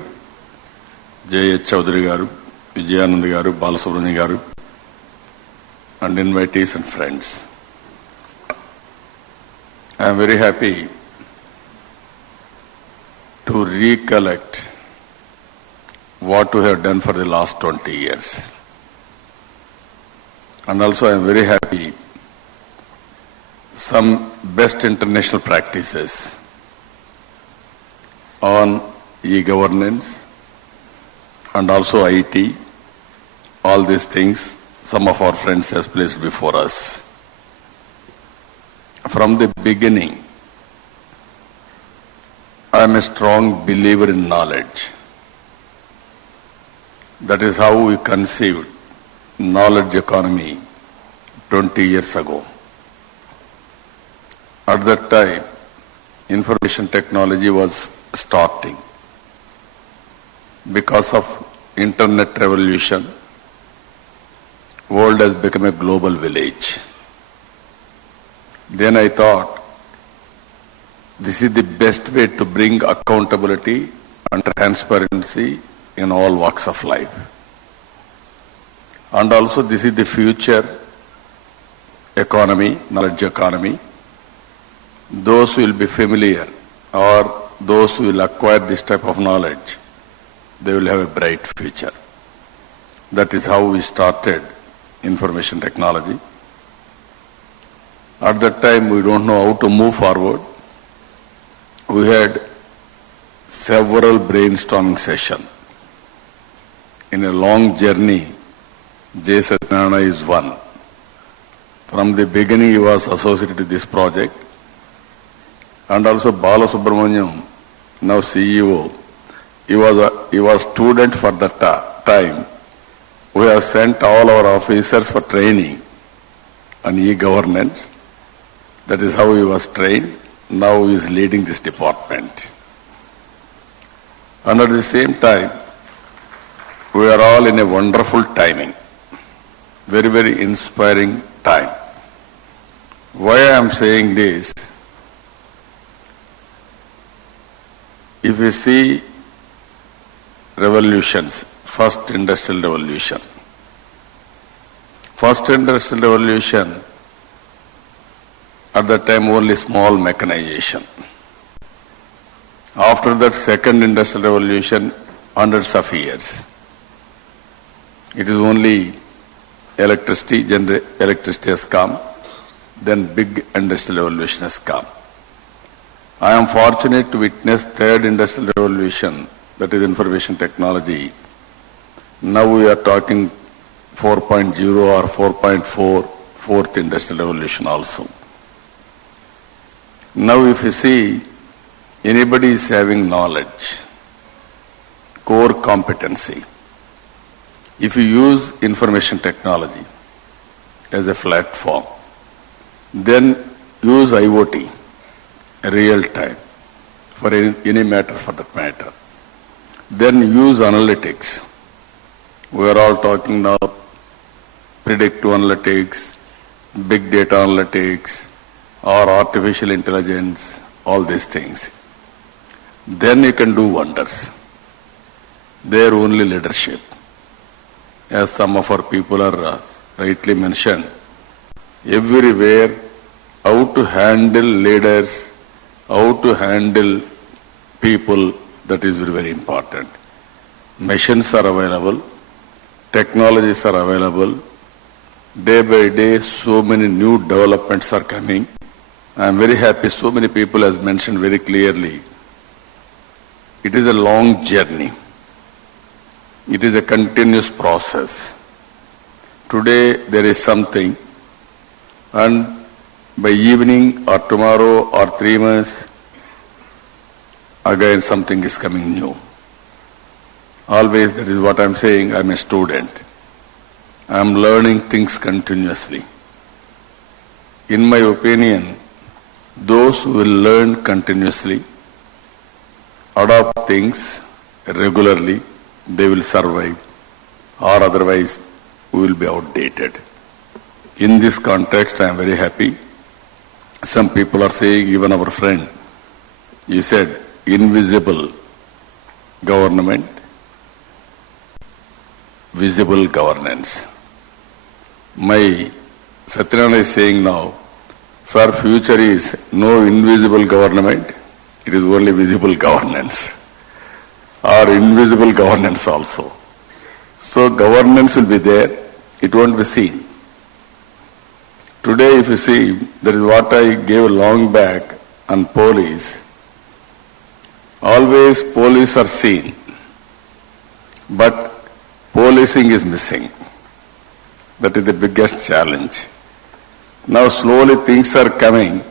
J.H. Chaudhary Garu, Vijayanand Garu, Balasubramanian Garu, and invitees and friends. I am very happy to recollect what we have done for the last 20 years. And also I am very happy some best international practices on e-governance and also IT, all these things some of our friends has placed before us. From the beginning, I am a strong believer in knowledge. That is how we conceived knowledge economy 20 years ago. At that time, information technology was starting. Because of internet revolution, world has become a global village. Then I thought, this is the best way to bring accountability and transparency in all walks of life. And also this is the future economy, knowledge economy. Those who will be familiar or those who will acquire this type of knowledge, they will have a bright future. That is how we started information technology. At that time, we don't know how to move forward. We had several brainstorming sessions. In a long journey, J. Satyanarayana is one. From the beginning, he was associated with this project. And also Balasubramanian, now CEO, he was student for that time. We have sent all our officers for training on e-governance. That is how he was trained. Now he is leading this department. And at the same time, we are all in a wonderful timing. Very, very inspiring time. Why I am saying this, if you see revolutions, first industrial revolution. First industrial revolution, at that time only small mechanization. After that second industrial revolution, hundreds of years. It is only electricity has come, then big industrial revolution has come. I am fortunate to witness third industrial revolution, that is information technology. Now we are talking 4.0 or 4.4, fourth industrial revolution also. Now if you see, anybody is having knowledge, core competency. If you use information technology as a platform, then use IoT, real time, for any matter for that matter. Then use analytics. We are all talking now predictive analytics, big data analytics, or artificial intelligence, all these things. Then you can do wonders. They are only leadership. As some of our people are rightly mentioned, everywhere how to handle leaders, how to handle people, that is very, very important. Machines are available, technologies are available. Day by day, so many new developments are coming. I am very happy so many people has mentioned very clearly. It is a long journey. It is a continuous process. Today there is something, and by evening or tomorrow or 3 months, again something is coming new. Always that is what I am saying. I am a student. I am learning things continuously. In my opinion, those who will learn continuously, adopt things regularly, they will survive, or otherwise we will be outdated. In this context, I am very happy. Some people are saying, even our friend, he said, invisible government, visible governance. My Satyanarayana is saying now, sir, future is no invisible government, it is only visible governance, or invisible governance also. So governance will be there, it won't be seen. Today if you see, that is what I gave long back on police. Always police are seen, but policing is missing. That is the biggest challenge. Now slowly things are coming.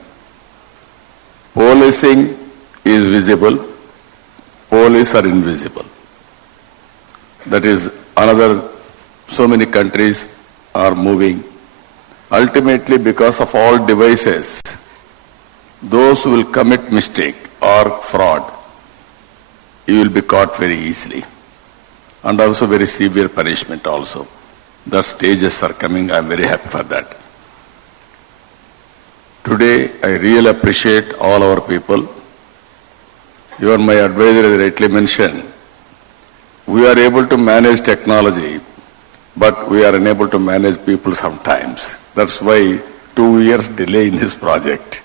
Policing is visible, police are invisible. That is another, so many countries are moving. Ultimately, because of all devices, those who will commit mistake or fraud, you will be caught very easily. And also very severe punishment also. The stages are coming, I am very happy for that. Today, I really appreciate all our people. Even my advisor rightly mentioned, we are able to manage technology, but we are unable to manage people sometimes. That's why 2 years delay in this project.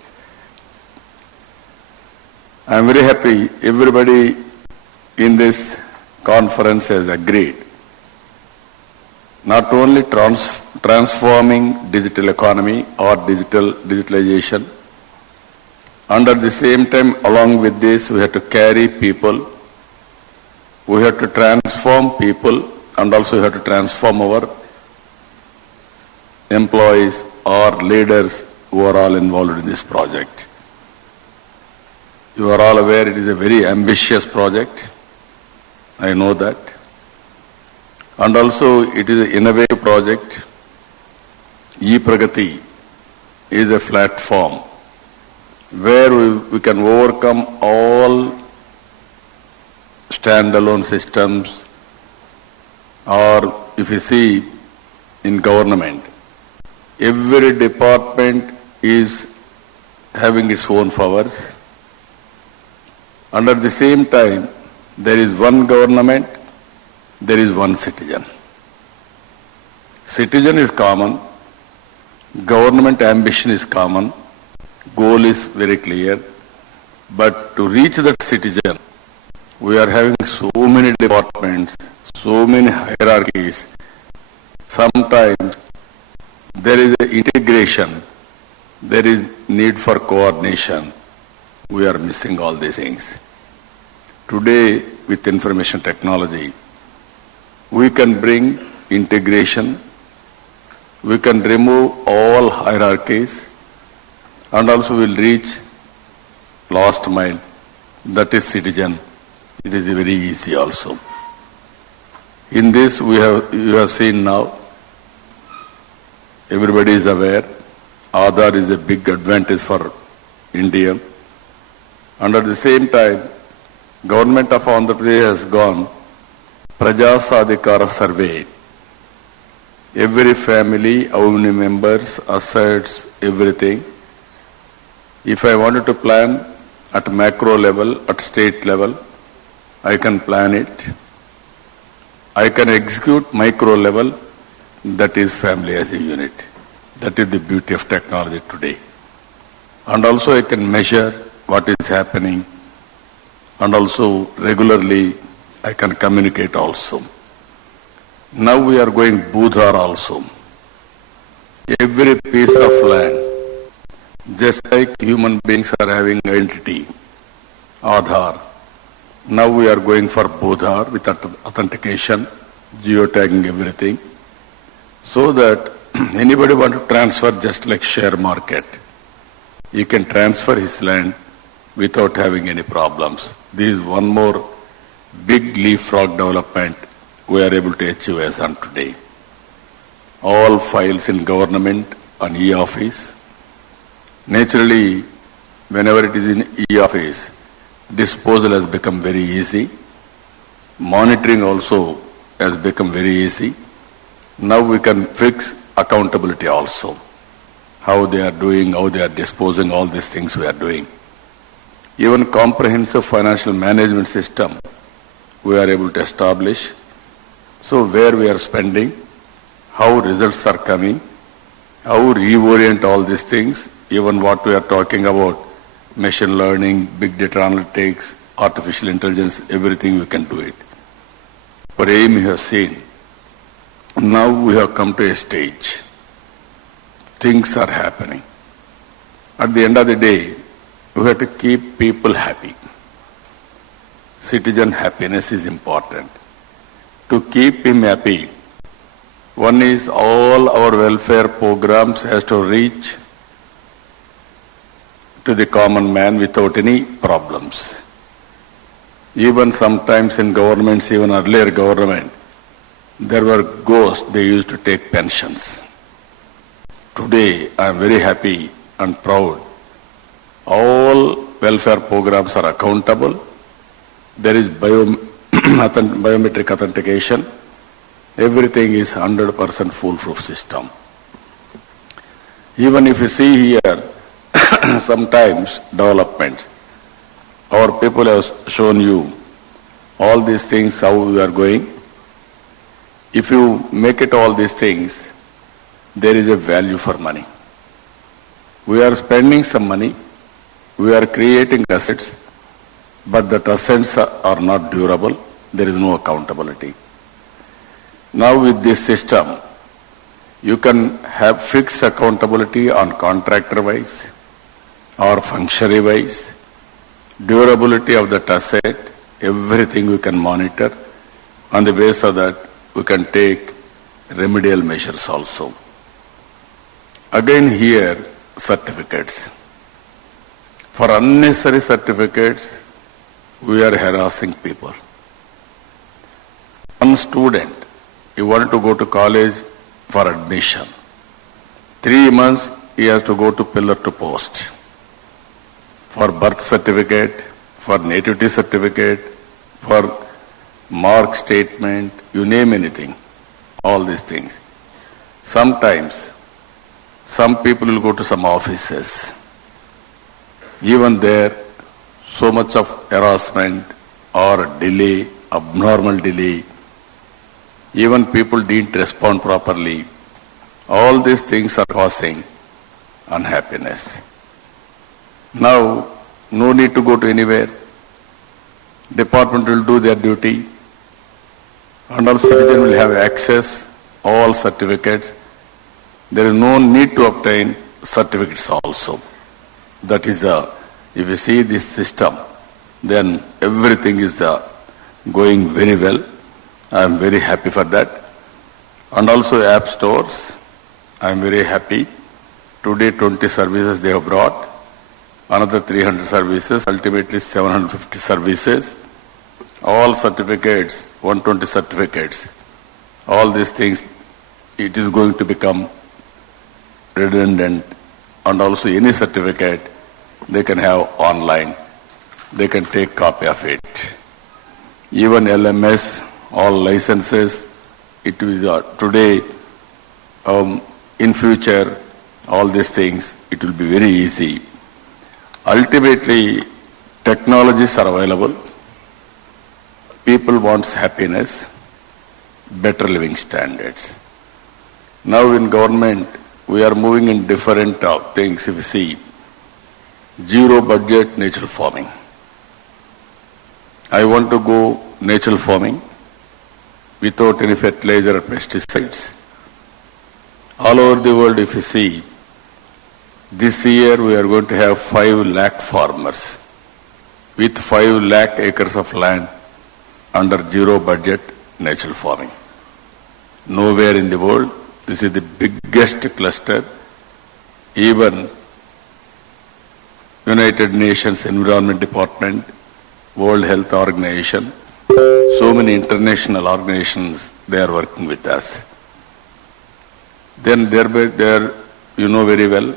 I am very happy everybody in this conference has agreed. Not only transforming digital economy or digitalization, under the same time, along with this, we have to carry people, we have to transform people, and also we have to transform our employees or leaders who are all involved in this project. You are all aware it is a very ambitious project. I know that. And also it is an innovative project. E-Pragati is a platform where we can overcome all standalone systems, or if you see in government, every department is having its own powers. And at the same time, there is one government, there is one citizen. Citizen is common, government ambition is common, goal is very clear, but to reach that citizen, we are having so many departments, so many hierarchies. Sometimes there is an integration, there is need for coordination. We are missing all these things. Today, with information technology, we can bring integration, we can remove all hierarchies, and also will reach last mile, that is citizen. It is very easy also. In this, you have seen now, everybody is aware, Aadhaar is a big advantage for India. And at the same time, Government of Andhra Pradesh has gone Praja Sadhikara survey. Every family, how many members, assets, everything. If I wanted to plan at macro level, at state level, I can plan it. I can execute micro level, that is family as a unit. That is the beauty of technology today. And also I can measure what is happening, and also regularly I can communicate also. Now we are going Budhar also. Every piece of land, Just like human beings are having identity, Aadhaar. Now we are going for Bodhar with authentication, geotagging everything, so that anybody want to transfer just like share market, he can transfer his land without having any problems. This is one more big leapfrog development we are able to achieve as on today. All files in government on e-office. Naturally, whenever it is in e-office, disposal has become very easy. Monitoring also has become very easy. Now we can fix accountability also. How they are doing, how they are disposing, all these things we are doing. Even comprehensive financial management system we are able to establish. So where we are spending, how results are coming, how reorient all these things, even what we are talking about, machine learning, big data analytics, artificial intelligence, everything we can do it. For aim you have seen. Now we have come to a stage. Things are happening. At the end of the day, we have to keep people happy. Citizen happiness is important. To keep him happy, one is all our welfare programs has to reach to the common man without any problems. Even sometimes in governments, even earlier government, there were ghosts, they used to take pensions. Today, I am very happy and proud. All welfare programs are accountable. There is biometric authentication. Everything is 100% foolproof system. Even if you see here, sometimes developments, our people have shown you all these things, how we are going. If you make it all these things, there is a value for money. We are spending some money, we are creating assets, but the assets are not durable, there is no accountability. Now with this system, you can have fixed accountability on contractor-wise or functionary-wise, durability of that asset, everything we can monitor. On the basis of that, we can take remedial measures also. Again here, certificates. For unnecessary certificates, we are harassing people. One student, he wanted to go to college for admission. 3 months, he has to go to pillar to post. For birth certificate, for nativity certificate, for mark statement, you name anything, all these things. Sometimes, some people will go to some offices. Even there, so much of harassment or delay, abnormal delay, even people didn't respond properly. All these things are causing unhappiness. Now, no need to go to anywhere. Department will do their duty. And all citizen will have access, all certificates. There is no need to obtain certificates also. That is if you see this system, then everything is going very well. I am very happy for that. And also app stores, I am very happy. Today 20 services they have brought, another 300 services, ultimately 750 services. All certificates, 120 certificates, all these things, it is going to become redundant. And also any certificate, they can have online. They can take copy of it. Even LMS, all licenses, it is today, in future, all these things, it will be very easy. Ultimately, technologies are available. People want happiness, better living standards. Now in government, we are moving in different things. If you see, zero budget natural farming. I want to go natural farming without any fertilizer or pesticides. All over the world, if you see, This year we are going to have 5 lakh farmers with 5 lakh acres of land under zero budget natural farming. Nowhere in the world, this is the biggest cluster. Even United Nations Environment Department, World Health Organization, so many international organizations, they are working with us. Then there, you know very well,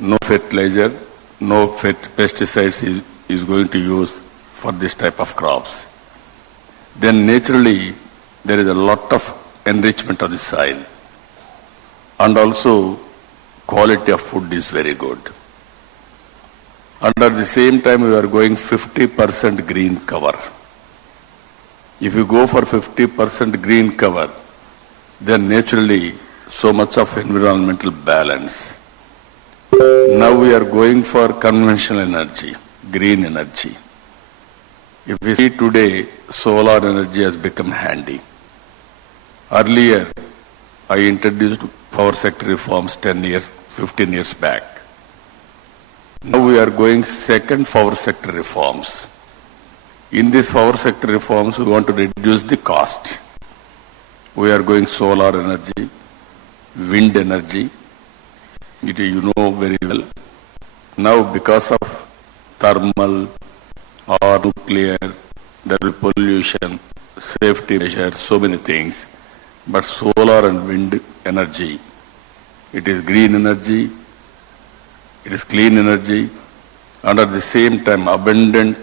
no fertilizer, no pesticides is going to use for this type of crops. Then naturally, there is a lot of enrichment of the soil. And also, quality of food is very good. And at the same time, we are going 50% green cover. If you go for 50% green cover, then naturally, so much of environmental balance. Now we are going for conventional energy, green energy. If we see today, solar energy has become handy. Earlier, I introduced power sector reforms 10 years, 15 years back. Now we are going second power sector reforms. In this power sector reforms, we want to reduce the cost. We are going solar energy, wind energy. You know very well. Now because of thermal or nuclear, there will be pollution, safety measures, so many things. But solar and wind energy, it is green energy, it is clean energy, and at the same time abundant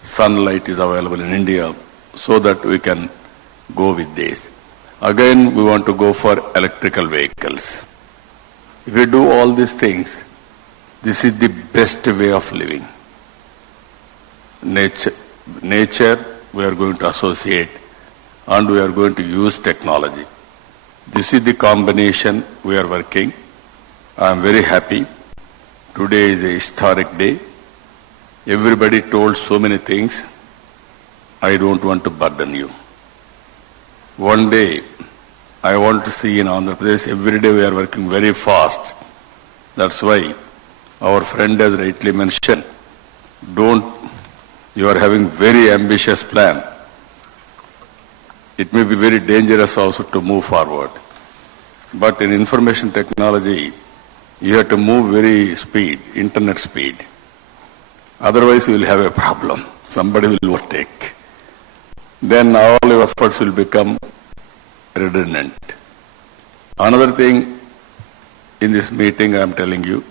sunlight is available in India so that we can go with this. Again, we want to go for electrical vehicles. If we do all these things, this is the best way of living. Nature we are going to associate, and we are going to use technology. This is the combination we are working. I am very happy. Today is a historic day. Everybody told so many things. I don't want to burden you. One day, I want to see in Andhra Pradesh, every day we are working very fast. That's why our friend has rightly mentioned, you are having very ambitious plan. It may be very dangerous also to move forward. But in information technology, you have to move very speed, internet speed. Otherwise you will have a problem. Somebody will overtake. Then all your efforts will become redundant. Another thing in this meeting I am telling you,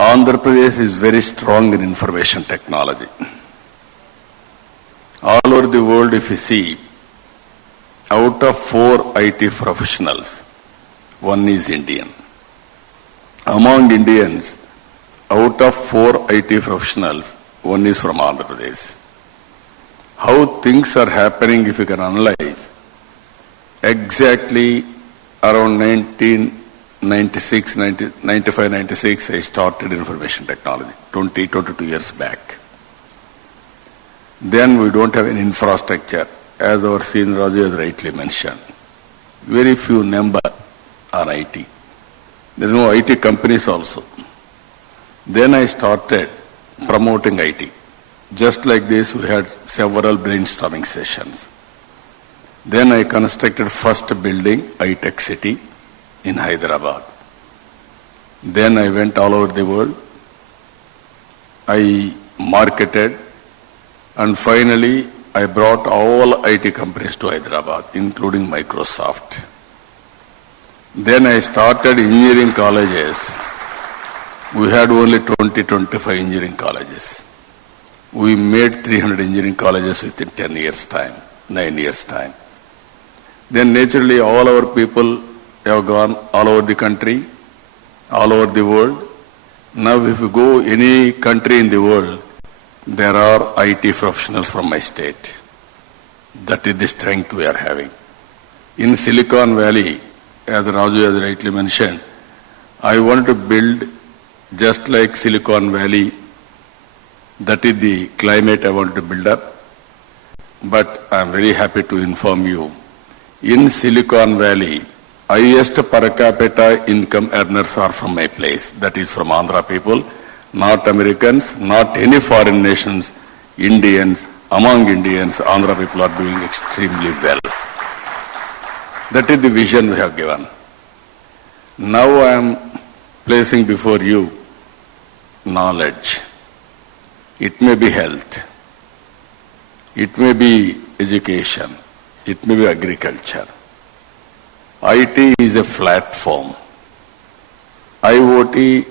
Andhra Pradesh is very strong in information technology. All over the world, if you see, out of 4 IT professionals, 1 is Indian. Among Indians, out of 4 IT professionals, 1 is from Andhra Pradesh. How things are happening, if you can analyze, exactly around 1995, 96, I started information technology, 22 years back. Then we don't have an infrastructure, as our senior Raju has rightly mentioned. Very few number are IT. There are no IT companies also. Then I started promoting IT. Just like this, we had several brainstorming sessions. Then I constructed first building, iTech City, in Hyderabad. Then I went all over the world. I marketed, and finally I brought all IT companies to Hyderabad, including Microsoft. Then I started engineering colleges. We had only 20-25 engineering colleges. We made 300 engineering colleges within 10 years' time, 9 years' time. Then naturally all our people have gone all over the country, all over the world. Now if you go any country in the world, there are IT professionals from my state. That is the strength we are having. In Silicon Valley, as Raju has rightly mentioned, I want to build just like Silicon Valley. That is the climate I want to build up. But I am very happy to inform you, in Silicon Valley, highest per capita income earners are from my place. That is from Andhra people, not Americans, not any foreign nations, Indians. Among Indians, Andhra people are doing extremely well. That is the vision we have given. Now I am placing before you knowledge. It may be health. It may be education. It may be agriculture. IT is a platform. IoT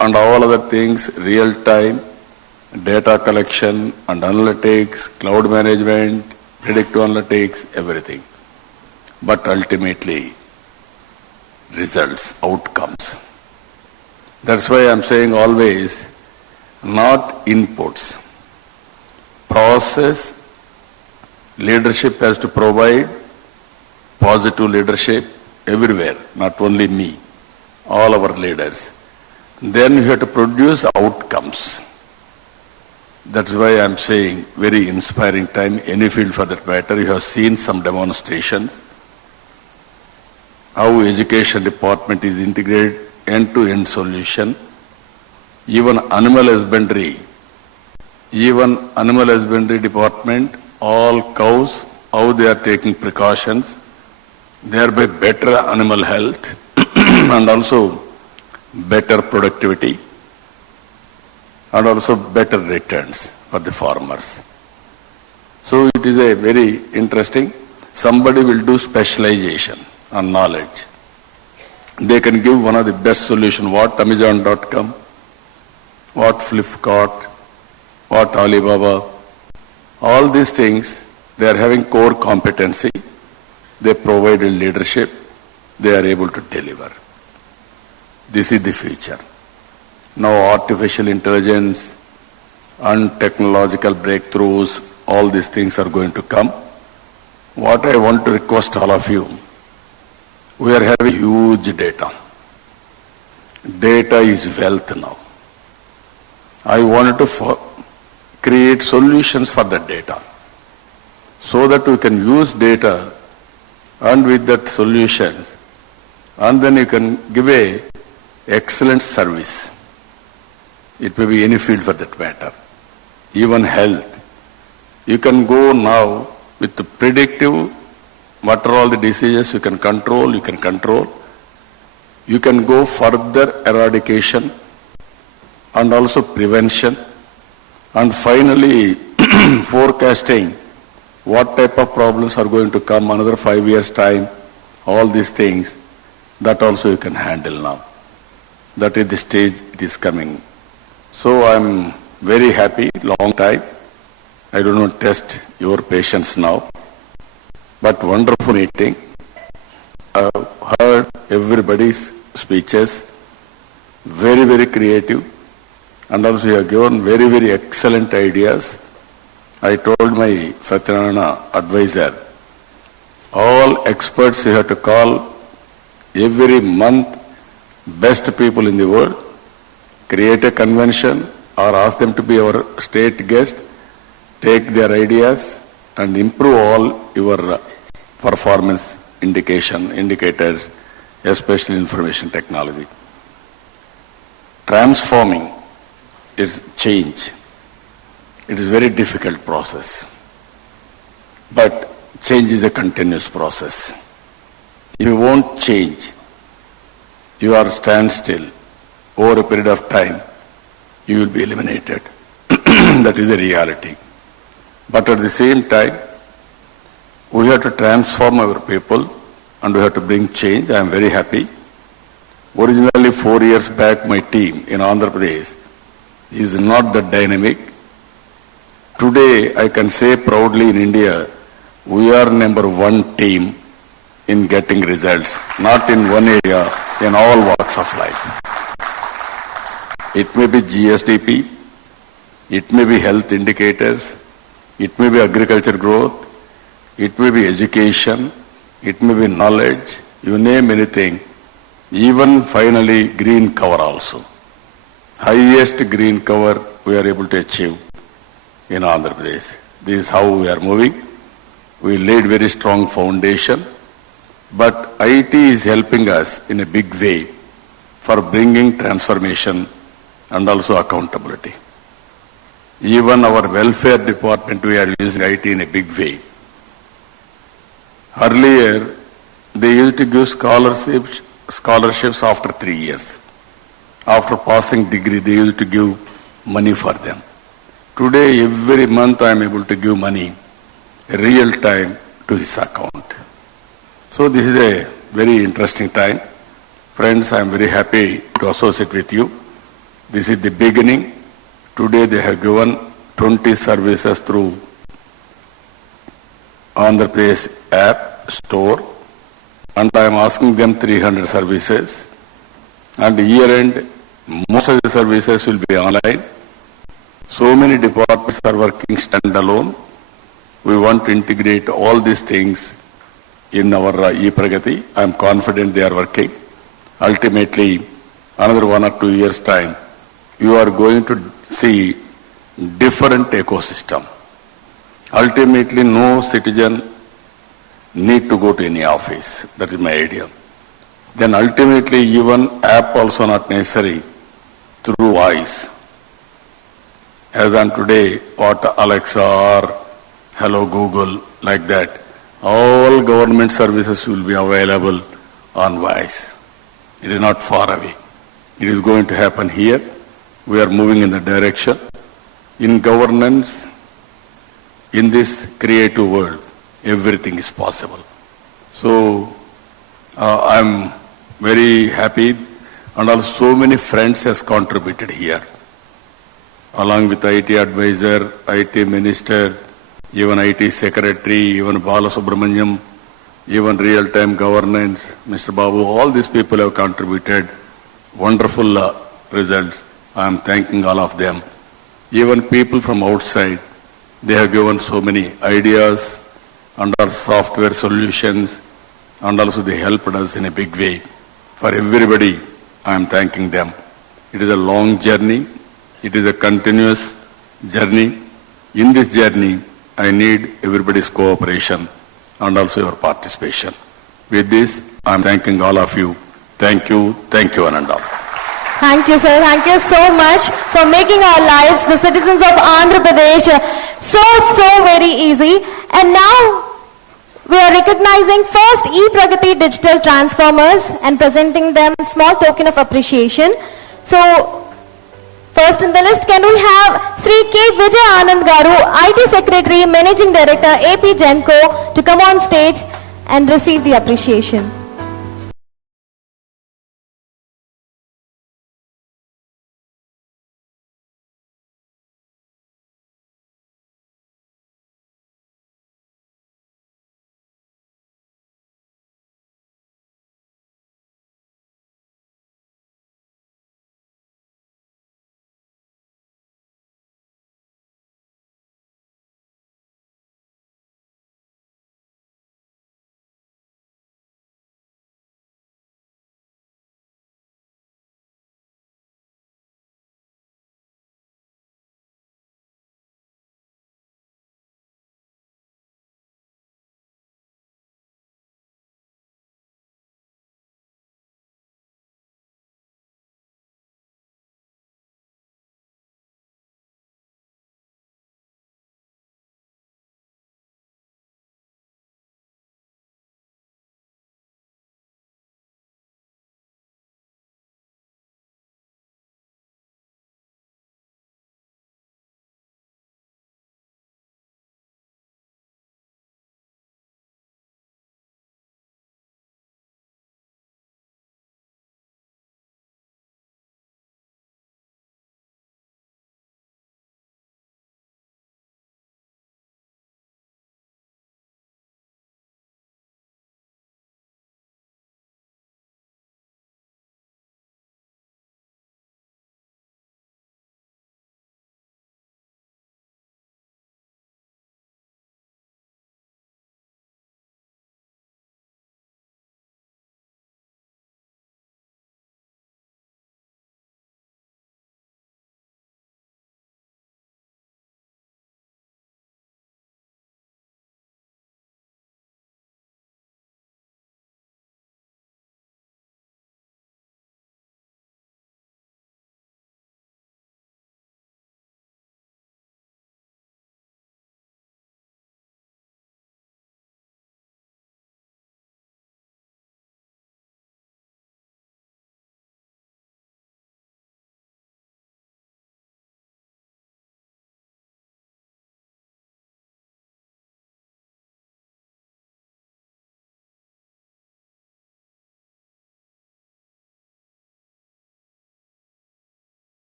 and all other things, real time, data collection and analytics, cloud management, predictive analytics, everything. But ultimately, results, outcomes. That's why I'm saying always, not inputs. Process, leadership has to provide positive leadership everywhere, not only me, all our leaders. Then you have to produce outcomes. That's why I'm saying very inspiring time, any field for that matter. You have seen some demonstrations, how education department is integrated end-to-end solution. Even animal husbandry department, all cows, how they are taking precautions, thereby better animal health and also better productivity and also better returns for the farmers. So it is a very interesting, somebody will do specialization on knowledge. They can give one of the best solution, what Amazon.com, what Flipkart, what Alibaba, all these things, they are having core competency, they provide leadership, they are able to deliver. This is the future. Now artificial intelligence and technological breakthroughs, all these things are going to come. What I want to request all of you, we are having huge data. Data is wealth now. I wanted to create solutions for the data so that we can use data and with that solutions, and then you can give a excellent service. It may be any field for that matter. Even health. You can go now with the predictive, what are all the diseases you can control, you can control. You can go further eradication and also prevention, and finally forecasting what type of problems are going to come another 5 years' time, all these things, that also you can handle now. That is the stage it is coming. So I'm very happy, long time. I do not test your patience now, but wonderful meeting. I've heard everybody's speeches, very, very creative, and also you have given very, very excellent ideas. I told my Satyanarayana advisor, all experts you have to call every month, best people in the world, create a convention or ask them to be our state guest, take their ideas and improve all your performance indicators, especially information technology. Transforming is change. It is a very difficult process. But change is a continuous process. If you won't change, you are standstill. Over a period of time, you will be eliminated. That is the reality. But at the same time, we have to transform our people and we have to bring change. I am very happy. Originally 4 years back, my team in Andhra Pradesh is not that dynamic. Today, I can say proudly in India, we are number one team in getting results, not in one area, in all walks of life. It may be GSDP, it may be health indicators, it may be agriculture growth, it may be education, it may be knowledge, you name anything, even finally green cover also. Highest green cover we are able to achieve in Andhra Pradesh. This is how we are moving. We laid very strong foundation. But IT is helping us in a big way for bringing transformation and also accountability. Even our welfare department, we are using IT in a big way. Earlier, they used to give scholarships after 3 years. After passing degree, they used to give money for them. Today, every month I am able to give money real time to his account. So this is a very interesting time. Friends, I am very happy to associate with you. This is the beginning. Today they have given 20 services through Andhra Pradesh app store, and I am asking them 300 services. And year end, most of the services will be online. So many departments are working standalone. We want to integrate all these things in our e-Pragati. I am confident they are working. Ultimately, another 1 or 2 years' time, you are going to see different ecosystem. Ultimately, no citizen need to go to any office. That is my idea. Then ultimately, even app also not necessary through voice. As on today, what Alexa or Hello Google, like that, all government services will be available on voice. It is not far away. It is going to happen here. We are moving in the direction. In governance, in this creative world, everything is possible. So, I'm very happy, and also so many friends has contributed here. Along with IT advisor, IT minister, even IT secretary, even Bala Subramaniam, even real-time governance, Mr. Babu, all these people have contributed wonderful results. I am thanking all of them. Even people from outside, they have given so many ideas and our software solutions, and also they helped us in a big way. For everybody, I am thanking them. It is a long journey. It is a continuous journey. In this journey, I need everybody's cooperation and also your participation. With this, I am thanking all of you. Thank you, one and all. Thank you, sir. Thank you so much for making our lives, the citizens of Andhra Pradesh, so very easy. And now, we are recognizing first e-Pragati digital transformers and presenting them small token of appreciation. So, first in the list, can we have Sri K. Vijay Anand Garu, IT Secretary, Managing Director, AP Genco, to come on stage and receive the appreciation.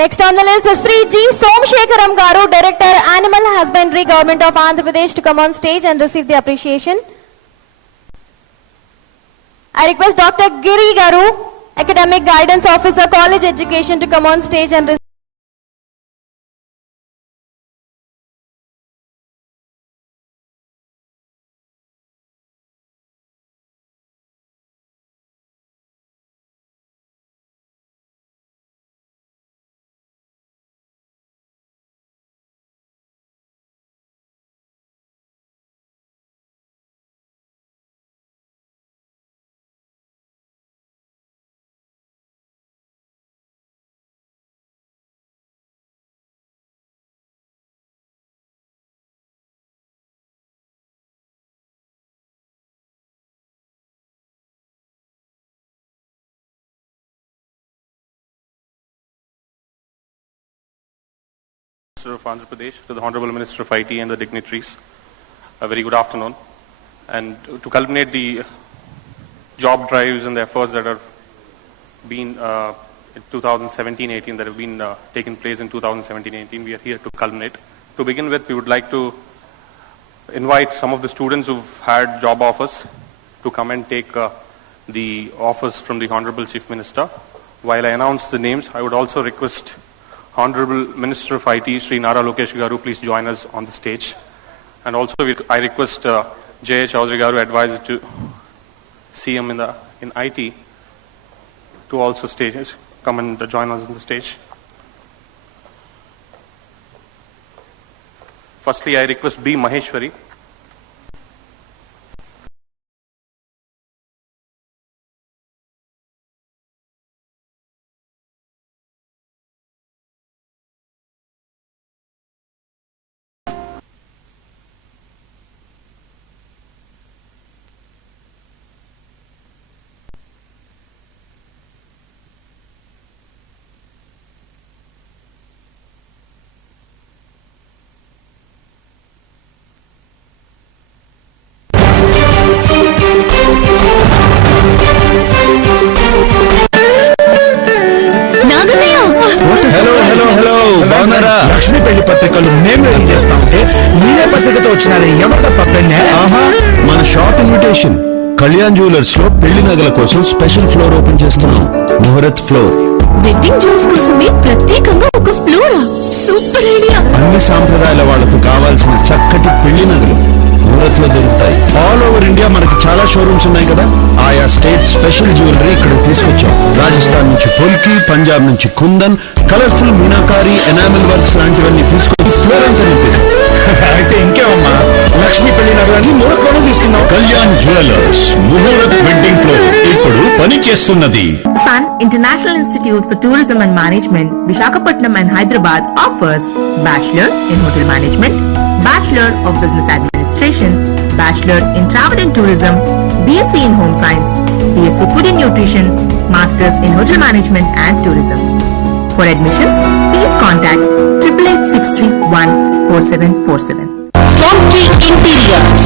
Next on the list is Sri G. Somshekaram Garu, Director, Animal Husbandry, Government of Andhra Pradesh, to come on stage and receive the appreciation. I request Dr. Giri Garu, Academic Guidance Officer, College Education, to come on stage and receive. Minister of Andhra Pradesh, to the Honorable Minister of IT and the dignitaries, a very good afternoon. And to culminate the job drives and the efforts that have been in 2017-18, that have been taken place in 2017-18, we are here to culminate. To begin with, we would like to invite some of the students who've had job offers to come and take the offers from the Honorable Chief Minister. While I announce the names, I would also request Honorable Minister of IT, Sri Nara Lokesh Garu, please join us on the stage. And also I request J. Chaudhary Garu, advisor to CM in IT, to also come and join us on the stage. Firstly, I request B. Maheshwari. Lakshmi పెళ్లి పత్రికలు మేము ready చేస్తా ఉంటే మీరే పత్రికతో వచ్చినారే ఎవరు తప్ప పెన్నే? ఆహా, మన షాప్ ఇన్విటేషన్. కళ్యాణ్ జ్యువెలర్స్ లో పెళ్లి నగల కోసం స్పెషల్ ఫ్లోర్ ఓపెన్ చేస్తున్నాం. ముహూర్త్ ఫ్లోర్. వెడ్డింగ్ జ్యువెల్స్ కోసమే ప్రత్యేకంగా ఒక ఫ్లోర్. Super idea. అన్ని సాంప్రదాయాల వాళ్లకు కావాల్సిన చక్కటి పెళ్లి నగలు ముహూర్త్ లో దొరుకుతాయి. ఆల్ ఓవర్ ఇండియా మనకి చాలా షోరూమ్స్ ఉన్నాయి కదా, ఆయా స్టేట్ స్పెషల్ జ్యువెలరీ ఇక్కడ తీసుకొచ్చాం. రాజస్థాన్ నుంచి పొల్కి, పంజాబ్ నుంచి kundan, colourful meenakari, enamel works లాంటివన్నీ తీసుకొని ఫ్లోర్ అంతా నింపేది. అయితే ఇంకేమమ్మా, లక్ష్మీ పెళ్లి నగరాన్ని ముహూర్తంలో తీసుకున్నాం. Kalyan jewellers muhurat wedding floor ఇప్పుడు పని చేస్తున్నది. Sun International Institute for Tourism and Management, Visakhapatnam and Hyderabad offers Bachelor in Hotel Management, Bachelor of Business Administration, Bachelor in Travel and Tourism, BSc in Home Science, BSc Food and Nutrition, Masters in Hotel Management and Tourism. For admissions, please contact 8886314747. Swanky Interiors.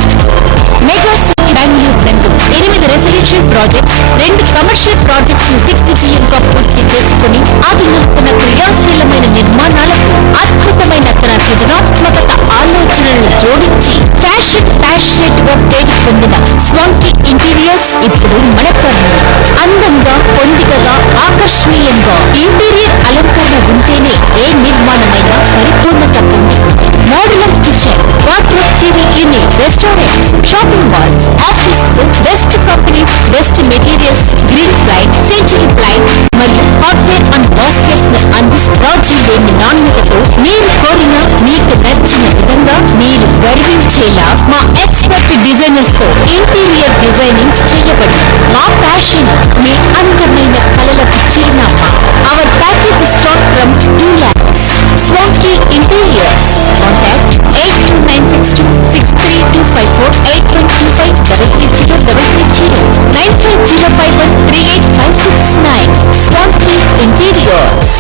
Mega City Bangalore నందు 8 residential projects, 2 commercial projects ను దిగ్విజయంగా పూర్తి చేసుకుని ఆధునిక క్రియాశీలమైన నిర్మాణాలకు అద్భుతమైన తన సృజనాత్మకత ఆలోచనలను జోడించి ఫ్యాషన్ ప్యాషనేట్ గా పేరు పొందిన స్వాంకీ ఇంటీరియర్స్ ఇప్పుడు మన కర్నూలు. అందంగా, పొందికగా, ఆకర్షణీయంగా ఇంటీరియర్ అలంకరణ ఉంటేనే ఏ నిర్మాణమైనా పరిపూర్ణత పొందుతుంది. Modular kitchen, wardrobe, TV unit, restaurants, shopping malls, office, best companies, best materials, green ply, century ply మరియు హార్డ్వేర్ అండ్ బాస్కెట్స్ ను అందిస్తూ రాజీ లేని నాణ్యతతో మీరు కోరిన, మీకు నచ్చిన విధంగా మీరు గర్వించేలా మా ఎక్స్పర్ట్ డిజైనర్స్ తో ఇంటీరియర్ డిజైనింగ్ చేయబడింది. మా ప్యాషన్ మీ అందమైన కళలకు చిరునామా. Our package start from 2 lakhs. Swanky Interiors. Contact 82962-63254, 8125-330-330, 9505138569. Swanky Interiors.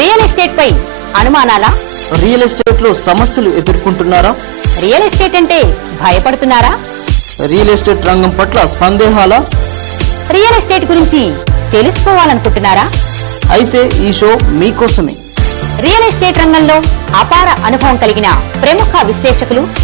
Real estate pi అనుమానాలా? Real estate లో సమస్యలు ఎదుర్కొంటున్నారా? రియల్ ఎస్టేట్ అంటే భయపడుతున్నారా? రియల్ ఎస్టేట్ రంగం పట్ల సందేహాలా? రియల్ ఎస్టేట్ గురించి తెలుసుకోవాలనుకుంటున్నారా? అయితే ఈ షో మీకోసమే. రియల్ ఎస్టేట్ రంగంలో అపార అనుభవం కలిగిన ప్రముఖ విశ్లేషకులు